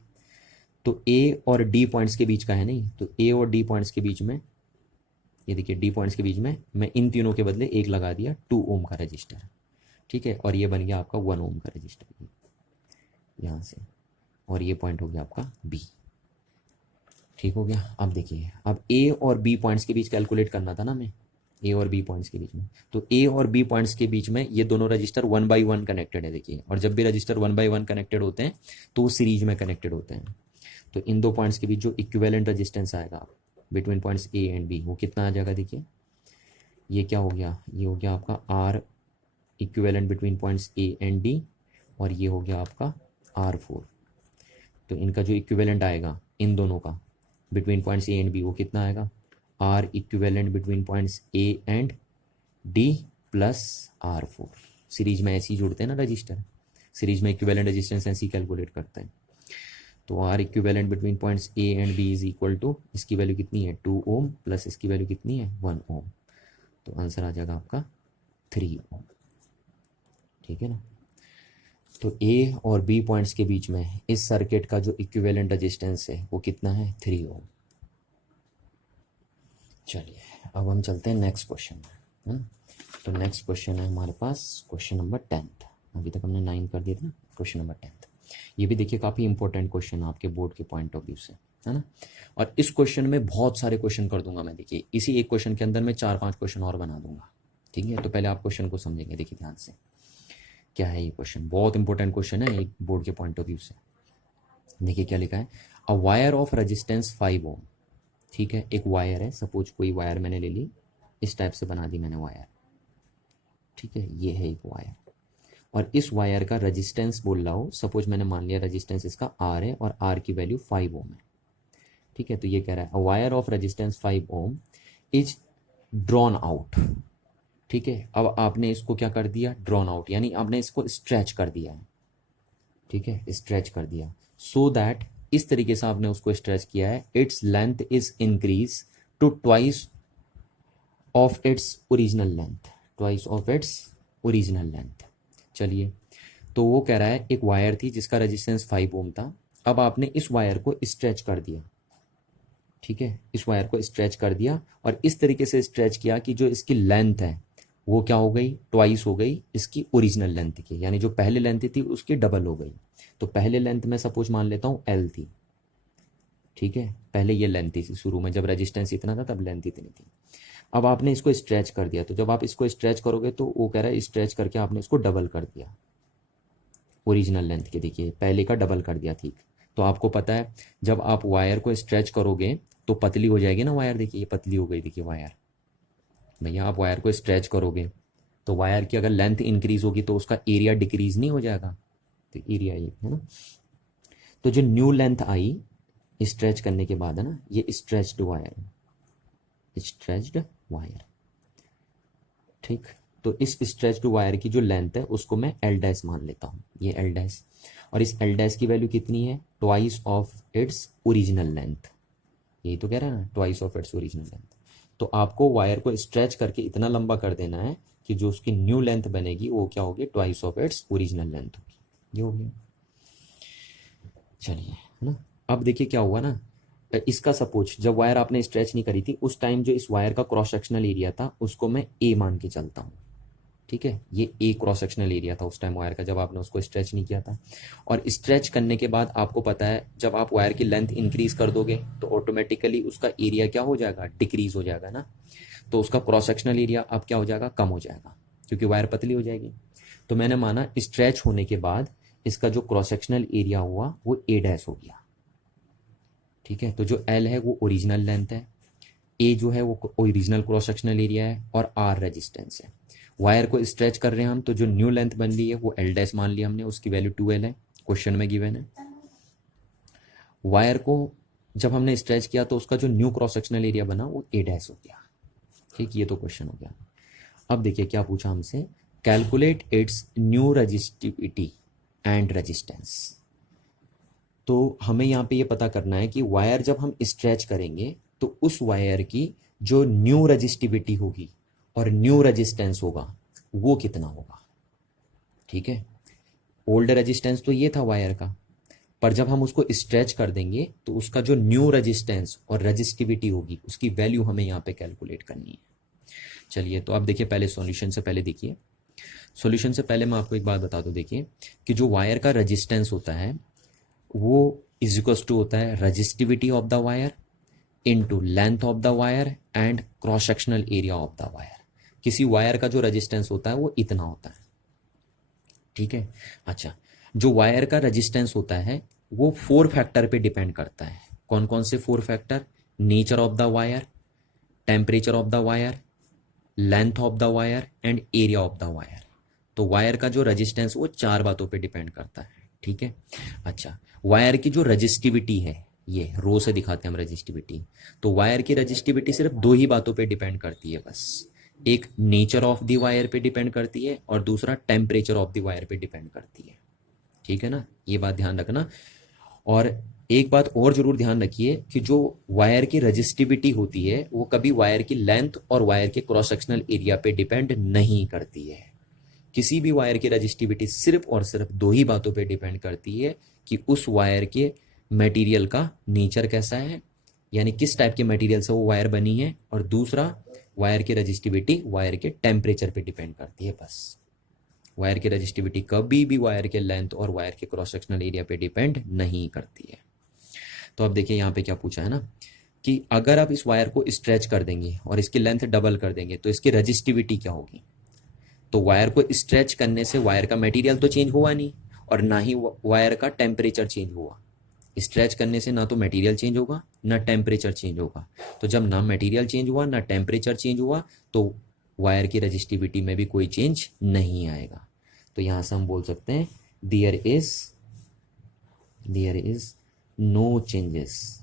तो A और D पॉइंट्स के बीच का है नहीं, तो A और D पॉइंट्स के बीच में, ये देखिए D पॉइंट्स के बीच में मैं इन तीनों के बदले एक लगा दिया 2 ओम का रजिस्टर। ठीक है, और ये बन गया आपका 1 ओम का रजिस्टर यहाँ से, और ये पॉइंट हो गया आपका B। ठीक हो गया। अब देखिए, अब A और B पॉइंट्स के बीच कैलकुलेट करना था ना हमें, A और B पॉइंट्स के बीच में। तो A और B पॉइंट्स के बीच में ये दोनों रजिस्टर 1/1 कनेक्टेड है देखिए, और जब भी रजिस्टर 1/1 कनेक्टेड होते हैं तो वो सीरीज में कनेक्टेड होते हैं। तो इन दो पॉइंट्स के बीच जो इक्विवेलेंट रेजिस्टेंस आएगा between points A and B वो कितना आ जाएगा? देखिए ये क्या हो गया, ये हो गया आपका R equivalent between points A and D, और ये हो गया आपका R4। तो इनका जो इक्विवेलेंट आएगा इन दोनों का between points A and B वो कितना आएगा? R equivalent between points A and D plus R4। Series में ऐसे ही जुड़ते हैं ना रजिस्टर, सीरीज में इक्विवेलेंट रेजिस्टेंस ऐसे ही कैलकुलेट करते हैं। तो R equivalent between points A and B is equal to, इसकी वैल्यू कितनी है 2 ओम प्लस इसकी वैल्यू कितनी है 1 ओम। तो आंसर आ जाएगा आपका 3 ओम। ठीक है ना। तो A और B पॉइंट्स के बीच में इस सर्किट का जो इक्विवेलेंट रेजिस्टेंस है वो कितना है? 3 ओम। चलिए अब हम चलते हैं नेक्स्ट क्वेश्चन में। तो नेक्स्ट क्वेश्चन है हमारे पास क्वेश्चन नंबर 10। अभी तक हमने 9 कर दिया था ना, क्वेश्चन नंबर 10। ये भी देखिए काफ़ी इंपॉर्टेंट क्वेश्चन आपके बोर्ड के पॉइंट ऑफ व्यू से, है ना। और इस क्वेश्चन में बहुत सारे क्वेश्चन कर दूंगा मैं, देखिए इसी एक क्वेश्चन के अंदर मैं 4-5 क्वेश्चन और बना दूंगा। ठीक है, तो पहले आप क्वेश्चन को समझेंगे, देखिए ध्यान से क्या है ये क्वेश्चन। बहुत इंपॉर्टेंट क्वेश्चन है एक बोर्ड के पॉइंट ऑफ व्यू से। देखिए क्या लिखा है, अ वायर ऑफ रेजिस्टेंस 5 ओम। ठीक है, एक वायर है, सपोज कोई वायर मैंने ले ली, इस टाइप से बना दी मैंने वायर। ठीक है, ये है एक वायर, और इस वायर का रेजिस्टेंस बोल रहा हूँ, सपोज मैंने मान लिया रेजिस्टेंस इसका R है और R की वैल्यू 5 ओम है। ठीक है, तो ये कह रहा है a wire of resistance 5 ohm is drawn out. ठीक है, अब आपने इसको क्या कर दिया? ड्रॉन आउट, यानी आपने इसको स्ट्रेच कर दिया है। ठीक है, स्ट्रेच कर दिया, सो दैट, इस तरीके से आपने उसको स्ट्रेच किया है, its length is increase to twice of its original length, twice of its original length. चलिए, तो वो कह रहा है एक वायर थी जिसका रेजिस्टेंस 5 ओम था, अब आपने इस वायर को स्ट्रेच कर दिया। ठीक है, इस वायर को स्ट्रेच कर दिया और इस तरीके से स्ट्रेच किया कि जो इसकी लेंथ है वो क्या हो गई? ट्वाइस हो गई इसकी ओरिजिनल लेंथ की, यानी जो पहले लेंथ थी उसकी डबल हो गई। तो पहले लेंथ में सपोज मान लेता हूँ L थी। ठीक है, पहले ये लेंथ थी शुरू में, जब रेजिस्टेंस इतना था तब लेंथ इतनी थी। अब आपने इसको स्ट्रेच कर दिया, तो जब आप इसको स्ट्रेच करोगे तो वो कह रहा है स्ट्रेच करके आपने इसको डबल कर दिया ओरिजिनल लेंथ के, देखिए पहले का डबल कर दिया। ठीक, तो आपको पता है जब आप वायर को स्ट्रेच करोगे तो पतली हो जाएगी ना वायर, देखिए ये पतली हो गई, देखिए वायर। भैया आप वायर को स्ट्रेच करोगे तो वायर की अगर लेंथ इंक्रीज होगी तो उसका एरिया डिक्रीज नहीं हो जाएगा? तो एरिया ये है ना, तो जो न्यू लेंथ आई स्ट्रेच करने के बाद है ना, ये स्ट्रेच्ड वायर, स्ट्रेच्ड वायर। ठीक, तो इस स्ट्रेच्ड वायर की जो लेंथ है उसको मैं L डैश मान लेता हूँ, ये L डैश, और इस L डैश की वैल्यू कितनी है? Twice of its original length. यही तो कह रहा है ना, twice of its original length. तो आपको वायर को स्ट्रेच करके इतना लंबा कर देना है कि जो उसकी न्यू लेंथ बनेगी वो क्या होगी? Twice of its original length होगी। ये हो गया। चलिए, है ना। अब देखिए क्या हुआ ना, इसका सपोज जब वायर आपने स्ट्रेच नहीं करी थी उस टाइम जो इस वायर का क्रॉस सेक्शनल एरिया था उसको मैं A मान के चलता हूँ। ठीक है, ये ए क्रॉस सेक्शनल एरिया था उस टाइम वायर का जब आपने उसको स्ट्रेच नहीं किया था। और स्ट्रेच करने के बाद आपको पता है जब आप वायर की लेंथ इंक्रीज कर दोगे तो ऑटोमेटिकली उसका एरिया क्या हो जाएगा, डिक्रीज हो जाएगा ना। तो उसका क्रॉस सेक्शनल एरिया अब क्या हो जाएगा, कम हो जाएगा, क्योंकि वायर पतली हो जाएगी। तो मैंने माना स्ट्रेच होने के बाद इसका जो क्रॉस सेक्शनल एरिया हुआ वो ए डैश हो गया। ठीक है, तो जो एल है वो ओरिजिनल लेंथ है, ए जो है वो ओरिजिनल क्रॉस सेक्शनल एरिया है, और आर रेजिस्टेंस है। वायर को स्ट्रेच कर रहे हैं हम, तो जो न्यू लेंथ बन रही है वो एल डैश मान लिया हमने, उसकी वैल्यू 2L है, क्वेश्चन में गिवन है। वायर को जब हमने स्ट्रेच किया तो उसका जो न्यू क्रॉस सेक्शनल एरिया बना वो ए डैश हो गया। ठीक, ये तो क्वेश्चन हो गया। अब देखिए क्या पूछा हमसे, calculate its new resistivity and resistance. तो हमें यहाँ पे ये पता करना है कि वायर जब हम स्ट्रेच करेंगे तो उस वायर की जो न्यू रजिस्टिविटी होगी और न्यू रेजिस्टेंस होगा वो कितना होगा। ठीक है, ओल्ड रेजिस्टेंस तो ये था वायर का, पर जब हम उसको स्ट्रेच कर देंगे तो उसका जो न्यू रेजिस्टेंस और रेजिस्टिविटी होगी उसकी वैल्यू हमें यहाँ पे कैलकुलेट करनी है। चलिए, तो अब देखिए पहले सॉल्यूशन से पहले देखिए, सॉल्यूशन से पहले मैं आपको एक बात बता दूं, देखिए कि जो वायर का रेजिस्टेंस होता है वो इज इक्वल टू होता है resistivity of the wire into length of the wire and cross sectional area of the wire. किसी वायर का जो रेजिस्टेंस होता है वो इतना होता है। ठीक है, अच्छा, जो वायर का रेजिस्टेंस होता है वो 4 फैक्टर पे डिपेंड करता है। कौन कौन से 4 factor, nature of the wire, temperature of the wire, length of the wire and area of the wire. तो वायर का जो रेजिस्टेंस वो 4 बातों पे डिपेंड करता है। ठीक है, अच्छा, वायर की जो रजिस्टिविटी है, ये रो से दिखाते हैं हम रजिस्टिविटी, तो वायर की रजिस्टिविटी सिर्फ 2 ही बातों पे डिपेंड करती है बस। एक नेचर ऑफ द वायर पे डिपेंड करती है और दूसरा टेम्परेचर ऑफ द वायर पे डिपेंड करती है। ठीक है ना, ये बात ध्यान रखना। और एक बात और जरूर ध्यान रखिए कि जो वायर की रजिस्टिविटी होती है वो कभी वायर की लेंथ और वायर के क्रॉस सेक्शनल एरिया पे डिपेंड नहीं करती है। किसी भी वायर की रजिस्टिविटी सिर्फ और सिर्फ 2 ही बातों पे डिपेंड करती है कि उस वायर के मटेरियल का नेचर कैसा है, यानी किस टाइप के मटेरियल से वो वायर बनी है, और दूसरा वायर की रजिस्टिविटी वायर के टेम्परेचर पे डिपेंड करती है बस। वायर की रजिस्टिविटी कभी भी वायर के लेंथ और वायर के क्रॉस सेक्शनल एरिया पे डिपेंड नहीं करती है। तो अब देखिए यहाँ पे क्या पूछा है ना, कि अगर आप इस वायर को स्ट्रेच कर देंगे और इसकी लेंथ डबल कर देंगे तो इसकी रजिस्टिविटी क्या होगी। तो वायर को स्ट्रेच करने से वायर का मटेरियल तो चेंज हुआ नहीं और ना ही वायर का टेम्परेचर चेंज हुआ। स्ट्रेच करने से ना तो मटेरियल चेंज होगा ना टेम्परेचर चेंज होगा। तो जब ना मटेरियल चेंज हुआ ना टेम्परेचर चेंज हुआ तो वायर की रजिस्टिविटी में भी कोई चेंज नहीं आएगा। तो यहां से हम बोल सकते हैं there is no changes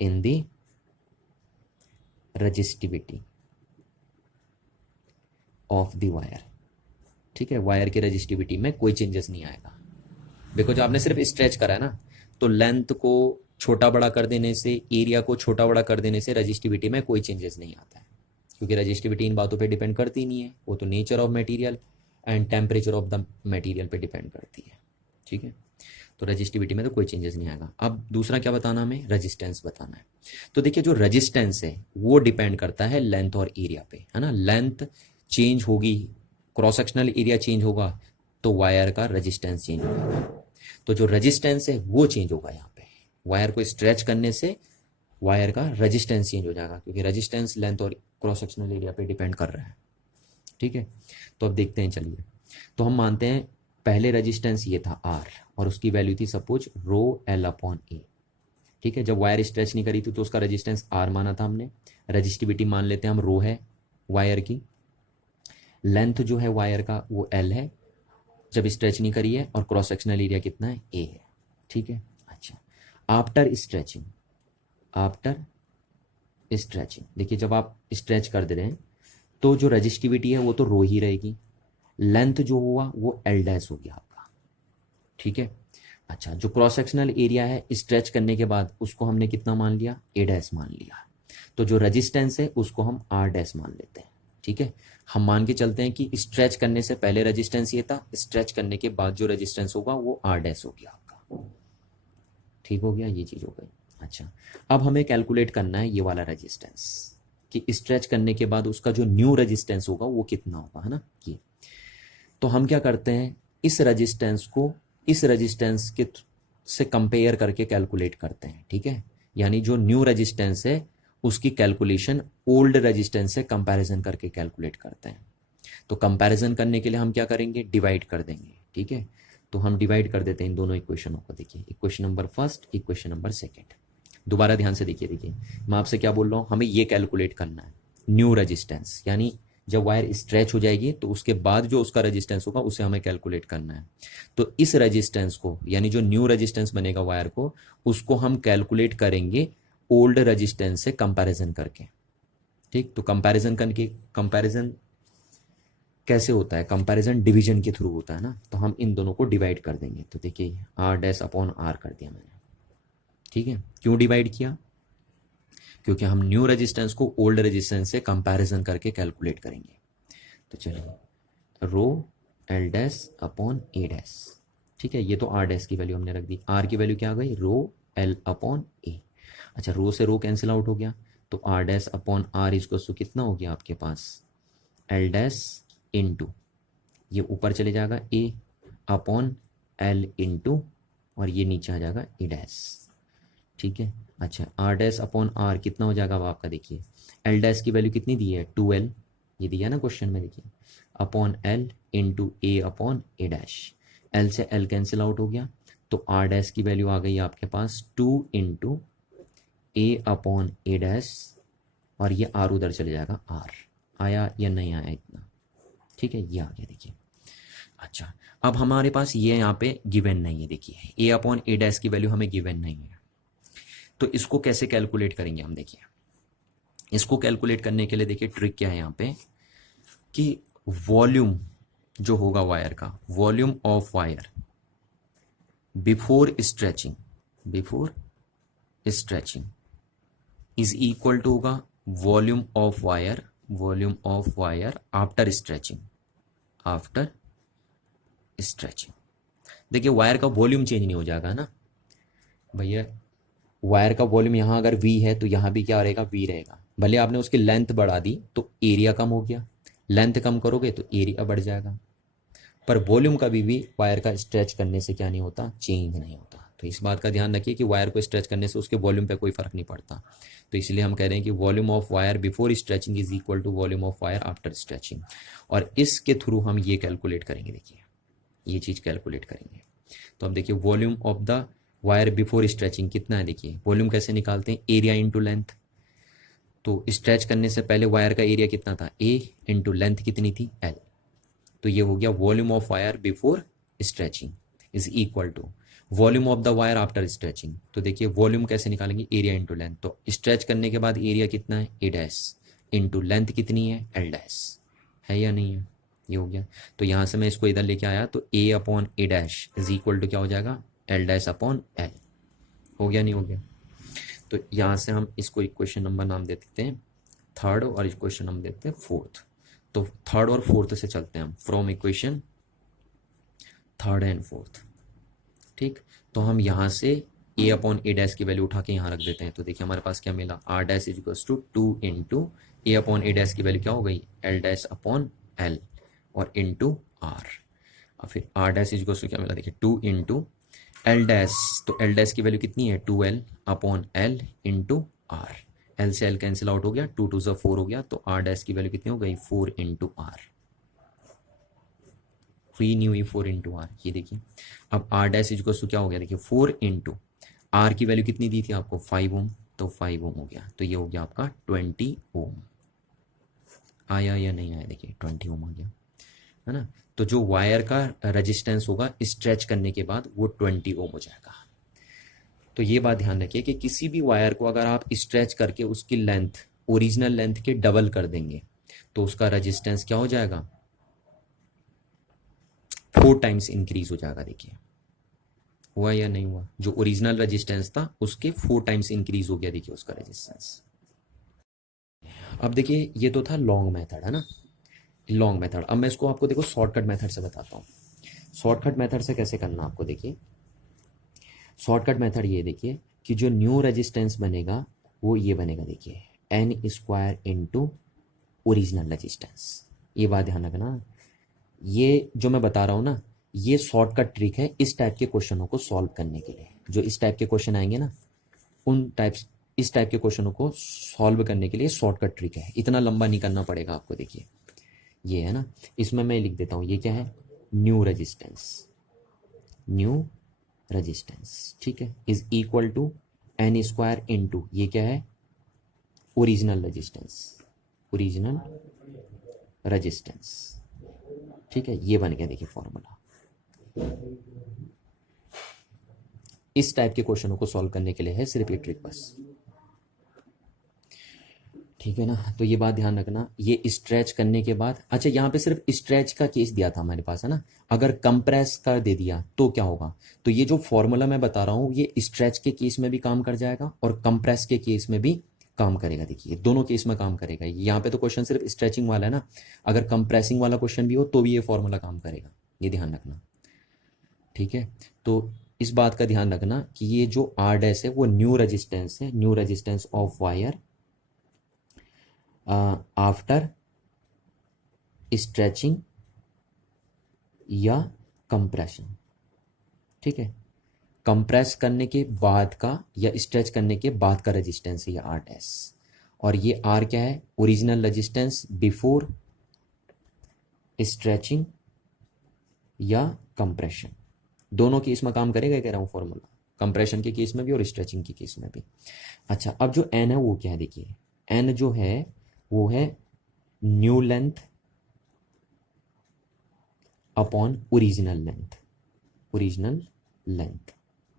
in the resistivity of the wire. ठीक है, वायर की रजिस्टिविटी में कोई चेंजेस नहीं आएगा, बिकॉज आपने सिर्फ स्ट्रेच करा है ना। तो लेंथ को छोटा बड़ा कर देने से, एरिया को छोटा बड़ा कर देने से रजिस्टिविटी में कोई चेंजेस नहीं आता है, क्योंकि रजिस्टिविटी इन बातों पे डिपेंड करती नहीं है, वो तो nature of material and temperature of the material पे डिपेंड करती है। ठीक है, तो रजिस्टिविटी में तो कोई चेंजेस नहीं आएगा। अब दूसरा क्या बताना हमें, रेजिस्टेंस बताना है। तो देखिए जो रेजिस्टेंस है वो डिपेंड करता है लेंथ और एरिया पे, है ना। लेंथ चेंज होगी, क्रॉस सेक्शनल एरिया चेंज होगा तो वायर का रेजिस्टेंस चेंज होगा। तो जो रेजिस्टेंस है वो चेंज होगा यहाँ पे, वायर को स्ट्रेच करने से वायर का रेजिस्टेंस चेंज हो जाएगा, क्योंकि रेजिस्टेंस लेंथ और क्रॉस सेक्शनल एरिया पे डिपेंड कर रहा है। ठीक है, तो अब देखते हैं, चलिए। तो हम मानते हैं पहले रेजिस्टेंस ये था R और उसकी वैल्यू थी सपोज रो L/A। ठीक है, जब वायर स्ट्रेच नहीं करी थी तो उसका रेजिस्टेंस R माना था हमने। रजिस्टिविटी मान लेते हैं हम रो है वायर की। लेंथ जो है वायर का वो L है जब स्ट्रेच नहीं करी है, और क्रॉस सेक्शनल एरिया कितना है, A है। ठीक है, अच्छा, आफ्टर स्ट्रेचिंग देखिए जब आप स्ट्रेच कर दे रहे हैं तो जो रजिस्टिविटी है वो तो रो ही रहेगी, लेंथ जो हुआ वो L डैश हो गया आपका। ठीक है, अच्छा, जो क्रॉस सेक्शनल एरिया है स्ट्रेच करने के बाद उसको हमने कितना मान लिया, A डैश मान लिया। तो जो रेजिस्टेंस है उसको हम R डैश मान लेते हैं। ठीक है, हम मान के चलते हैं कि स्ट्रेच करने से पहले रेजिस्टेंस ये था, स्ट्रेच करने के बाद जो रेजिस्टेंस होगा वो R डैश हो गया आपका। ठीक हो गया, ये चीज हो गई। अच्छा, अब हमें कैलकुलेट करना है ये वाला रेजिस्टेंस। कि स्ट्रेच करने के बाद उसका जो न्यू रेजिस्टेंस होगा वो कितना होगा, है ना। ये तो हम क्या करते हैं, इस रेजिस्टेंस को इस रेजिस्टेंस के से कंपेयर करके कैलकुलेट करते हैं, ठीक है। यानी जो न्यू रेजिस्टेंस है उसकी कैलकुलेशन ओल्ड रेजिस्टेंस से कंपैरिजन करके कैलकुलेट करते हैं। तो कंपैरिजन करने के लिए हम क्या करेंगे, डिवाइड कर देंगे, ठीक है। तो हम डिवाइड कर देते हैं इन दोनों इक्वेशनों को। देखिए equation number first, equation number second. दोबारा ध्यान से देखिए मैं आपसे क्या बोल रहा हूँ, हमें ये कैलकुलेट करना है न्यू रेजिस्टेंस, यानी जब वायर स्ट्रेच हो जाएगी तो उसके बाद जो उसका रेजिस्टेंस होगा उसे हमें कैलकुलेट करना है। तो इस रेजिस्टेंस को, यानी जो न्यू रेजिस्टेंस बनेगा वायर को, उसको हम कैलकुलेट करेंगे ओल्ड रेजिस्टेंस से कंपैरिजन करके, ठीक। तो कंपैरिजन करके, कंपैरिजन कैसे होता है, कंपैरिजन डिवीजन के थ्रू होता है ना। तो हम इन दोनों को डिवाइड कर देंगे। तो देखिए आर डैश अपॉन आर कर दिया मैंने, ठीक है। क्यों डिवाइड किया, क्योंकि हम न्यू रेजिस्टेंस को ओल्ड रेजिस्टेंस से कंपैरिजन करके कैलकुलेट करेंगे। तो चलिए rho L dash upon A dash, ठीक है। ये तो आर डैश की वैल्यू हमने रख दी, आर की वैल्यू क्या आ गई, रो एल अपॉन ए। अच्छा रो से रो कैंसिल आउट हो गया, तो आर डैश अपॉन आर इसको सो कितना हो गया आपके पास, एल डैश इंटू, ये ऊपर चले जाएगा ए अपॉन एल इंटू, और ये नीचे आ जाएगा ए डैश, ठीक है। अच्छा आर डैश अपॉन आर कितना हो जाएगा अब आपका, देखिए एल डैश की वैल्यू कितनी दी है, 2l, ये दिया ना क्वेश्चन में, देखिए upon L into A upon A dash, L से एल कैंसिल आउट हो गया, तो आर डैश की वैल्यू आ गई आपके पास 2 into A upon A dash, और ये आर उधर चले जाएगा, आर आया या नहीं आया इतना, ठीक है, ये आ गया देखिए। अच्छा अब हमारे पास ये यहाँ पे गिवन नहीं है, देखिए ए अपॉन ए डैश की वैल्यू हमें गिवन नहीं है, तो इसको कैसे कैलकुलेट करेंगे हम, देखिए इसको कैलकुलेट करने के लिए देखिए ट्रिक क्या है यहाँ पे, कि वॉल्यूम जो होगा वायर का, volume of wire before stretching, before stretching is equal to होगा volume of wire, volume of wire after stretching, after stretching. देखिए वायर का वॉल्यूम चेंज नहीं हो जाएगा ना भैया, वायर का वॉल्यूम यहाँ अगर v है तो यहाँ भी क्या रहेगा, v रहेगा। भले आपने उसकी लेंथ बढ़ा दी तो एरिया कम हो गया, लेंथ कम करोगे तो एरिया बढ़ जाएगा, पर वॉल्यूम कभी भी वायर का स्ट्रेच करने से क्या नहीं होता, चेंज नहीं होता। तो इस बात का ध्यान रखिए कि वायर को स्ट्रेच करने से उसके वॉल्यूम पे कोई फर्क नहीं पड़ता। तो इसलिए हम कह रहे हैं कि volume of wire before stretching is equal to volume of wire after stretching, और इसके थ्रू हम ये कैलकुलेट करेंगे, देखिए ये चीज़ कैलकुलेट करेंगे। तो अब देखिए volume of the wire before stretching कितना है, देखिए वॉल्यूम कैसे निकालते हैं, एरिया इंटू लेंथ। तो स्ट्रेच करने से पहले वायर का एरिया कितना था, ए इंटू लेंथ कितनी थी, एल। तो ये हो गया volume of wire before stretching is equal to volume of the wire after stretching. तो देखिए वॉल्यूम कैसे निकालेंगे, एरिया इंटू लेंथ। तो स्ट्रेच करने के बाद एरिया कितना है, ए डैश इंटू लेंथ कितनी है, एल डैश, है या नहीं है, ये हो गया। तो यहाँ से मैं इसको इधर लेके आया तो A upon A dash is equal to क्या हो जाएगा, एल डैश अपॉन एल, हो गया नहीं हो गया। तो यहाँ से हम इसको इक्वेशन नंबर नाम दे देते हैं थर्ड, और इक्वेशन नंबर देते हैं फोर्थ। तो थर्ड और फोर्थ से चलते हैं हम, from equation third and fourth, ठीक। तो हम यहाँ से ए अपॉन ए डैश की वैल्यू उठा के यहाँ रख देते हैं। तो देखिए हमारे पास क्या मिला, R dash is equals to 2 into A upon A dash की वैल्यू क्या हो गई, एल डैश अपॉन एल और इंटू आर, और फिर R dash is equals to क्या मिला, देखिए 2 इंटू एल डैश, तो एल डैश की वैल्यू कितनी है, 2l upon L into R, L से एल कैंसिल आउट हो गया, 2 2 4 हो गया, तो आर डैश की वैल्यू कितनी हो गई, 4 इंटू आर, हुई नहीं हुई 4 इंटू आर, ये देखिए। अब आर डैश इज टू क्या हो गया, देखिए 4 इंटू आर की वैल्यू कितनी दी थी आपको, 5 ओम, तो 5 ओम हो गया, तो ये हो गया आपका 20 ओम। आया या नहीं आया, देखिए 20 ओम आ गया, है ना। तो जो वायर का रेजिस्टेंस होगा स्ट्रेच करने के बाद वो 20 ओम हो जाएगा। तो ये बात ध्यान रखिए कि किसी भी वायर को अगर आप स्ट्रेच करके उसकी लेंथ ओरिजिनल लेंथ के डबल कर देंगे तो उसका रेजिस्टेंस क्या हो जाएगा, 4 टाइम्स इंक्रीज हो जाएगा। देखिए हुआ या नहीं हुआ, जो ओरिजिनल रेजिस्टेंस था उसके 4 टाइम्स इंक्रीज हो गया, देखिए उसका रेजिस्टेंस। अब देखिए ये तो था लॉन्ग मेथड, है ना, लॉन्ग मेथड। अब मैं इसको आपको देखो शॉर्टकट मेथड से बताता हूँ। शॉर्टकट मेथड से कैसे करना आपको, देखिए शॉर्टकट मेथड ये देखिए कि जो न्यू रेजिस्टेंस बनेगा वो ये बनेगा, देखिए N square into original resistance. ये बात ध्यान रखना, ये जो मैं बता रहा हूँ ना, ये शॉर्टकट ट्रिक है इस टाइप के क्वेश्चनों को सॉल्व करने के लिए। जो इस टाइप के क्वेश्चन आएंगे ना, इस टाइप के क्वेश्चनों को सॉल्व करने के लिए शॉर्टकट ट्रिक है। इतना लंबा नहीं करना पड़ेगा आपको। देखिए ये है ना, इसमें मैं लिख देता हूँ, ये क्या है, न्यू रेजिस्टेंस, न्यू रेजिस्टेंस, ठीक है, is equal to N square into, ये क्या है, ओरिजिनल रेजिस्टेंस, ओरिजिनल रेजिस्टेंस, ठीक है। ये बन गया देखिए फॉर्मूला। इस टाइप के क्वेश्चनों को सॉल्व करने के लिए है सिर्फ ये ट्रिक बस, ठीक है ना। तो ये बात ध्यान रखना, ये स्ट्रेच करने के बाद, अच्छा यहाँ पे सिर्फ स्ट्रेच का केस दिया था हमारे पास, है ना। अगर कंप्रेस कर दे दिया तो क्या होगा, तो ये जो फॉर्मूला मैं बता रहा हूँ ये स्ट्रेच के केस में भी काम कर जाएगा और कंप्रेस के केस में भी काम करेगा। देखिए दोनों केस में काम करेगा। यहाँ पे तो क्वेश्चन सिर्फ स्ट्रेचिंग वाला है ना, अगर कंप्रेसिंग वाला क्वेश्चन भी हो तो भी ये फॉर्मूला काम करेगा, ये ध्यान रखना, ठीक है। तो इस बात का ध्यान रखना कि ये जो आर डैश है वो न्यू रेजिस्टेंस है, new resistance of wire after stretching या कंप्रेशन, ठीक है। कंप्रेस करने के बाद का या स्ट्रेच करने के बाद का रेजिस्टेंस है ये आर डैश, और ये आर क्या है, ओरिजिनल रेजिस्टेंस बिफोर स्ट्रेचिंग या कंप्रेशन। दोनों केस में काम करेगा कह रहा हूँ फॉर्मूला, कंप्रेशन के केस में भी और स्ट्रेचिंग के केस में भी। अच्छा अब जो एन है वो क्या है, देखिए एन जो है वो है new length upon original length, original length.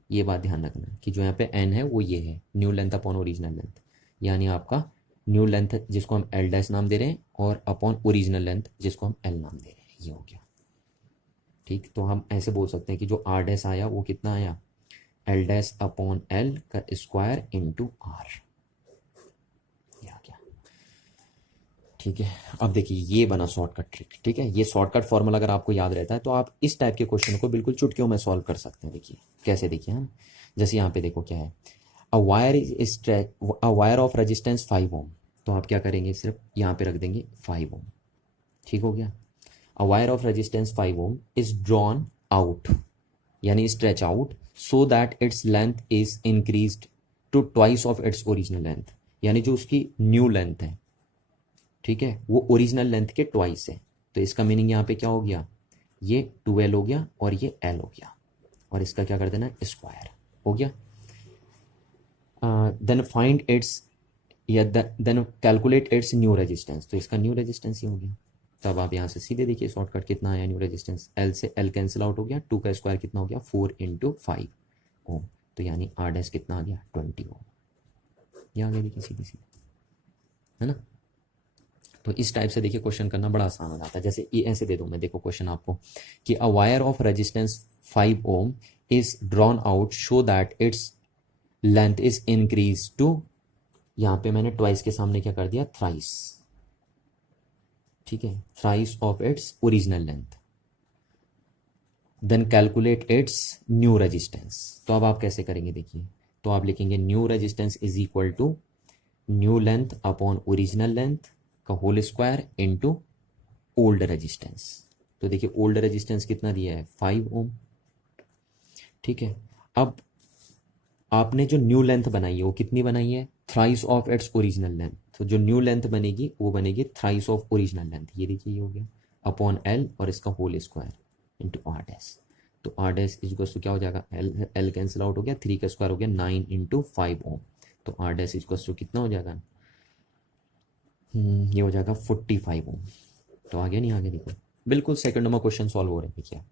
ये बात ध्यान रखना कि जो यहाँ पे एन है वो ये है new length upon original length, यानी आपका न्यू लेंथ जिसको हम एल डैश नाम दे रहे हैं और अपॉन ओरिजिनल लेंथ जिसको हम एल नाम दे रहे हैं, ये हो गया, ठीक। तो हम ऐसे बोल सकते हैं कि जो आर डैश आया वो कितना आया, एल डैश अपॉन एल का स्क्वायर इंटू आर, ये आ गया, ठीक है। अब देखिए ये बना शॉर्टकट ट्रिक, ठीक है। ये शॉर्टकट फॉर्मूला अगर आपको याद रहता है तो आप इस टाइप के क्वेश्चन को बिल्कुल चुटकियों में सॉल्व कर सकते हैं। देखिए कैसे, देखिए है ना, जैसे यहाँ पे देखो क्या है, a wire of resistance 5 ohm, तो आप क्या करेंगे, सिर्फ यहाँ पे रख देंगे 5 ओम, ठीक हो गया। A wire of resistance 5 ohm is drawn out, यानी stretch out, so that its length is increased to twice of its original length, यानी जो उसकी न्यू लेंथ है, ठीक है, वो ओरिजिनल लेंथ के ट्वाइस है। तो इसका मीनिंग यहाँ पे क्या हो गया, ये 2L हो गया और ये L हो गया, और इसका क्या कर देना, स्क्वायर हो गया। देन फाइंड इट्स या then calculate its new resistance, तो इसका न्यू रेजिस्टेंस ही हो गया। तब आप यहाँ से सीधे देखिए शॉर्टकट कितना आया, न्यू रेजिस्टेंस, एल से एल कैंसिल आउट हो गया, 2 का स्क्वायर कितना हो गया, 4 इंटू 5 ओम, तो यानी आर डैश कितना आ गया, 20 ओम, ये आ गया देखिए सीधी सीधी, है ना। तो इस टाइप से देखिए क्वेश्चन करना बड़ा आसान हो जाता है। जैसे ये ऐसे दे दूं मैं, देखो क्वेश्चन आपको कि a wire of resistance 5 ohm is drawn out so that its length is increase to, यहाँ पे मैंने ट्वाइस के सामने क्या कर दिया, थ्राइस, ठीक है, thrice of its original length, then calculate its new resistance. तो अब आप कैसे करेंगे, देखिए तो आप लिखेंगे new resistance is equal to new length upon original length का whole square into old resistance. तो देखिए ओल्ड रेजिस्टेंस कितना दिया है, 5 ओम, ठीक है। अब आपने जो न्यू लेंथ बनाई है वो कितनी बनाई है, thrice of its original length, तो जो न्यू लेंथ बनेगी वो बनेगी थ्राइस ऑफ ओरिजिनल लेंथ, ये देखिए ये हो गया अपॉन एल और इसका whole square into R dash. तो R dash is equal to क्या हो जाएगा, एल एल कैंसिल आउट हो गया, 3 का स्क्वायर हो गया 9 इंटू 5 ओम, तो R dash is equal to कितना हो जाएगा, ये हो जाएगा 45 ओम। तो आगे नहीं आगे देखो बिल्कुल सेकंड में क्वेश्चन सॉल्व हो रहे हैं, क्या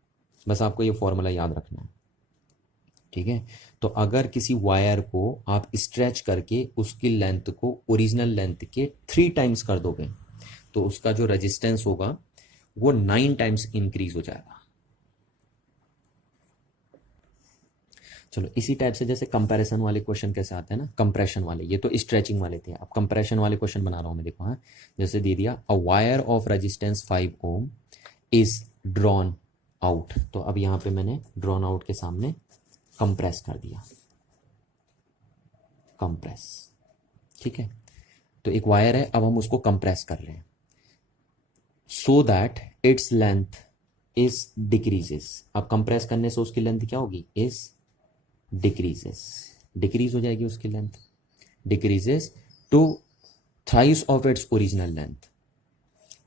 बस आपको ये फॉर्मूला याद रखना है, ठीक है। तो अगर किसी वायर को आप स्ट्रेच करके उसकी लेंथ को ओरिजिनल लेंथ के 3 टाइम्स कर दोगे तो उसका जो रेजिस्टेंस होगा वो 9 टाइम्स इंक्रीज हो जाएगा। चलो इसी टाइप से जैसे कंपैरिजन वाले क्वेश्चन कैसे आते हैं ना, कंप्रेशन वाले, ये तो स्ट्रेचिंग वाले थे, अब कंप्रेशन वाले क्वेश्चन बना रहा हूं मैं, देखो हाँ, जैसे दे दिया a wire of resistance 5 ohm is drawn out, तो अब यहां पे मैंने ड्रॉन आउट के सामने कंप्रेस कर दिया, कंप्रेस, ठीक है। तो एक वायर है, अब हम उसको कंप्रेस कर रहे हैं सो that its length is decreases. अब कंप्रेस करने से उसकी लेंथ क्या होगी, इज डिक्रीजेस, डिक्रीज हो जाएगी उसकी length, decreases to thrice of its original length,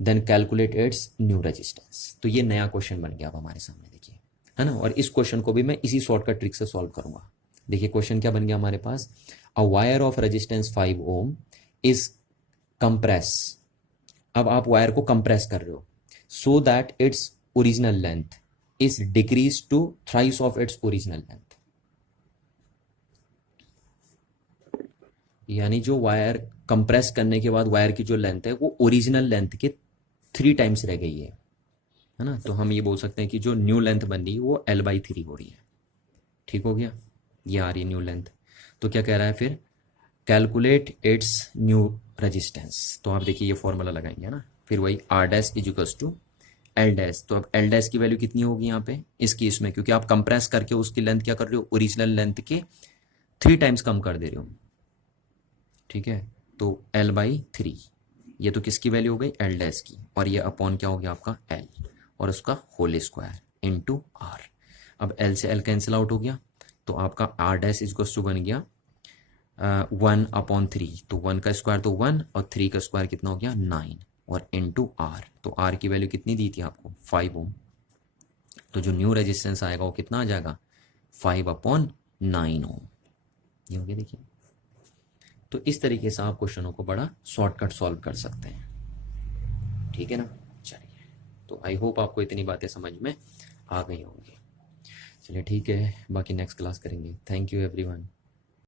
then calculate its new resistance. तो ये नया क्वेश्चन बन गया अब हमारे सामने, देखिए, है ना। और इस क्वेश्चन को भी मैं इसी शॉर्टकट ट्रिक से सॉल्व करूंगा। देखिए क्वेश्चन क्या बन गया हमारे पास, a wire of resistance 5 ohm is compress. अब आप वायर को कंप्रेस कर रहे हो so that its original length is decrease to thrice of its original length. यानी जो वायर कंप्रेस करने के बाद वायर की जो लेंथ है वो ओरिजिनल लेंथ के 3 टाइम्स रह गई है ना। तो हम ये बोल सकते हैं कि जो न्यू लेंथ बन रही है वो L/3 हो रही है। ठीक हो गया, ये आ रही है न्यू लेंथ। तो क्या कह रहा है फिर, कैलकुलेट इट्स न्यू रेजिस्टेंस। तो आप देखिए ये फॉर्मूला लगाएंगे ना, फिर वही R dash is equals to L dash. तो अब L डैश की वैल्यू कितनी होगी यहाँ पे इस केस में, क्योंकि आप कंप्रेस करके उसकी लेंथ क्या कर रहे हो, ओरिजिनल लेंथ के 3 टाइम्स कम कर दे रहे हो। ठीक है, तो L/3, ये तो किसकी वैल्यू हो गई, L डैश की, और ये अपॉन क्या हो गया आपका L और उसका होल स्क्वायर इनटू R। अब L से L कैंसिल आउट हो गया, तो आपका R डैश इक्वल्स टू बन गया 1/3। तो 1 का स्क्वायर तो 1 और 3 का स्क्वायर कितना हो गया 9 और इनटू R। तो R की वैल्यू कितनी दी थी आपको 5 ओम। तो जो न्यू रेजिस्टेंस आएगा वो कितना आ जाएगा 5/9 ओम। ये हो गया, देखिए। तो इस तरीके से आप क्वेश्चनों को बड़ा शॉर्टकट सॉल्व कर सकते हैं। ठीक है ना, चलिए। तो आई होप आपको इतनी बातें समझ में आ गई होंगी। चलिए ठीक है, बाकी नेक्स्ट क्लास करेंगे। Thank you everyone.